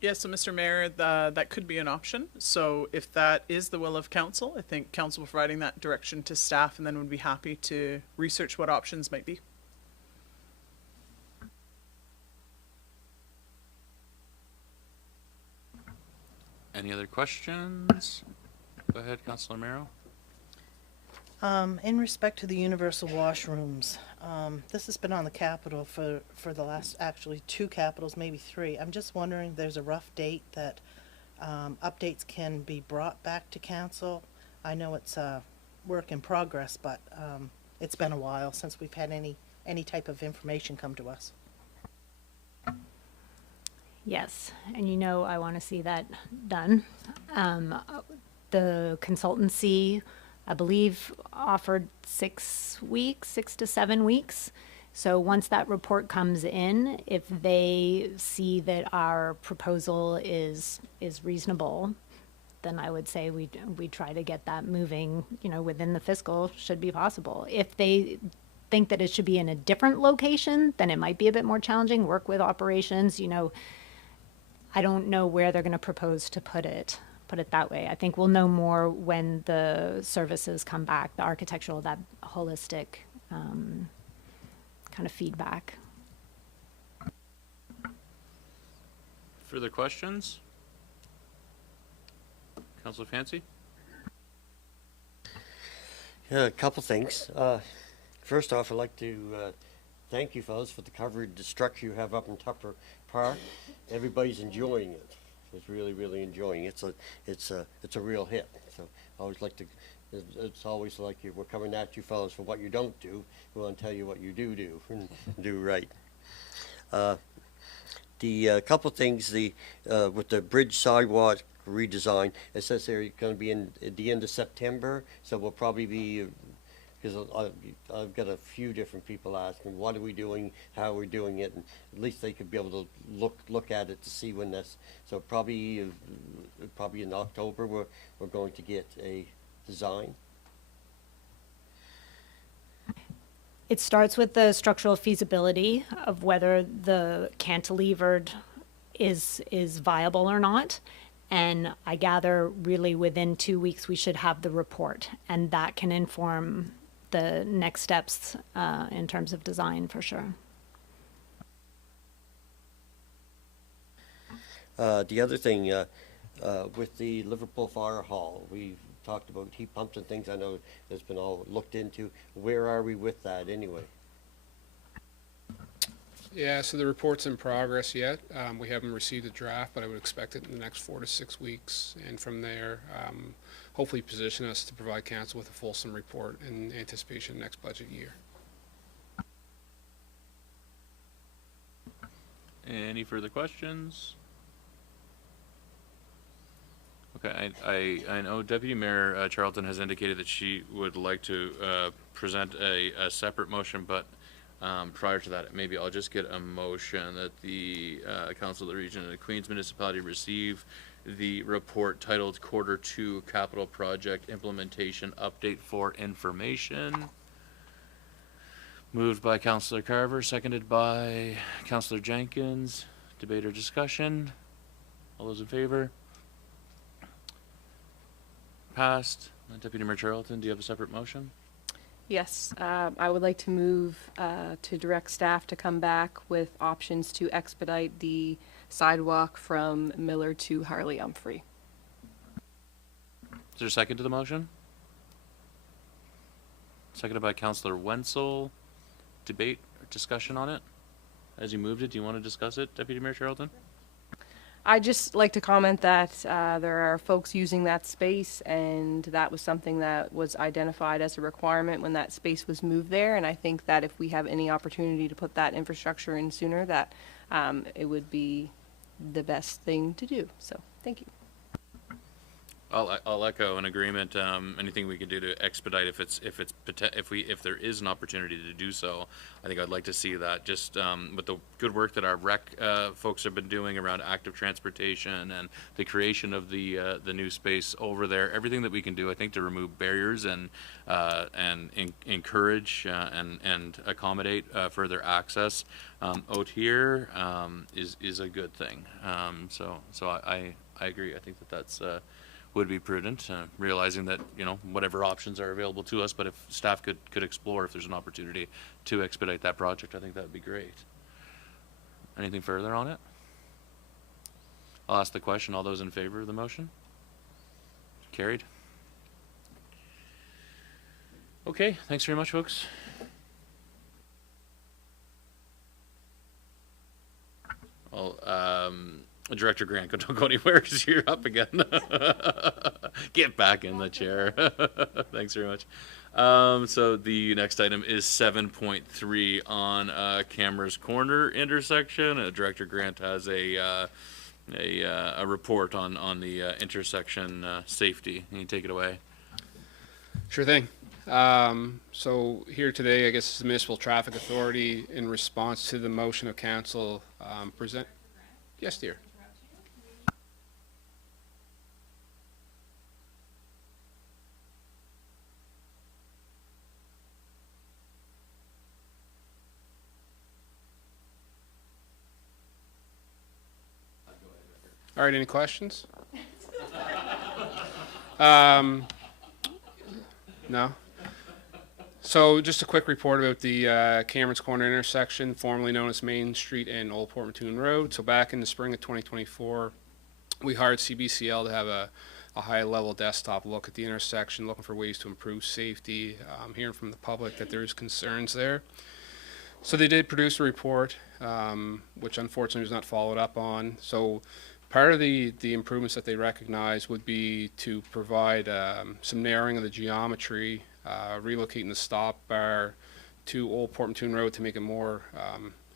Yes, so Mr. Mayor, that could be an option. So if that is the will of council, I think council providing that direction to staff and then would be happy to research what options might be. Any other questions? Go ahead, Councilor Merrill. In respect to the universal washrooms, this has been on the capital for the last, actually, 2 capitals, maybe 3. I'm just wondering if there's a rough date that updates can be brought back to council. I know it's a work in progress, but it's been a while since we've had any type of information come to us. Yes, and you know I want to see that done. The consultancy, I believe, offered 6 weeks, 6 to 7 weeks. So once that report comes in, if they see that our proposal is reasonable, then I would say we try to get that moving, you know, within the fiscal, should be possible. If they think that it should be in a different location, then it might be a bit more challenging, work with operations, you know. I don't know where they're going to propose to put it that way. I think we'll know more when the services come back, the architectural, that holistic kind of feedback. Further questions? Councilor Fancy? Yeah, a couple things. First off, I'd like to thank you fellas for the covered structure you have up in Tupper Park. Everybody's enjoying it. It's really, really enjoying it. It's a real hit. So I always like to. It's always like we're coming at you fellas for what you don't do. We want to tell you what you do and do right. The couple things with the bridge sidewalk redesign. It says they're going to be at the end of September. So we'll probably be. Because I've got a few different people asking, what are we doing, how are we doing it, and at least they could be able to look at it to see when that's, so probably in October we're going to get a design. It starts with the structural feasibility of whether the cantilevered is viable or not. And I gather really within 2 weeks we should have the report, and that can inform the next steps in terms of design for sure. The other thing, with the Liverpool Fire Hall, we've talked about heat pumps and things. I know it's been all looked into. Where are we with that anyway? Yeah, so the report's in progress yet. We haven't received a draft, but I would expect it in the next 4 to 6 weeks. And from there, hopefully position us to provide council with a fulsome report in anticipation of next budget year. Any further questions? Okay, I know Deputy Mayor Charlton has indicated that she would like to present a separate motion, but prior to that, maybe I'll just get a motion that the Council of the Region of the Queens Municipality receive the report titled Quarter 2 Capital Project Implementation Update for Information. Moved by Councillor Carver, seconded by Councillor Jenkins. Debate or discussion? All those in favor? Passed. Deputy Mayor Charlton, do you have a separate motion? Yes, I would like to move to direct staff to come back with options to expedite the sidewalk from Miller to Harley Humphrey. Is there a second to the motion? Seconded by Councillor Wenzel. Debate or discussion on it? As you moved it, do you want to discuss it, Deputy Mayor Charlton? I'd just like to comment that there are folks using that space, and that was something that was identified as a requirement when that space was moved there. And I think that if we have any opportunity to put that infrastructure in sooner, that it would be the best thing to do. So, thank you. I'll echo an agreement. Anything we can do to expedite if there is an opportunity to do so, I think I'd like to see that. Just with the good work that our rec folks have been doing around active transportation and the creation of the new space over there, everything that we can do, I think, to remove barriers and encourage and accommodate further access out here is a good thing. So I agree. I think that's would be prudent, realizing that, you know, whatever options are available to us, but if staff could explore if there's an opportunity to expedite that project, I think that would be great. Anything further on it? I'll ask the question. All those in favor of the motion? Carried. Okay, thanks very much, folks. Well, Director Grant, don't go anywhere because you're up again. Get back in the chair. Thanks very much. So the next item is 7.3 on Cameras Corner intersection. Director Grant has a report on the intersection safety. Can you take it away? Sure thing. So here today, I guess, is the Municipal Traffic Authority in response to the motion of council present. Yes, dear. All right, any questions? No? So just a quick report about the Cameron's Corner intersection, formerly known as Main Street and Old Port Mattoon Road. So back in the spring of 2024, we hired CBCL to have a high-level desktop look at the intersection, looking for ways to improve safety, hearing from the public that there's concerns there. So they did produce a report, which unfortunately was not followed up on. So part of the improvements that they recognize would be to provide some narrowing of the geometry, relocating the stop bar to Old Port Mattoon Road to make it more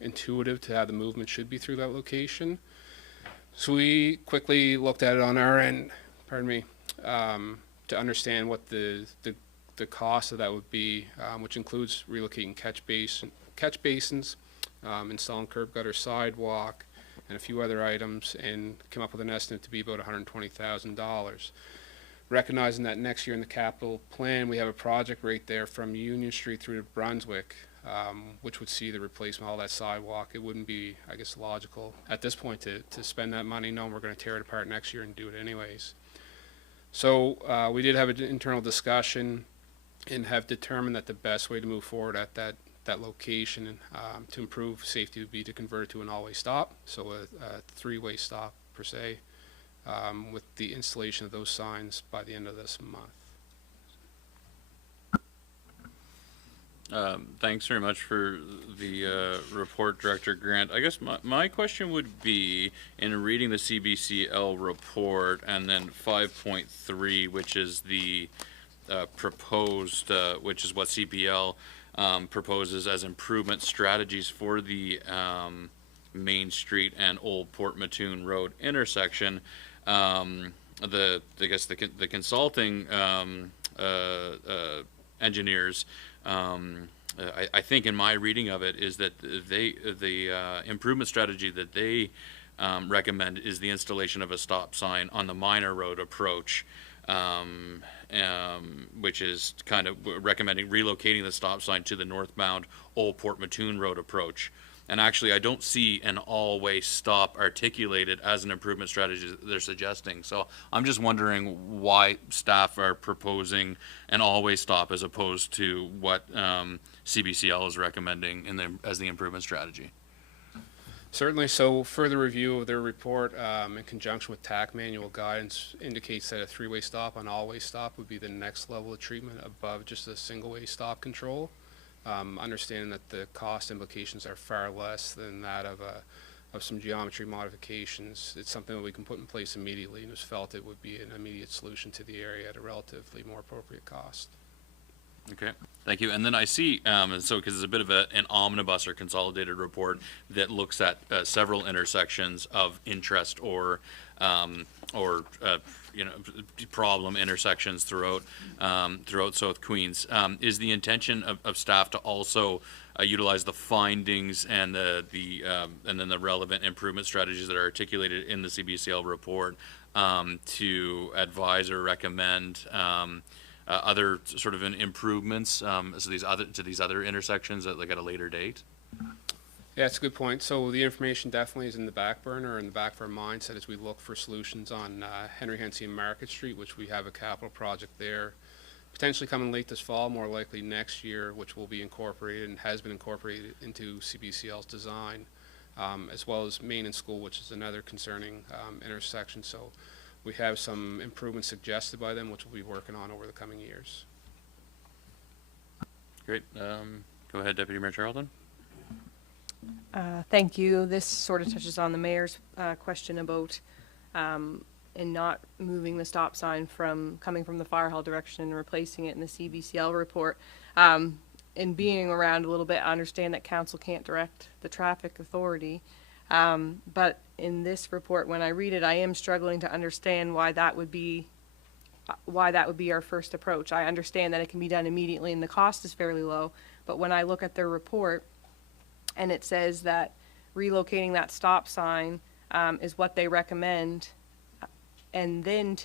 intuitive to how the movement should be through that location. So we quickly looked at it on our end, to understand what the cost of that would be, which includes relocating catch basins, installing curb gutter sidewalk, and a few other items, and come up with an estimate to be about $120,000. Recognizing that next year in the capital plan, we have a project right there from Union Street through to Brunswick, which would see the replacement of all that sidewalk. It wouldn't be, I guess, logical at this point to spend that money knowing we're going to tear it apart next year and do it anyways. So we did have an internal discussion and have determined that the best way to move forward at that location to improve safety would be to convert it to an all-way stop, so a three-way stop per se, with the installation of those signs by the end of this month. Thanks very much for the report, Director Grant. I guess my question would be, in reading the CBCL report and then 5.3, which is the proposed, which is what CPL proposes as improvement strategies for the Main Street and Old Port Mattoon Road intersection. I guess the consulting engineers, I think in my reading of it is that the improvement strategy that they recommend is the installation of a stop sign on the minor road approach, which is kind of recommending relocating the stop sign to the northbound Old Port Mattoon Road approach. And actually, I don't see an all-way stop articulated as an improvement strategy that they're suggesting. So I'm just wondering why staff are proposing an all-way stop as opposed to what CBCL is recommending as the improvement strategy. Certainly. So further review of their report in conjunction with TAC manual guidance indicates that a three-way stop on all-way stop would be the next level of treatment above just a single-way stop control. Understanding that the cost implications are far less than that of some geometry modifications. It's something that we can put in place immediately, and just felt it would be an immediate solution to the area at a relatively more appropriate cost. Okay, thank you. And then I see, so because it's a bit of an omnibus or consolidated report that looks at several intersections of interest or problem intersections throughout South Queens. Is the intention of staff to also utilize the findings and and then the relevant improvement strategies that are articulated in the CBCL report to advise or recommend other sort of improvements to these other intersections at a later date? Yeah, it's a good point. So the information definitely is in the back burner or in the back of our mindset as we look for solutions on Henry Hensey and Market Street, which we have a capital project there, potentially coming late this fall, more likely next year, which will be incorporated and has been incorporated into CBCL's design, as well as Main and School, which is another concerning intersection. So we have some improvements suggested by them, which we'll be working on over the coming years. Great. Go ahead, Deputy Mayor Charlton. Thank you. This sort of touches on the mayor's question about in not moving the stop sign coming from the fire hall direction and replacing it in the CBCL report. In being around a little bit, I understand that council can't direct the traffic authority. But in this report, when I read it, I am struggling to understand why that would be our first approach. I understand that it can be done immediately and the cost is fairly low, but when I look at their report and it says that relocating that stop sign is what they recommend, and then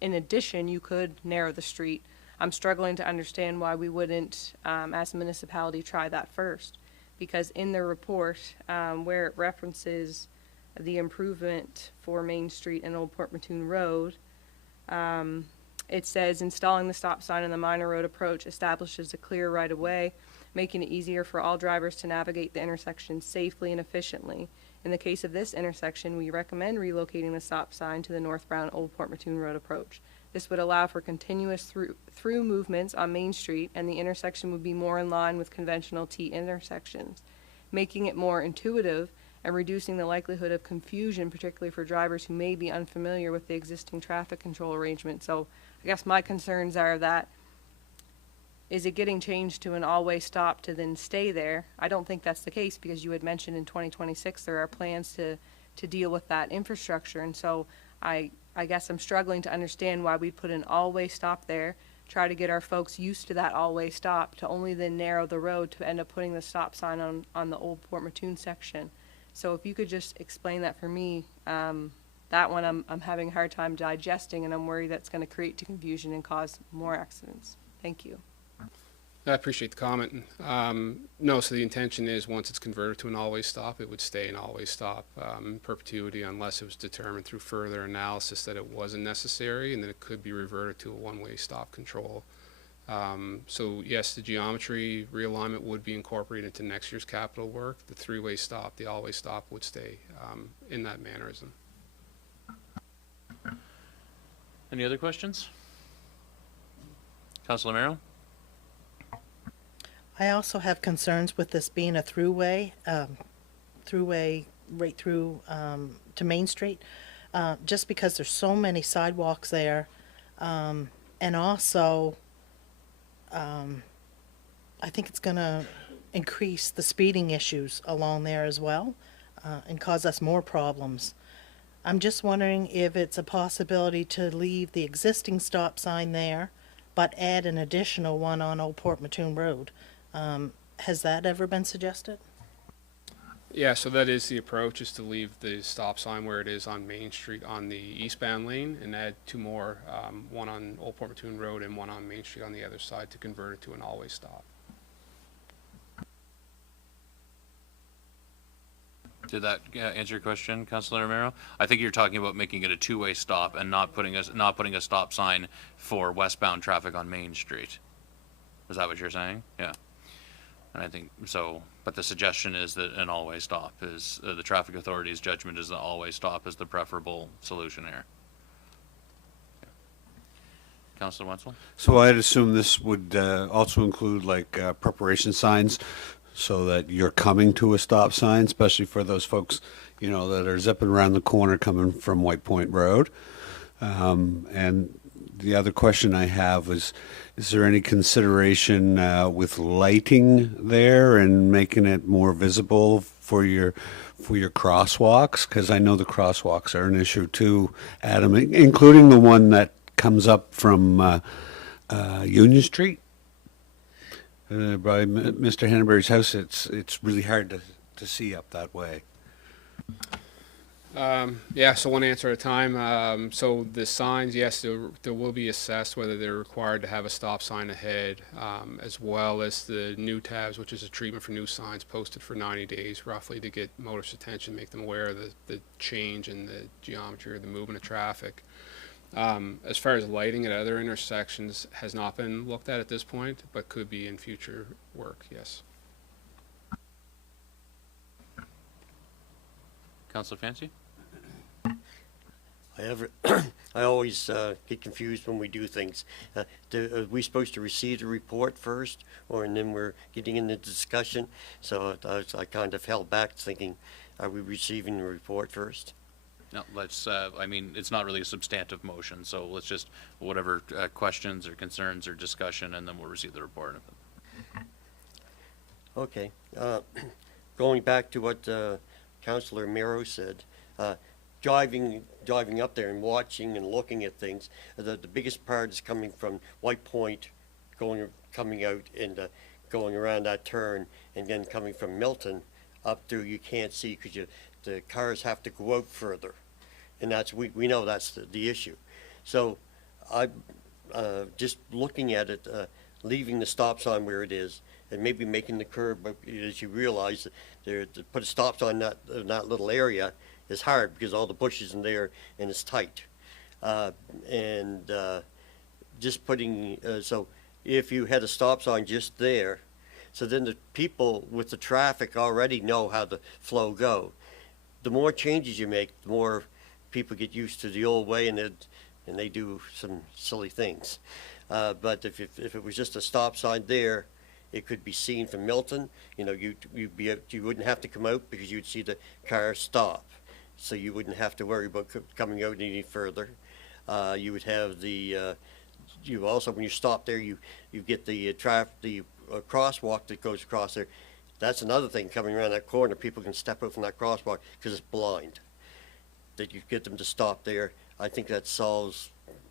in addition, you could narrow the street. I'm struggling to understand why we wouldn't, as a municipality, try that first. Because in the report, where it references the improvement for Main Street and Old Port Mattoon Road, it says installing the stop sign on the minor road approach establishes a clear right-of-way, making it easier for all drivers to navigate the intersection safely and efficiently. In the case of this intersection, we recommend relocating the stop sign to the northbound Old Port Mattoon Road approach. This would allow for continuous through movements on Main Street, and the intersection would be more in line with conventional T intersections, making it more intuitive and reducing the likelihood of confusion, particularly for drivers who may be unfamiliar with the existing traffic control arrangement. So I guess my concerns are that, is it getting changed to an all-way stop to then stay there? I don't think that's the case, because you had mentioned in 2026 there are plans to deal with that infrastructure, and so I guess I'm struggling to understand why we'd put an all-way stop there, try to get our folks used to that all-way stop, to only then narrow the road to end up putting the stop sign on the Old Port Mattoon section. So if you could just explain that for me, that one I'm having a hard time digesting, and I'm worried that's going to create confusion and cause more accidents. Thank you. I appreciate the comment. No, so the intention is once it's converted to an always stop, it would stay an always stop in perpetuity unless it was determined through further analysis that it wasn't necessary, and then it could be reverted to a one-way stop control. So yes, the geometry realignment would be incorporated into next year's capital work. The three-way stop, the always stop would stay in that mannerism. Any other questions? Councilor Merrill? I also have concerns with this being a throughway right through to Main Street, just because there's so many sidewalks there, and also I think it's going to increase the speeding issues along there as well, and cause us more problems. I'm just wondering if it's a possibility to leave the existing stop sign there, but add an additional one on Old Port Mattoon Road. Has that ever been suggested? Yeah, so that is the approach, is to leave the stop sign where it is on Main Street on the eastbound lane and add two more, one on Old Port Mattoon Road and one on Main Street on the other side to convert it to an always stop. Did that answer your question, Councilor Romero? I think you're talking about making it a two-way stop and not putting a stop sign for westbound traffic on Main Street. Is that what you're saying? Yeah. And I think so, but the suggestion is that an all-way stop is, the traffic authority's judgment is that all-way stop is the preferable solution here. Yeah. Councilor Wenzel? So I'd assume this would also include like preparation signs so that you're coming to a stop sign, especially for those folks, you know, that are zipping around the corner coming from White Point Road. And the other question I have is there any consideration with lighting there and making it more visible for your crosswalks? Because I know the crosswalks are an issue too, Adam, including the one that comes up from Union Street by Mr. Henneberry's house. It's really hard to see up that way. Yeah, so one answer at a time. So the signs, yes, there will be assessed whether they're required to have a stop sign ahead, as well as the new tabs, which is a treatment for new signs posted for 90 days roughly to get motorists' attention, make them aware of the change in the geometry or the movement of traffic. As far as lighting at other intersections has not been looked at this point, but could be in future work, yes. Councillor Fancy? I always get confused when we do things. Are we supposed to receive the report first, and then we're getting into discussion? So I kind of held back thinking, are we receiving the report first? No, let's, I mean, it's not really a substantive motion, so let's just, whatever questions or concerns or discussion, and then we'll receive the report. Okay. Going back to what Councillor Miro said, driving up there and watching and looking at things, the biggest part is coming from White Point, coming out and going around that turn, and then coming from Milton up through, you can't see because the cars have to go out further, and we know that's the issue. So I just looking at it, leaving the stop sign where it is, and maybe making the curve, but as you realize to put a stop sign in that little area is hard because all the bushes in there and it's tight. Just putting, so if you had a stop sign just there, so then the people with the traffic already know how the flow go. The more changes you make, the more people get used to the old way, and they do some silly things. But if it was just a stop sign there, it could be seen from Milton. You know, you wouldn't have to come out because you'd see the car stop, so you wouldn't have to worry about coming out any further. You would have you also, when you stop there, you get the crosswalk that goes across there. That's another thing, coming around that corner, people can step out from that crosswalk because it's blind. That you get them to stop there. I think that solves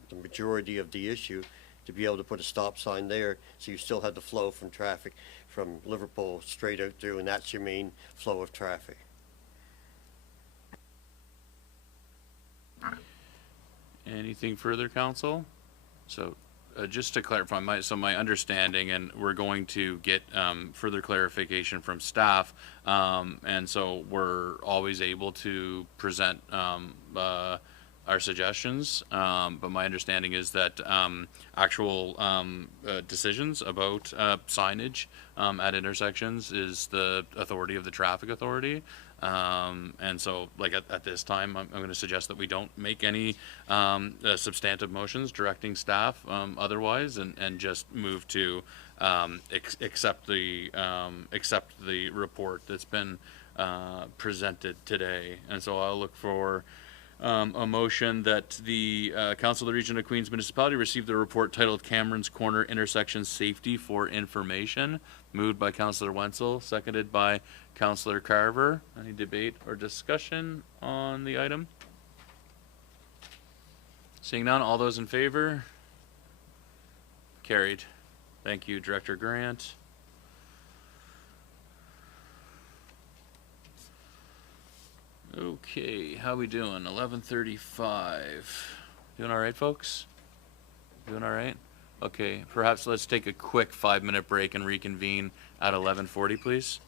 the majority of the issue, to be able to put a stop sign there, so you still have the flow from traffic from Liverpool straight out through, and that's your main flow of traffic. Anything further, council? So just to clarify, my understanding, and we're going to get further clarification from staff, and so we're always able to present our suggestions, but my understanding is that actual decisions about signage at intersections is the authority of the traffic authority. And so, like at this time, I'm going to suggest that we don't make any substantive motions directing staff otherwise, and just move to accept the report that's been presented today. And so I'll look for a motion that the Council of the Region of Queens Municipality receive the report titled Cameron's Corner Intersection Safety for Information, moved by Councillor Wenzel, seconded by Councillor Carver. Any debate or discussion on the item? Seeing none, all those in favor? Carried. Thank you, Director Grant. Okay, how we doing? 11:35. Doing all right, folks? Doing all right? Okay, perhaps let's take a quick 5-minute break and reconvene at 11:40, please.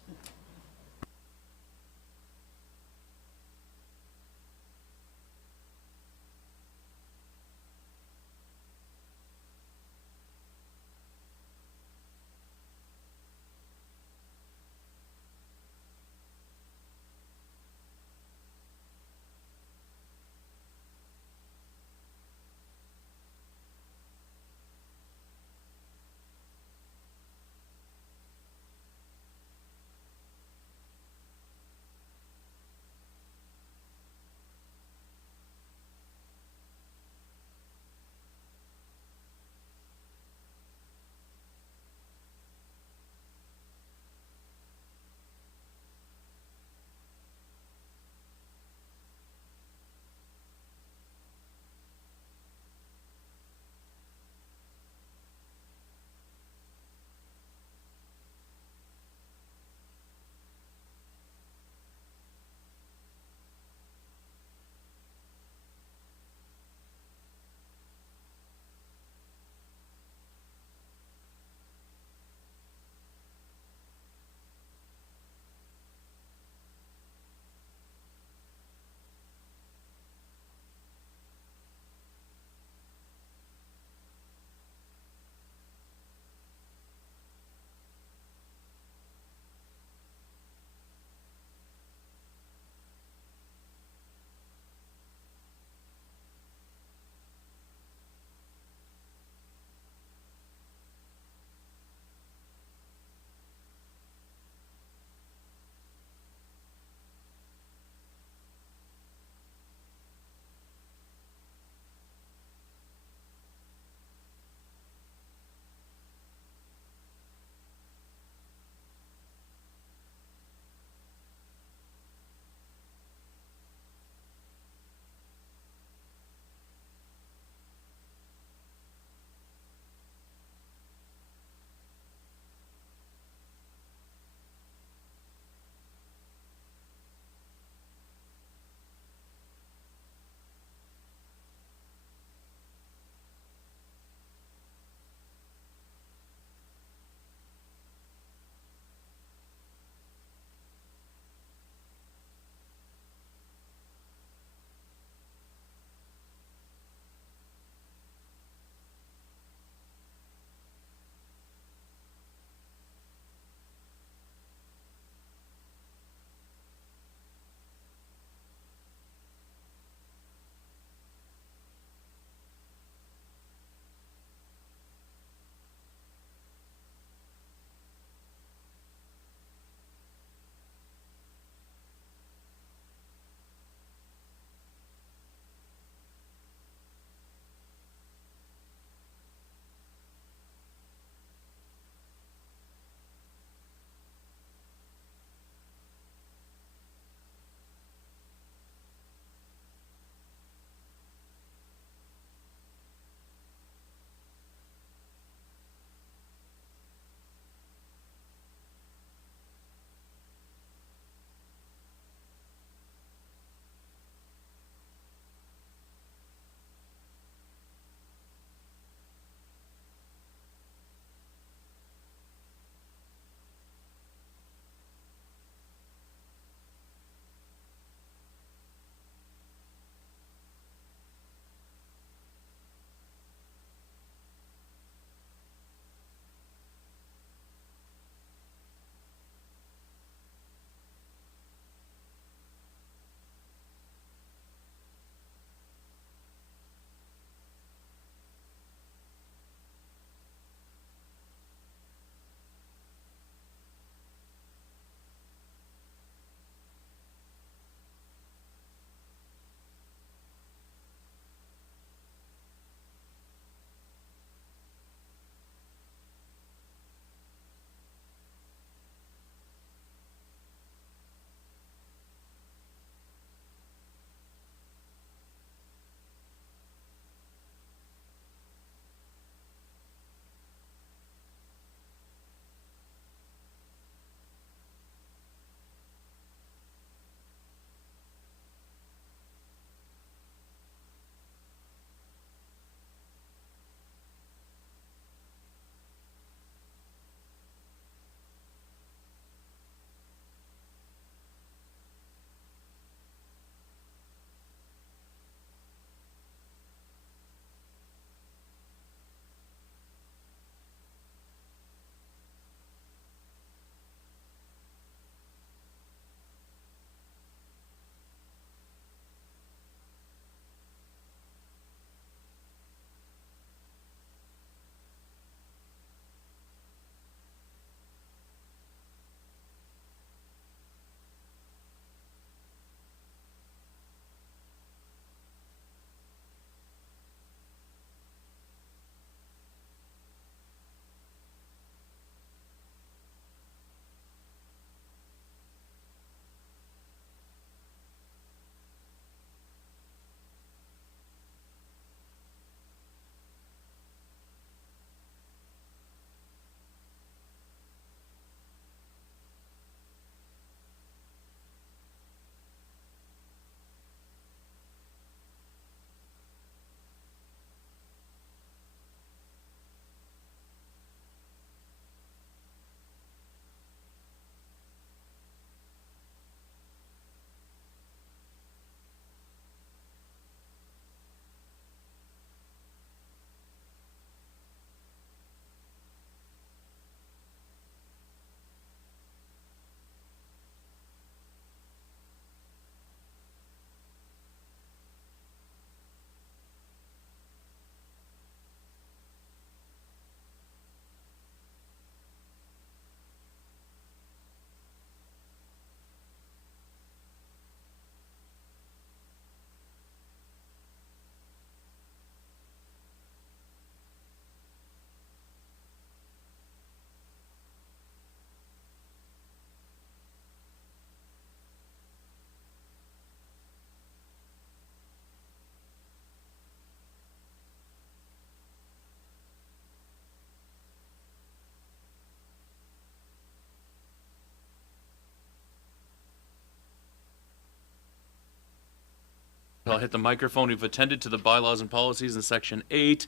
I'll hit the microphone. We've attended to the bylaws and policies in section 8.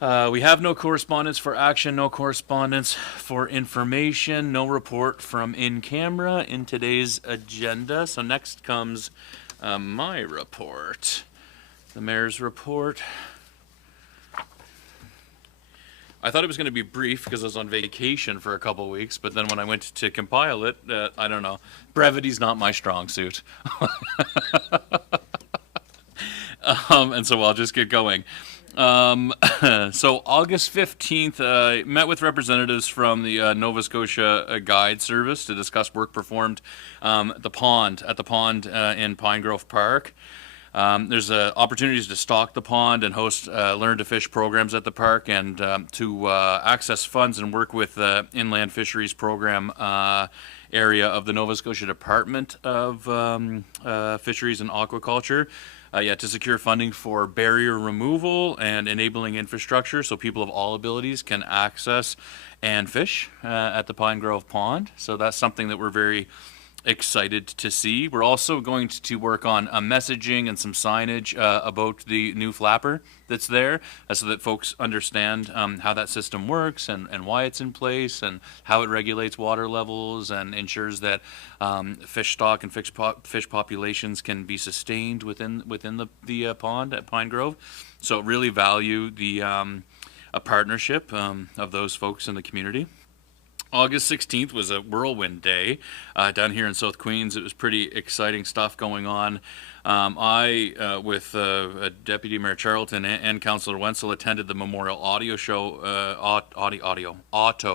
We have no correspondence for action, no correspondence for information, no report from in camera in today's agenda. So next comes my report, the mayor's report. I thought it was going to be brief because I was on vacation for a couple weeks, but then when I went to compile it, I don't know, brevity's not my strong suit. And so I'll just get going. So August 15th, I met with representatives from the Nova Scotia Guide Service to discuss work performed at the pond in Pine Grove Park. There's opportunities to stock the pond and host learn to fish programs at the park, and to access funds and work with the Inland Fisheries Program area of the Nova Scotia Department of Fisheries and Aquaculture. To secure funding for barrier removal and enabling infrastructure so people of all abilities can access and fish at the Pine Grove Pond. So that's something that we're very excited to see. We're also going to work on messaging and some signage about the new flapper that's there, so that folks understand how that system works and why it's in place and how it regulates water levels and ensures that fish stock and fish populations can be sustained within the pond at Pine Grove. So really value the a partnership of those folks in the community. August 16th was a whirlwind day down here in South Queens. It was pretty exciting stuff going on. I, with Deputy Mayor Charlton and Councillor Wenzel, attended the Memorial Auto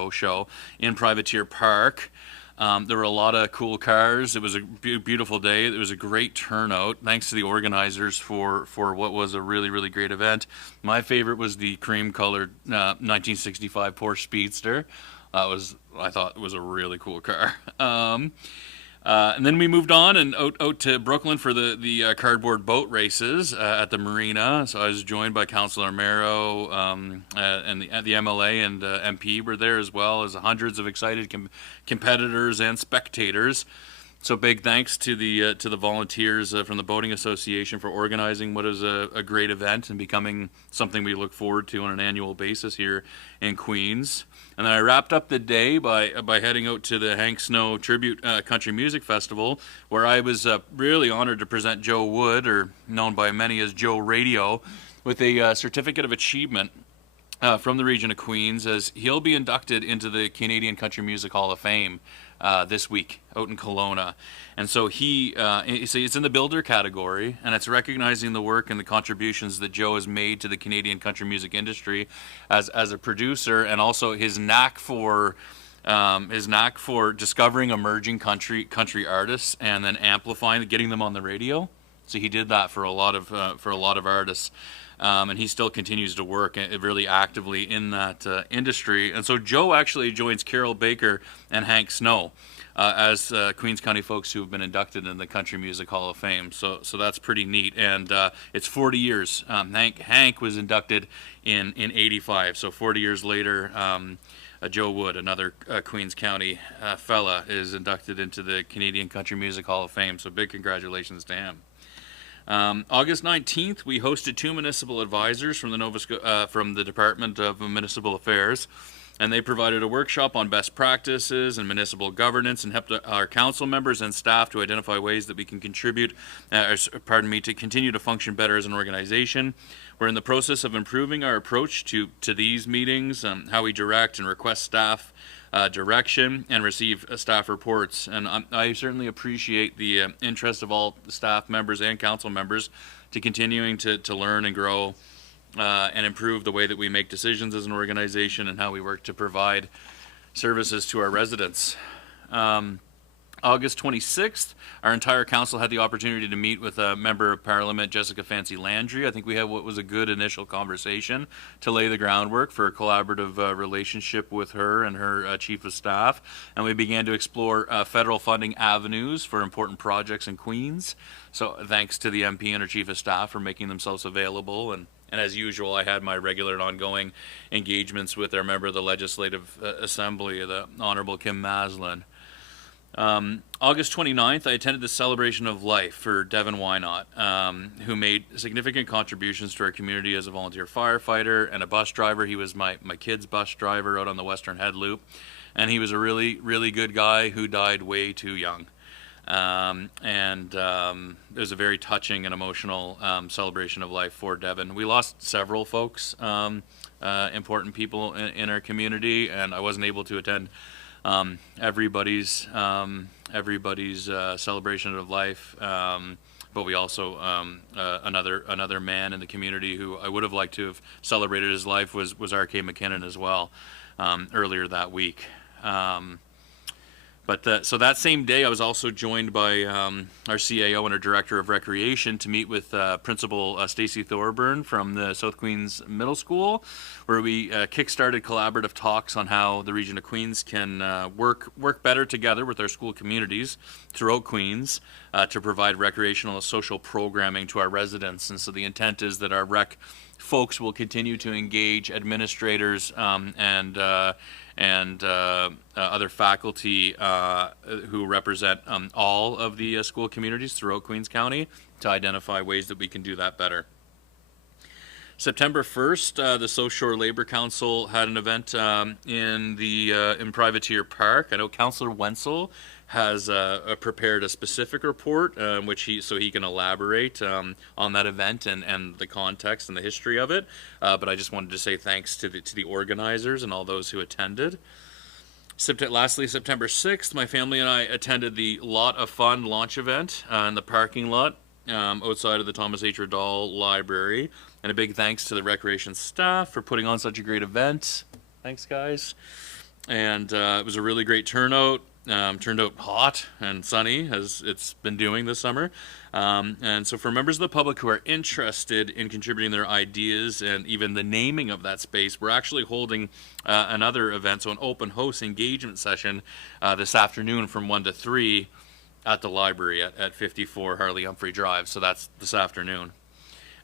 Show in Privateer Park. There were a lot of cool cars. It was a beautiful day. It was a great turnout. Thanks to the organizers for what was a really, really great event. My favorite was the cream-colored 1965 Porsche Speedster. I thought it was a really cool car. And then we moved on and out to Brooklyn for the cardboard boat races at the marina. So I was joined by Councillor Mero, and the MLA and MP were there, as well as hundreds of excited competitors and spectators. So big thanks to the volunteers from the Boating Association for organizing what is a great event and becoming something we look forward to on an annual basis here in Queens. And then I wrapped up the day by heading out to the Hank Snow Tribute Country Music Festival, where I was really honored to present Joe Wood, or known by many as Joe Radio, with a certificate of achievement from the region of Queens, as he'll be inducted into the Canadian Country Music Hall of Fame this week out in Kelowna. And so it's in the builder category, and it's recognizing the work and the contributions that Joe has made to the Canadian country music industry as a producer, and also his knack for discovering emerging country artists and then amplifying, getting them on the radio. So he did that for a lot of artists. And he still continues to work really actively in that industry. And so Joe actually joins Carol Baker and Hank Snow as Queens County folks who have been inducted in the Country Music Hall of Fame. So that's pretty neat. And it's 40 years. Hank was inducted in 85. So 40 years later, Joe Wood, another Queens County fella, is inducted into the Canadian Country Music Hall of Fame. So big congratulations to him. August 19th, we hosted 2 municipal advisors from the Department of Municipal Affairs, and they provided a workshop on best practices and municipal governance, and helped our council members and staff to identify ways that we can contribute, to continue to function better as an organization. We're in the process of improving our approach to these meetings, how we direct and request staff direction and receive staff reports. And I certainly appreciate the interest of all staff members and council members to continuing to learn and grow and improve the way that we make decisions as an organization and how we work to provide services to our residents. August 26th, our entire council had the opportunity to meet with a member of Parliament, Jessica Fancy Landry. I think we had what was a good initial conversation to lay the groundwork for a collaborative relationship with her and her chief of staff. And we began to explore federal funding avenues for important projects in Queens. So thanks to the MP and her chief of staff for making themselves available. And as usual, I had my regular and ongoing engagements with our member of the Legislative Assembly, the Honorable Kim Maslin. August 29th, I attended the Celebration of Life for Devin Wynot, who made significant contributions to our community as a volunteer firefighter and a bus driver. He was my kid's bus driver out on the Western Head Loop, and he was a really, really good guy who died way too young. It was a very touching and emotional celebration of life for Devin. We lost several folks, important people in our community, and I wasn't able to attend everybody's celebration of life. But we also another man in the community who I would have liked to have celebrated his life was R.K. McKinnon as well, earlier that week. So that same day, I was also joined by our CAO and our Director of Recreation to meet with Principal Stacey Thorburn from the South Queens Middle School, where we kick-started collaborative talks on how the region of Queens can work better together with our school communities throughout Queens to provide recreational and social programming to our residents. And so the intent is that our rec folks will continue to engage administrators and other faculty who represent all of the school communities throughout Queens County to identify ways that we can do that better. September 1st, the South Shore Labor Council had an event in Privateer Park. I know Councillor Wenzel has prepared a specific report which he can elaborate on that event and the context and the history of it. But I just wanted to say thanks to the organizers and all those who attended. Lastly, September 6th, my family and I attended the Lot of Fun launch event in the parking lot outside of the Thomas H. Riddall Library. And a big thanks to the recreation staff for putting on such a great event. Thanks, guys. And it was a really great turnout. Turned out hot and sunny, as it's been doing this summer. And so for members of the public who are interested in contributing their ideas and even the naming of that space, we're actually holding another event, so an open house engagement session this afternoon from 1 to 3 at the library at 54 Harley Humphrey Drive. So that's this afternoon.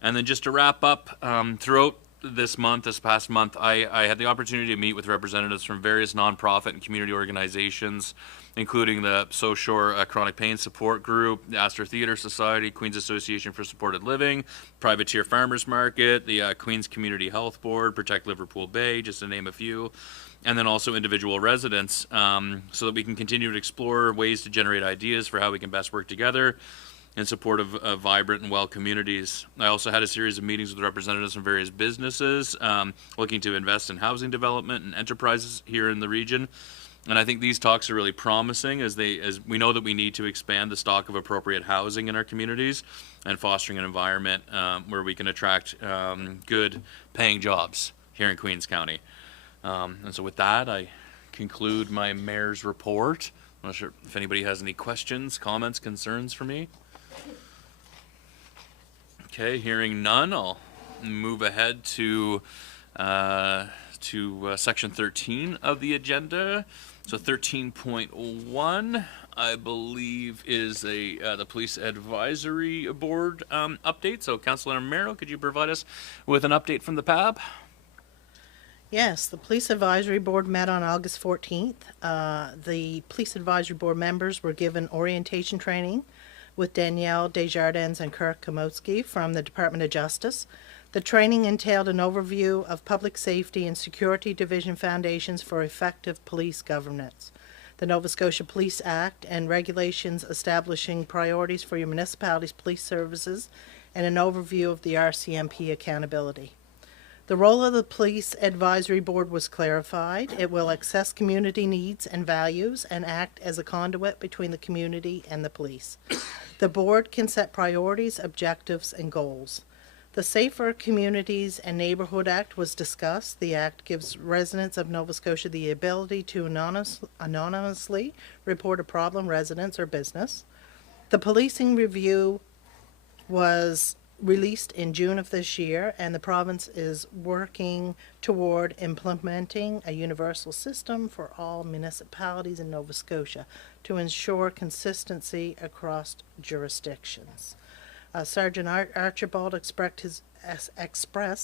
And then just to wrap up, throughout this past month, I had the opportunity to meet with representatives from various nonprofit and community organizations, including the South Shore Chronic Pain Support Group, the Astor Theatre Society, Queens Association for Supported Living, Privateer Farmers Market, the Queens Community Health Board, Protect Liverpool Bay, just to name a few, and then also individual residents, so that we can continue to explore ways to generate ideas for how we can best work together in support of vibrant and well communities. I also had a series of meetings with representatives from various businesses looking to invest in housing development and enterprises here in the region. And I think these talks are really promising as we know that we need to expand the stock of appropriate housing in our communities and fostering an environment where we can attract good paying jobs here in Queens County. And so with that, I conclude my mayor's report. I'm not sure if anybody has any questions, comments, concerns for me. Okay, hearing none, I'll move ahead to section 13 of the agenda. So 13.1, I believe, is the Police Advisory Board update. So, Councilor Merrill, could you provide us with an update from the PAB? Yes, the Police Advisory Board met on August 14th. The Police Advisory Board members were given orientation training with Danielle Desjardins and Kirk Komotski from the Department of Justice. The training entailed an overview of public safety and security division foundations for effective police governance, the Nova Scotia Police Act and regulations establishing priorities for your municipality's police services, and an overview of the RCMP accountability. The role of the Police Advisory Board was clarified. It will assess community needs and values and act as a conduit between the community and the police. The board can set priorities, objectives, and goals. The Safer Communities and Neighborhood Act was discussed. The act gives residents of Nova Scotia the ability to anonymously report a problem, residence, or business. The policing review was released in June of this year, and the province is working toward implementing a universal system for all municipalities in Nova Scotia to ensure consistency across jurisdictions. Sergeant Archibald expressed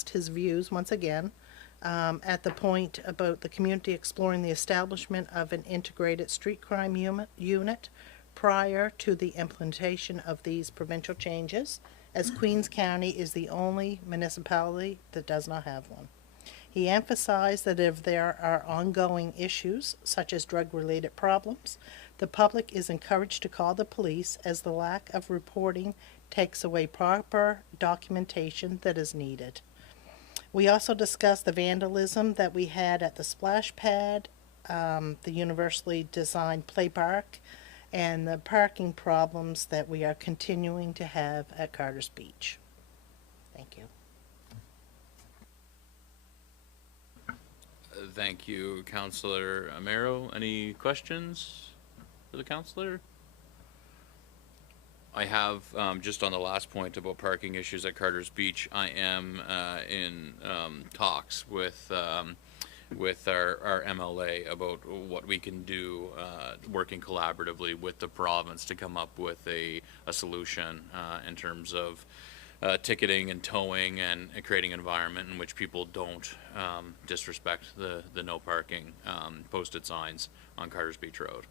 his views once again at the point about the community exploring the establishment of an integrated street crime unit prior to the implementation of these provincial changes, as Queens County is the only municipality that does not have one. He emphasized that if there are ongoing issues, such as drug-related problems, the public is encouraged to call the police, as the lack of reporting takes away proper documentation that is needed. We also discussed the vandalism that we had at the splash pad, the universally designed play park, and the parking problems that we are continuing to have at Carter's Beach. Thank you. Thank you, Councillor Amaro. Any questions for the councillor? I have, just on the last point about parking issues at Carter's Beach, I am in talks with our MLA about what we can do, working collaboratively with the province to come up with a solution in terms of ticketing and towing and creating an environment in which people don't disrespect the no parking posted signs on Carter's Beach Road.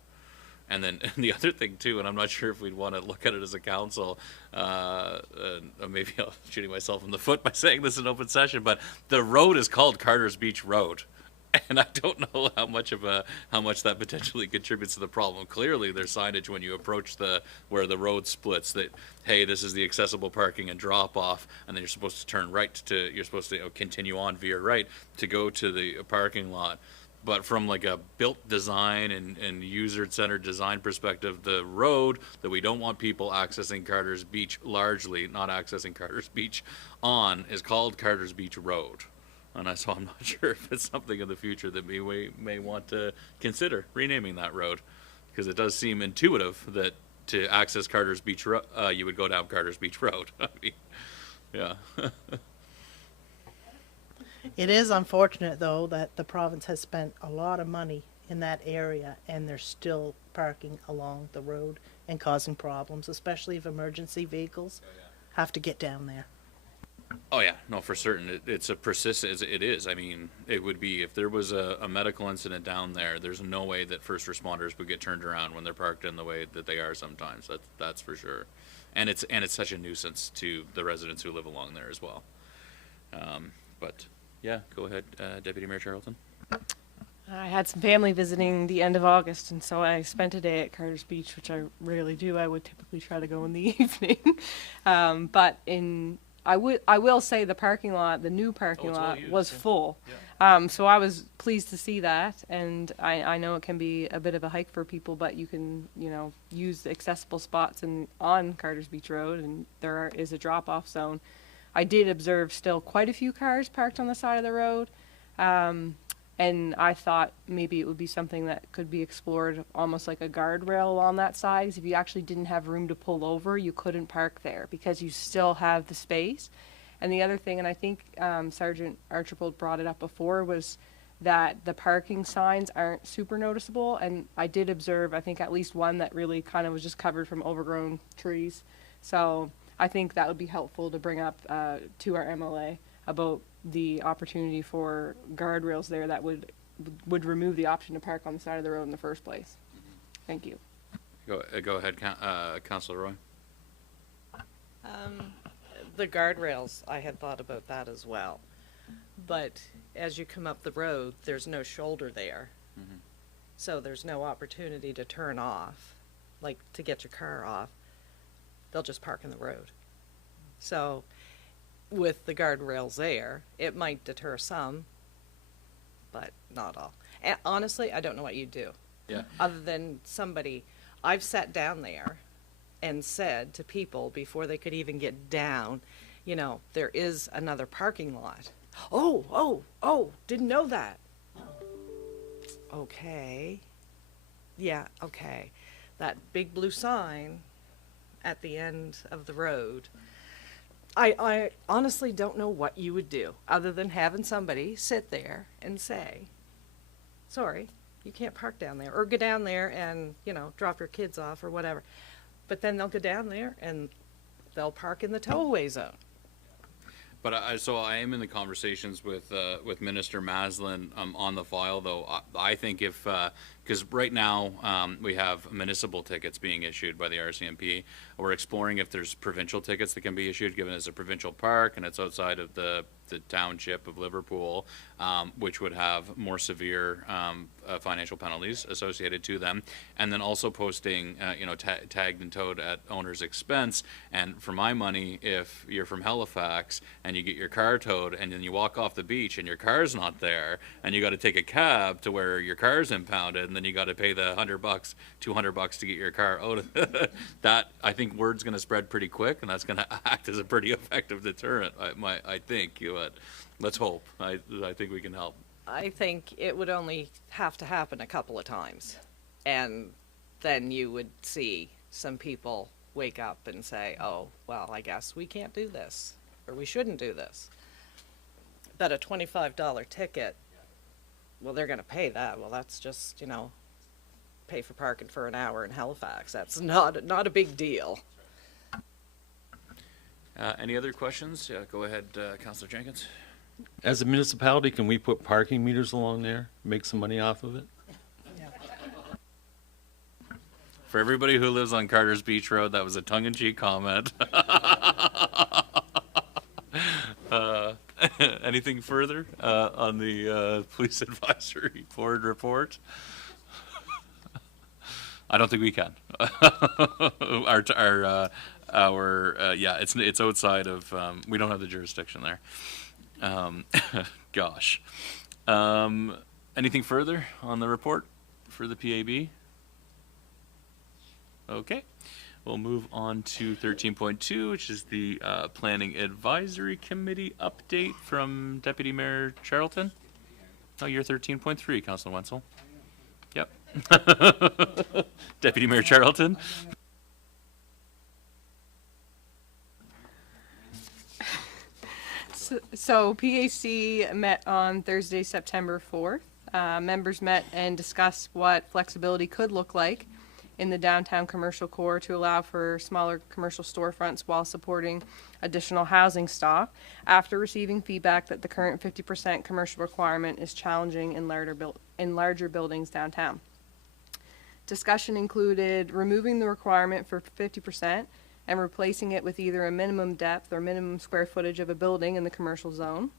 And then the other thing too, and I'm not sure if we'd want to look at it as a council, maybe I'm shooting myself in the foot by saying this in open session, but the road is called Carter's Beach Road. And I don't know how much that potentially contributes to the problem. Clearly, there's signage when you approach where the road splits that, hey, this is the accessible parking and drop off, and then you're supposed to turn right you're supposed to continue on via right to go to the parking lot. But from like a built design and user-centered design perspective, the road that we don't want people accessing Carter's Beach, largely not accessing Carter's Beach on, is called Carter's Beach Road. And so I'm not sure if it's something in the future that we may want to consider renaming that road, because it does seem intuitive that to access Carter's Beach Road, you would go down Carter's Beach Road. I mean, yeah. It is unfortunate, though, that the province has spent a lot of money in that area, and they're still parking along the road and causing problems, especially if emergency vehicles have to get down there. Oh yeah, no, for certain. It's a persistent. It is. I mean, it would be if there was a medical incident down there. There's no way that first responders would get turned around when they're parked in the way that they are sometimes. That's for sure. And it's such a nuisance to the residents who live along there as well. But yeah, go ahead, Deputy Mayor Charlton. I had some family visiting the end of August, and so I spent a day at Carter's Beach, which I rarely do. I would typically try to go in the evening, but I will say the parking lot, the new parking lot, was full. Yeah. So I was pleased to see that, and I know it can be a bit of a hike for people, but you can, use the accessible spots on Carter's Beach Road, and there is a drop-off zone. I did observe still quite a few cars parked on the side of the road, and I thought maybe it would be something that could be explored, almost like a guardrail along that side. Because if you actually didn't have room to pull over, you couldn't park there because you still have the space. And the other thing, and I think Sergeant Archibald brought it up before, was that the parking signs aren't super noticeable. And I did observe, I think, at least one that really kind of was just covered from overgrown trees. So I think that would be helpful to bring up to our MLA about the opportunity for guardrails there that would remove the option to park on the side of the road in the first place. Thank you. Go ahead, Councillor Roy. The guardrails, I had thought about that as well. But as you come up the road, there's no shoulder there. Mm-hmm. So there's no opportunity to turn off, like to get your car off. They'll just park in the road. So with the guardrails there, it might deter some, but not all. And honestly, I don't know what you'd do. Yeah. Other than I've sat down there and said to people before they could even get down, there is another parking lot. Oh, didn't know that. Okay. Yeah, okay. That big blue sign at the end of the road. I honestly don't know what you would do other than having somebody sit there and say, sorry, you can't park down there, or go down there and, drop your kids off or whatever. But then they'll go down there and they'll park in the tow-away zone. But so I am in the conversations with Minister Maslin on the file, though. I think if because right now we have municipal tickets being issued by the RCMP. We're exploring if there's provincial tickets that can be issued, given it's a provincial park and it's outside of the township of Liverpool, which would have more severe financial penalties associated to them, and then also posting, tagged and towed at owner's expense. And for my money, if you're from Halifax and you get your car towed and then you walk off the beach and your car's not there, and you got to take a cab to where your car's impounded, and then you got to pay the $100, $200 to get your car out of that, I think word's going to spread pretty quick, and that's going to act as a pretty effective deterrent. I think. But let's hope. I think we can help. I think it would only have to happen a couple of times, and then you would see some people wake up and say, oh, well, I guess we can't do this, or we shouldn't do this. But a $25 ticket, well, they're going to pay that. Well, that's just, pay for parking for an hour in Halifax. That's not a big deal. Any other questions? Go ahead, Councillor Jenkins. As a municipality, can we put parking meters along there, make some money off of it? For everybody who lives on Carter's Beach Road, that was a tongue-in-cheek comment. Anything further on the Police Advisory Board report? I don't think we can. It's outside of, we don't have the jurisdiction there. Gosh. Anything further on the report for the PAB? Okay. We'll move on to 13.2, which is the Planning Advisory Committee update from Deputy Mayor Charlton. Oh, you're 13.3, Councilor Wenzel. Yep. Deputy Mayor Charlton. So PAC met on Thursday, September 4th. Members met and discussed what flexibility could look like in the downtown commercial core to allow for smaller commercial storefronts while supporting additional housing stock, after receiving feedback that the current 50% commercial requirement is challenging in larger buildings downtown. Discussion included removing the requirement for 50% and replacing it with either a minimum depth or minimum square footage of a building in the commercial zone.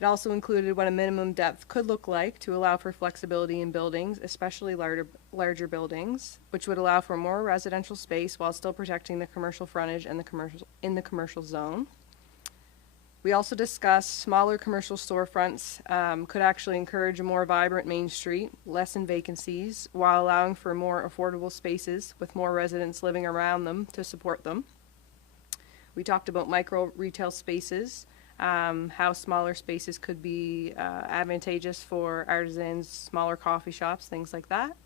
It also included what a minimum depth could look like to allow for flexibility in buildings, especially larger buildings, which would allow for more residential space while still protecting the commercial frontage and the commercial zone. We also discussed smaller commercial storefronts could actually encourage a more vibrant Main Street, lessen vacancies, while allowing for more affordable spaces with more residents living around them to support them. We talked about micro retail spaces, how smaller spaces could be advantageous for artisans, smaller coffee shops, things like that.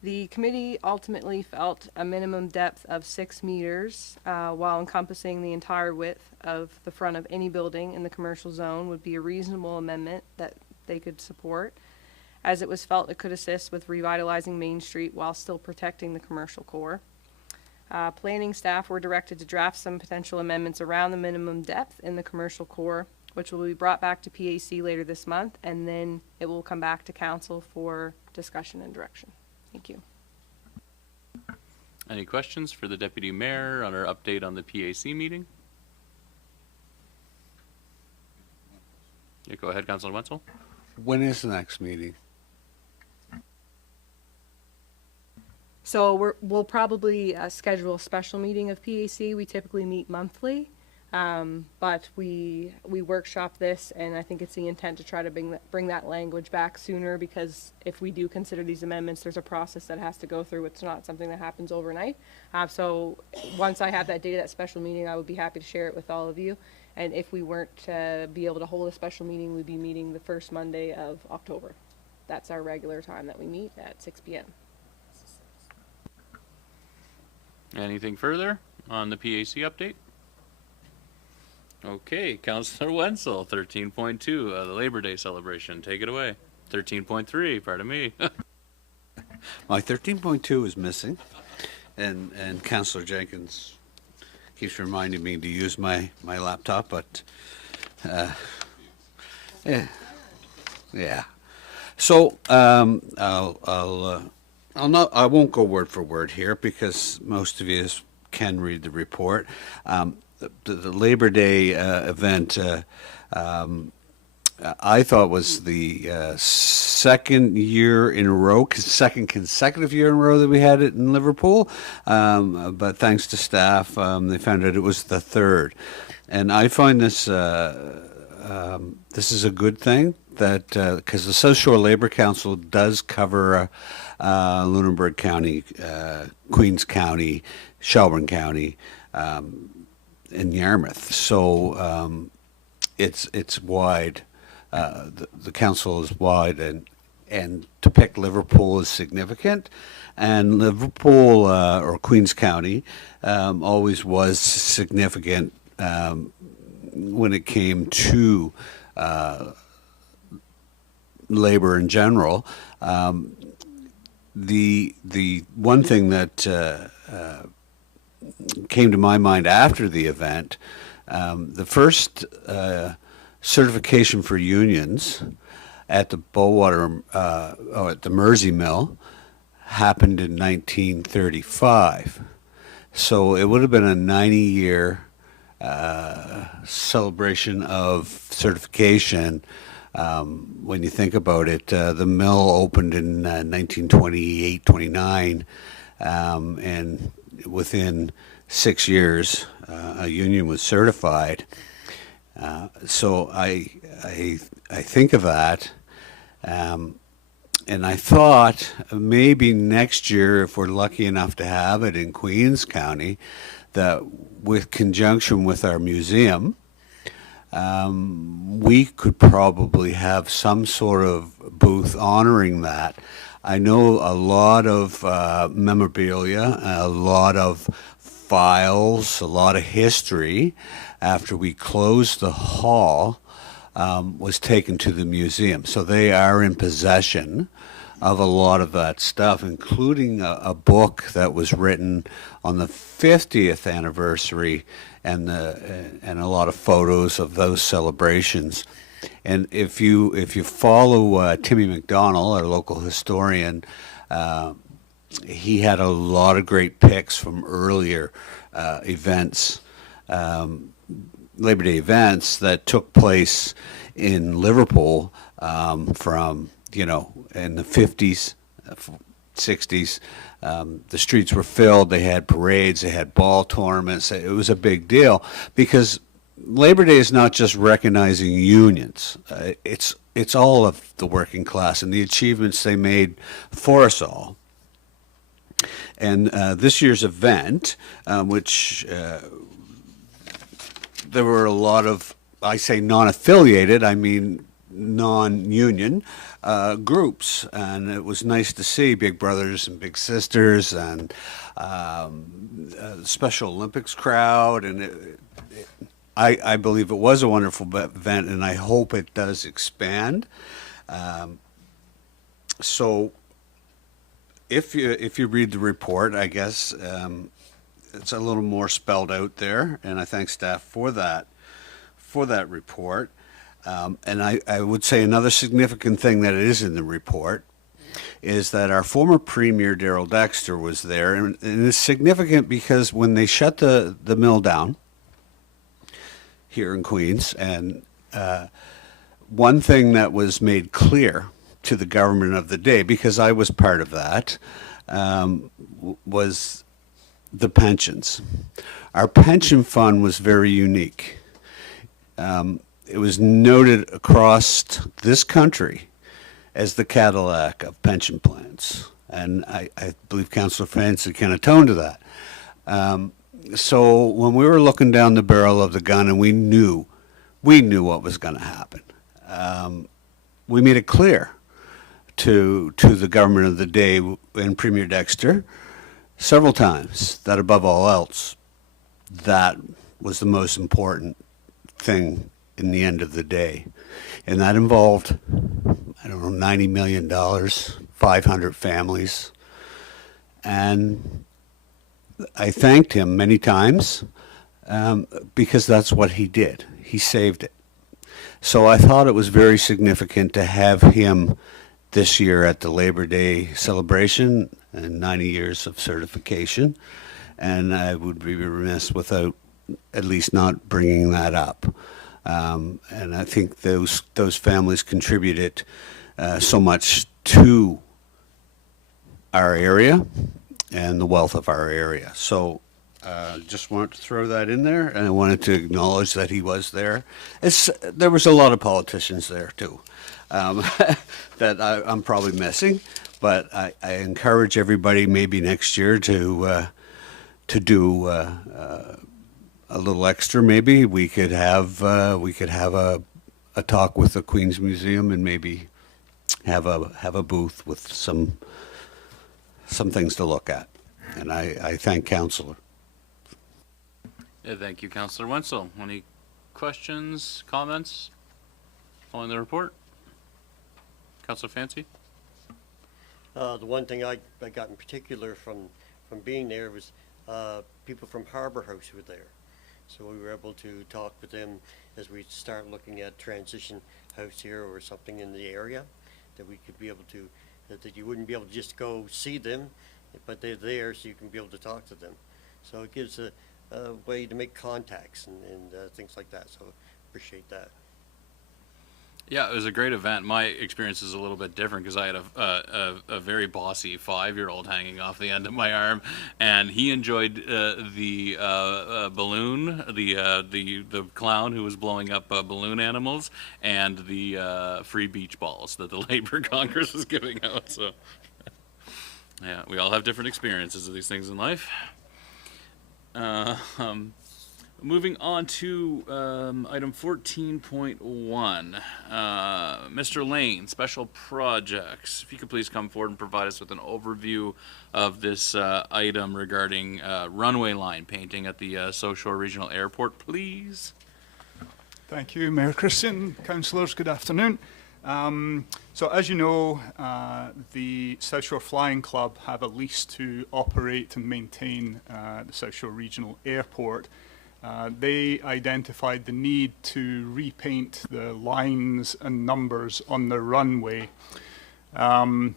The committee ultimately felt a minimum depth of 6 meters while encompassing the entire width of the front of any building in the commercial zone would be a reasonable amendment that they could support, as it was felt it could assist with revitalizing Main Street while still protecting the commercial core. Planning staff were directed to draft some potential amendments around the minimum depth in the commercial core, which will be brought back to PAC later this month, and then it will come back to council for discussion and direction. Thank you. Any questions for the Deputy Mayor on our update on the PAC meeting? Yeah, go ahead, Councilor Wenzel. When is the next meeting? So we'll probably schedule a special meeting of PAC. We typically meet monthly, but we workshop this, and I think it's the intent to try to bring that language back sooner, because if we do consider these amendments, there's a process that has to go through. It's not something that happens overnight. So once I have that date of that special meeting, I would be happy to share it with all of you. And if we weren't to be able to hold a special meeting, we'd be meeting the first Monday of October. That's our regular time that we meet at 6 p.m. Anything further on the PAC update? Okay, Councilor Wenzel, 13.2, the Labor Day celebration. Take it away. 13.3, pardon me. My 13.2 is missing, and Councillor Jenkins keeps reminding me to use my laptop, but yeah. So I won't go word for word here because most of you can read the report. The Labor Day event, I thought was the second consecutive year in a row that we had it in Liverpool. But thanks to staff, they found out it was the third. And I find this this is a good thing, that because the South Shore Labor Council does cover Lunenburg County, Queens County, Shelburne County, and Yarmouth. So it's wide. The council is wide, and to pick Liverpool is significant. And Liverpool or Queens County always was significant when it came to labor in general. The one thing that came to my mind after the event, the first certification for unions at the Bowater, at the Mersey Mill, happened in 1935. So it would have been a 90-year celebration of certification. When you think about it, the mill opened in 1928-29, and within 6 years, a union was certified. So I think of that, and I thought maybe next year, if we're lucky enough to have it in Queens County, that with conjunction with our museum, we could probably have some sort of booth honoring that. I know a lot of memorabilia, a lot of files, a lot of history after we closed the hall was taken to the museum. So they are in possession of a lot of that stuff, including a book that was written on the 50th anniversary, and a lot of photos of those celebrations. And if you follow Timmy McDonald, our local historian, he had a lot of great pics from earlier events, Labor Day events that took place in Liverpool from, in the 50s, 60s. The streets were filled. They had parades. They had ball tournaments. It was a big deal because Labor Day is not just recognizing unions. It's all of the working class and the achievements they made for us all. And this year's event, which there were a lot of, I say non-affiliated, I mean non-union groups, and it was nice to see Big Brothers and Big Sisters and Special Olympics crowd, and I believe it was a wonderful event, and I hope it does expand. So if you read the report, I guess it's a little more spelled out there, and I thank staff for that report. And I would say another significant thing that is in the report is that our former Premier, Darrell Dexter, was there. And it's significant because when they shut the mill down here in Queens, and one thing that was made clear to the government of the day, because I was part of that, was the pensions. Our pension fund was very unique. It was noted across this country as the Cadillac of pension plans. And I believe Councillor Francis can atone to that. So when we were looking down the barrel of the gun and we knew what was going to happen, we made it clear to the government of the day and Premier Dexter several times that above all else, that was the most important thing in the end of the day. And that involved, $90 million, 500 families. And I thanked him many times because that's what he did. He saved it. So I thought it was very significant to have him this year at the Labor Day celebration and 90 years of certification. And I would be remiss without at least not bringing that up. And I think those families contributed so much to our area and the wealth of our area. So just wanted to throw that in there, and I wanted to acknowledge that he was there. There was a lot of politicians there too that I'm probably missing, but I encourage everybody maybe next year to do a little extra. Maybe we could have a talk with the Queen's Museum and maybe have a booth with some things to look at. And I thank Councillor. Yeah, thank you, Councillor Wenzel. Any questions, comments on the report? Councillor Fancy? The one thing I got in particular from being there was people from Harbour House were there. So we were able to talk with them as we start looking at transition house here or something in the area, that we could be able to, that you wouldn't be able to just go see them, but they're there so you can be able to talk to them. So it gives a way to make contacts and things like that. So appreciate that. Yeah, it was a great event. My experience is a little bit different because I had a very bossy 5-year-old hanging off the end of my arm, and he enjoyed the balloon, the clown who was blowing up balloon animals, and the free beach balls that the Labor Congress was giving out. So, yeah, we all have different experiences of these things in life. Moving on to item 14.1, Mr. Lane, special projects. If you could please come forward and provide us with an overview of this item regarding runway line painting at the South Shore Regional Airport, please. Thank you, Mayor Christian, councillors, good afternoon. So as you know, the South Shore Flying Club have a lease to operate and maintain the South Shore Regional Airport. They identified the need to repaint the lines and numbers on the runway, and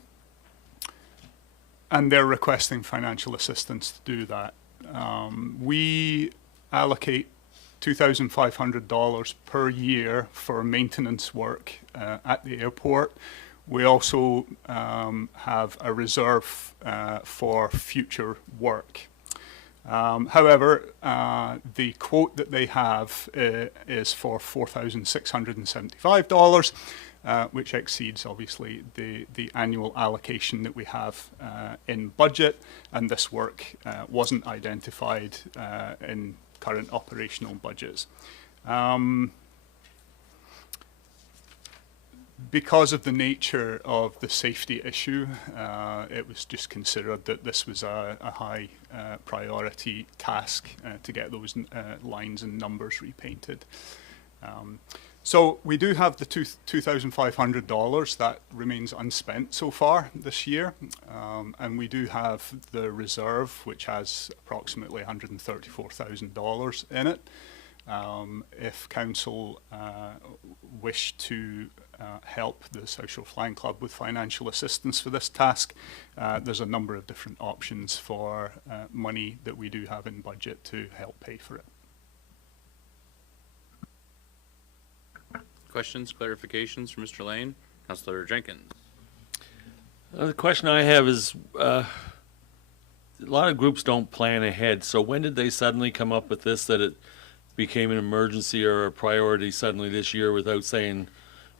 they're requesting financial assistance to do that. We allocate $2,500 per year for maintenance work at the airport. We also have a reserve for future work. However, the quote that they have is for $4,675, which exceeds obviously the annual allocation that we have in budget, and this work wasn't identified in current operational budgets. Because of the nature of the safety issue, it was just considered that this was a high priority task to get those lines and numbers repainted. So we do have the $2,500 that remains unspent so far this year, and we do have the reserve, which has approximately $134,000 in it. If council wish to help the South Shore Flying Club with financial assistance for this task, there's a number of different options for money that we do have in budget to help pay for it. Questions, clarifications for Mr. Lane? Councillor Jenkins. The question I have is, a lot of groups don't plan ahead, so when did they suddenly come up with this, that it became an emergency or a priority suddenly this year without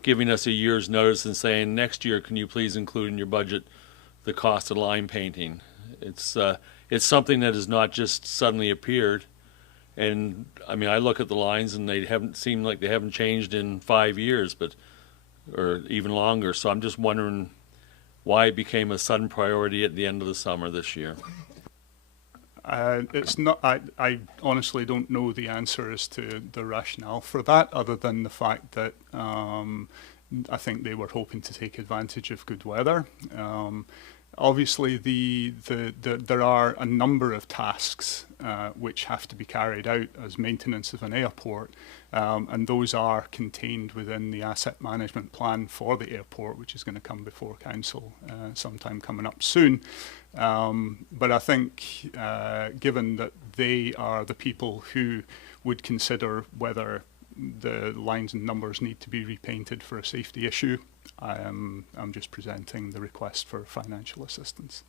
giving us a year's notice and saying, next year, can you please include in your budget the cost of line painting? It's something that has not just suddenly appeared. And I mean, I look at the lines and they haven't seemed like they haven't changed in 5 years, or even longer. So I'm just wondering why it became a sudden priority at the end of the summer this year. It's not. I honestly don't know the answer as to the rationale for that, other than the fact that I think they were hoping to take advantage of good weather. Obviously, there are a number of tasks which have to be carried out as maintenance of an airport, and those are contained within the asset management plan for the airport, which is going to come before council sometime coming up soon. But I think, given that they are the people who would consider whether the lines and numbers need to be repainted for a safety issue, I'm just presenting the request for financial assistance.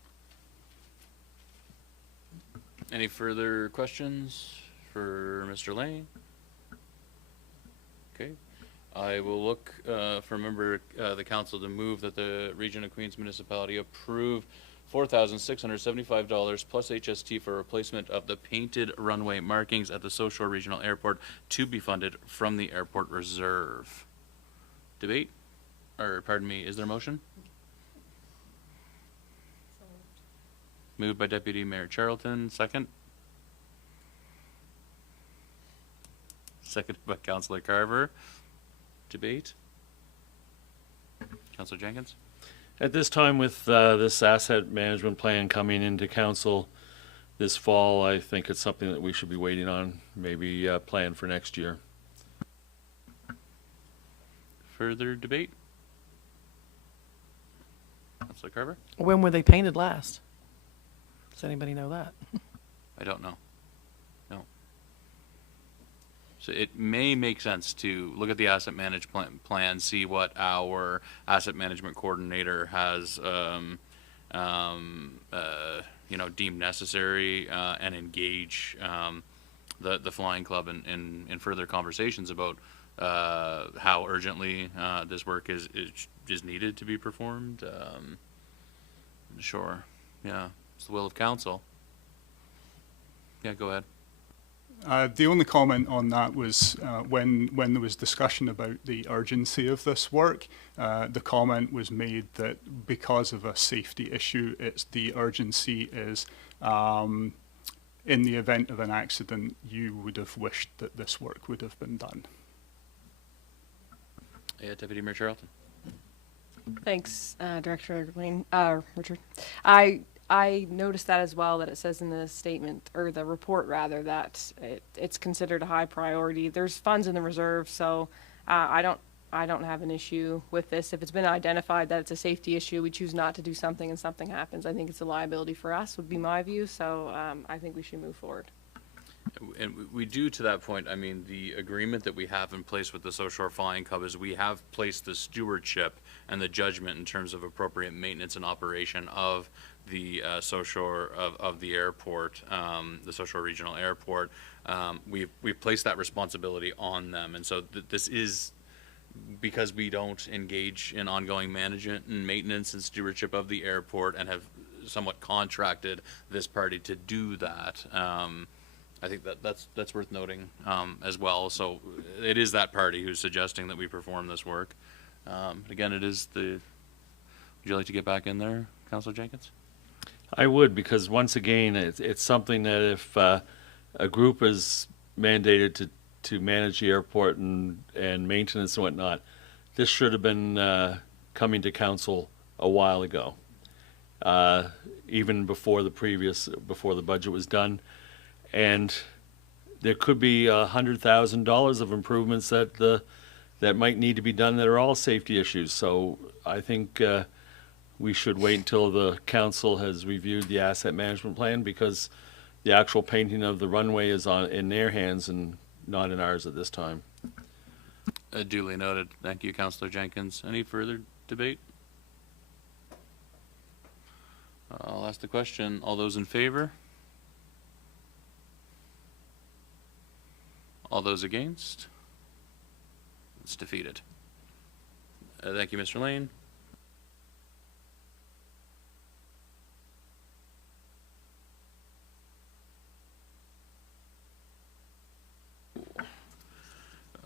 Any further questions for Mr. Lane? Okay. I will look for a member the council to move that the Region of Queens Municipality approve $4,675 plus HST for replacement of the painted runway markings at the South Shore Regional Airport to be funded from the airport reserve. Debate? Or, pardon me, is there a motion? Moved by Deputy Mayor Charlton, second. Seconded by Councillor Carver. Debate? Councillor Jenkins? At this time, with this asset management plan coming into council this fall, I think it's something that we should be waiting on, maybe plan for next year. Further debate? Councillor Carver? When were they painted last? Does anybody know that? I don't know. No. So it may make sense to look at the asset management plan, see what our asset management coordinator has, deemed necessary, and engage the Flying Club in further conversations about how urgently this work is needed to be performed. Sure. Yeah. It's the will of council. Yeah, go ahead. The only comment on that was when there was discussion about the urgency of this work, the comment was made that because of a safety issue, the urgency is in the event of an accident, you would have wished that this work would have been done. Yeah, Deputy Mayor Charlton. Thanks, Director Lane, Richard. I noticed that as well, that it says in the statement, or the report rather, that it's considered a high priority. There's funds in the reserve, so I don't have an issue with this. If it's been identified that it's a safety issue, we choose not to do something and something happens, I think it's a liability for us, would be my view, so I think we should move forward. And we do, to that point, I mean, the agreement that we have in place with the South Shore Flying Club is we have placed the stewardship and the judgment in terms of appropriate maintenance and operation of the South Shore of the airport, the South Shore Regional Airport. We've placed that responsibility on them, and so this is because we don't engage in ongoing management and maintenance and stewardship of the airport and have somewhat contracted this party to do that. I think that's worth noting as well. So it is that party who's suggesting that we perform this work. Again, it is the. Would you like to get back in there, Councillor Jenkins? I would, because once again, it's something that if a group is mandated to manage the airport and maintenance and whatnot, this should have been coming to council a while ago, even before the budget was done. And there could be $100,000 of improvements that might need to be done that are all safety issues. So I think we should wait until the council has reviewed the asset management plan, because the actual painting of the runway is in their hands and not in ours at this time. Duly noted. Thank you, Councillor Jenkins. Any further debate? I'll ask the question. All those in favor? All those against? It's defeated. Thank you, Mr. Lane.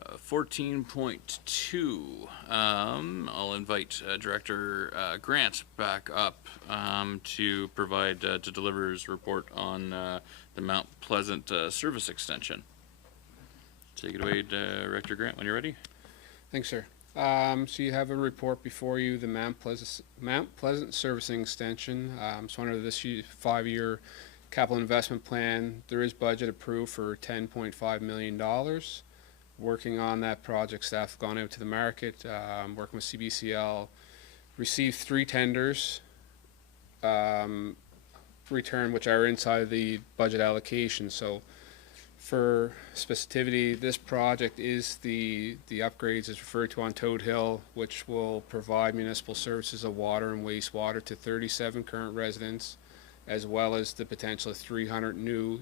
Uh, 14.2. I'll invite Director Grant back up to provide, to deliver his report on the Mount Pleasant service extension. Take it away, Director Grant, when you're ready. Thanks, sir. So you have a report before you, the Mount Pleasant Servicing Extension. So under this 5-year capital investment plan, there is budget approved for $10.5 million. Working on that project, staff have gone out to the market, working with CBCL, received 3 tenders, return which are inside the budget allocation. So for specificity, this project is the upgrades as referred to on Toad Hill, which will provide municipal services of water and wastewater to 37 current residents, as well as the potential of 300 new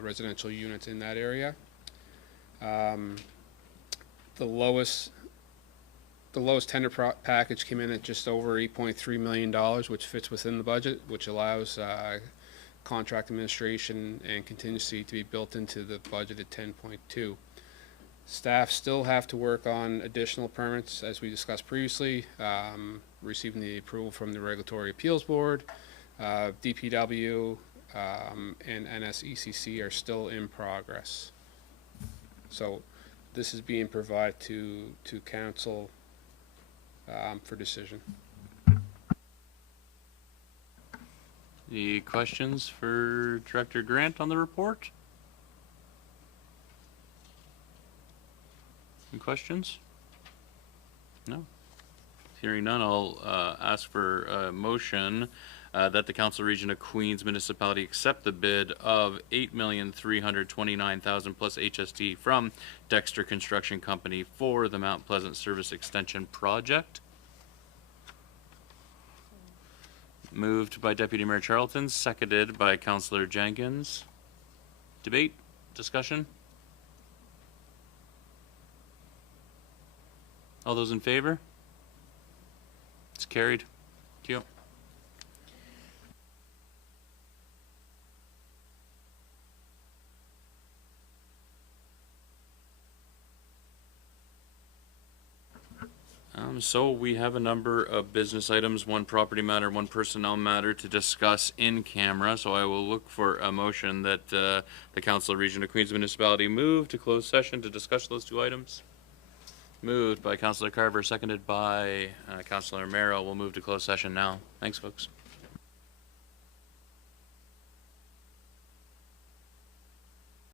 residential units in that area. The lowest tender package came in at just over $8.3 million, which fits within the budget, which allows contract administration and contingency to be built into the budget at 10.2. Staff still have to work on additional permits, as we discussed previously, receiving the approval from the Regulatory Appeals Board. DPW and NSECC are still in progress. So this is being provided to council for decision. Any questions for Director Grant on the report? Any questions? No? Hearing none, I'll ask for a motion that the Council Region of Queens Municipality accept the bid of $8,329,000 plus HST from Dexter Construction Company for the Mount Pleasant Service Extension Project. Moved by Deputy Mayor Charlton, seconded by Councillor Jenkins. Debate? Discussion? All those in favor? It's carried. Thank you. So we have a number of business items, one property matter, one personnel matter to discuss in camera. So I will look for a motion that the Council Region of Queens Municipality move to closed session to discuss those 2 items. Moved by Councillor Carver, seconded by Councillor Merrill. We'll move to closed session now. Thanks, folks.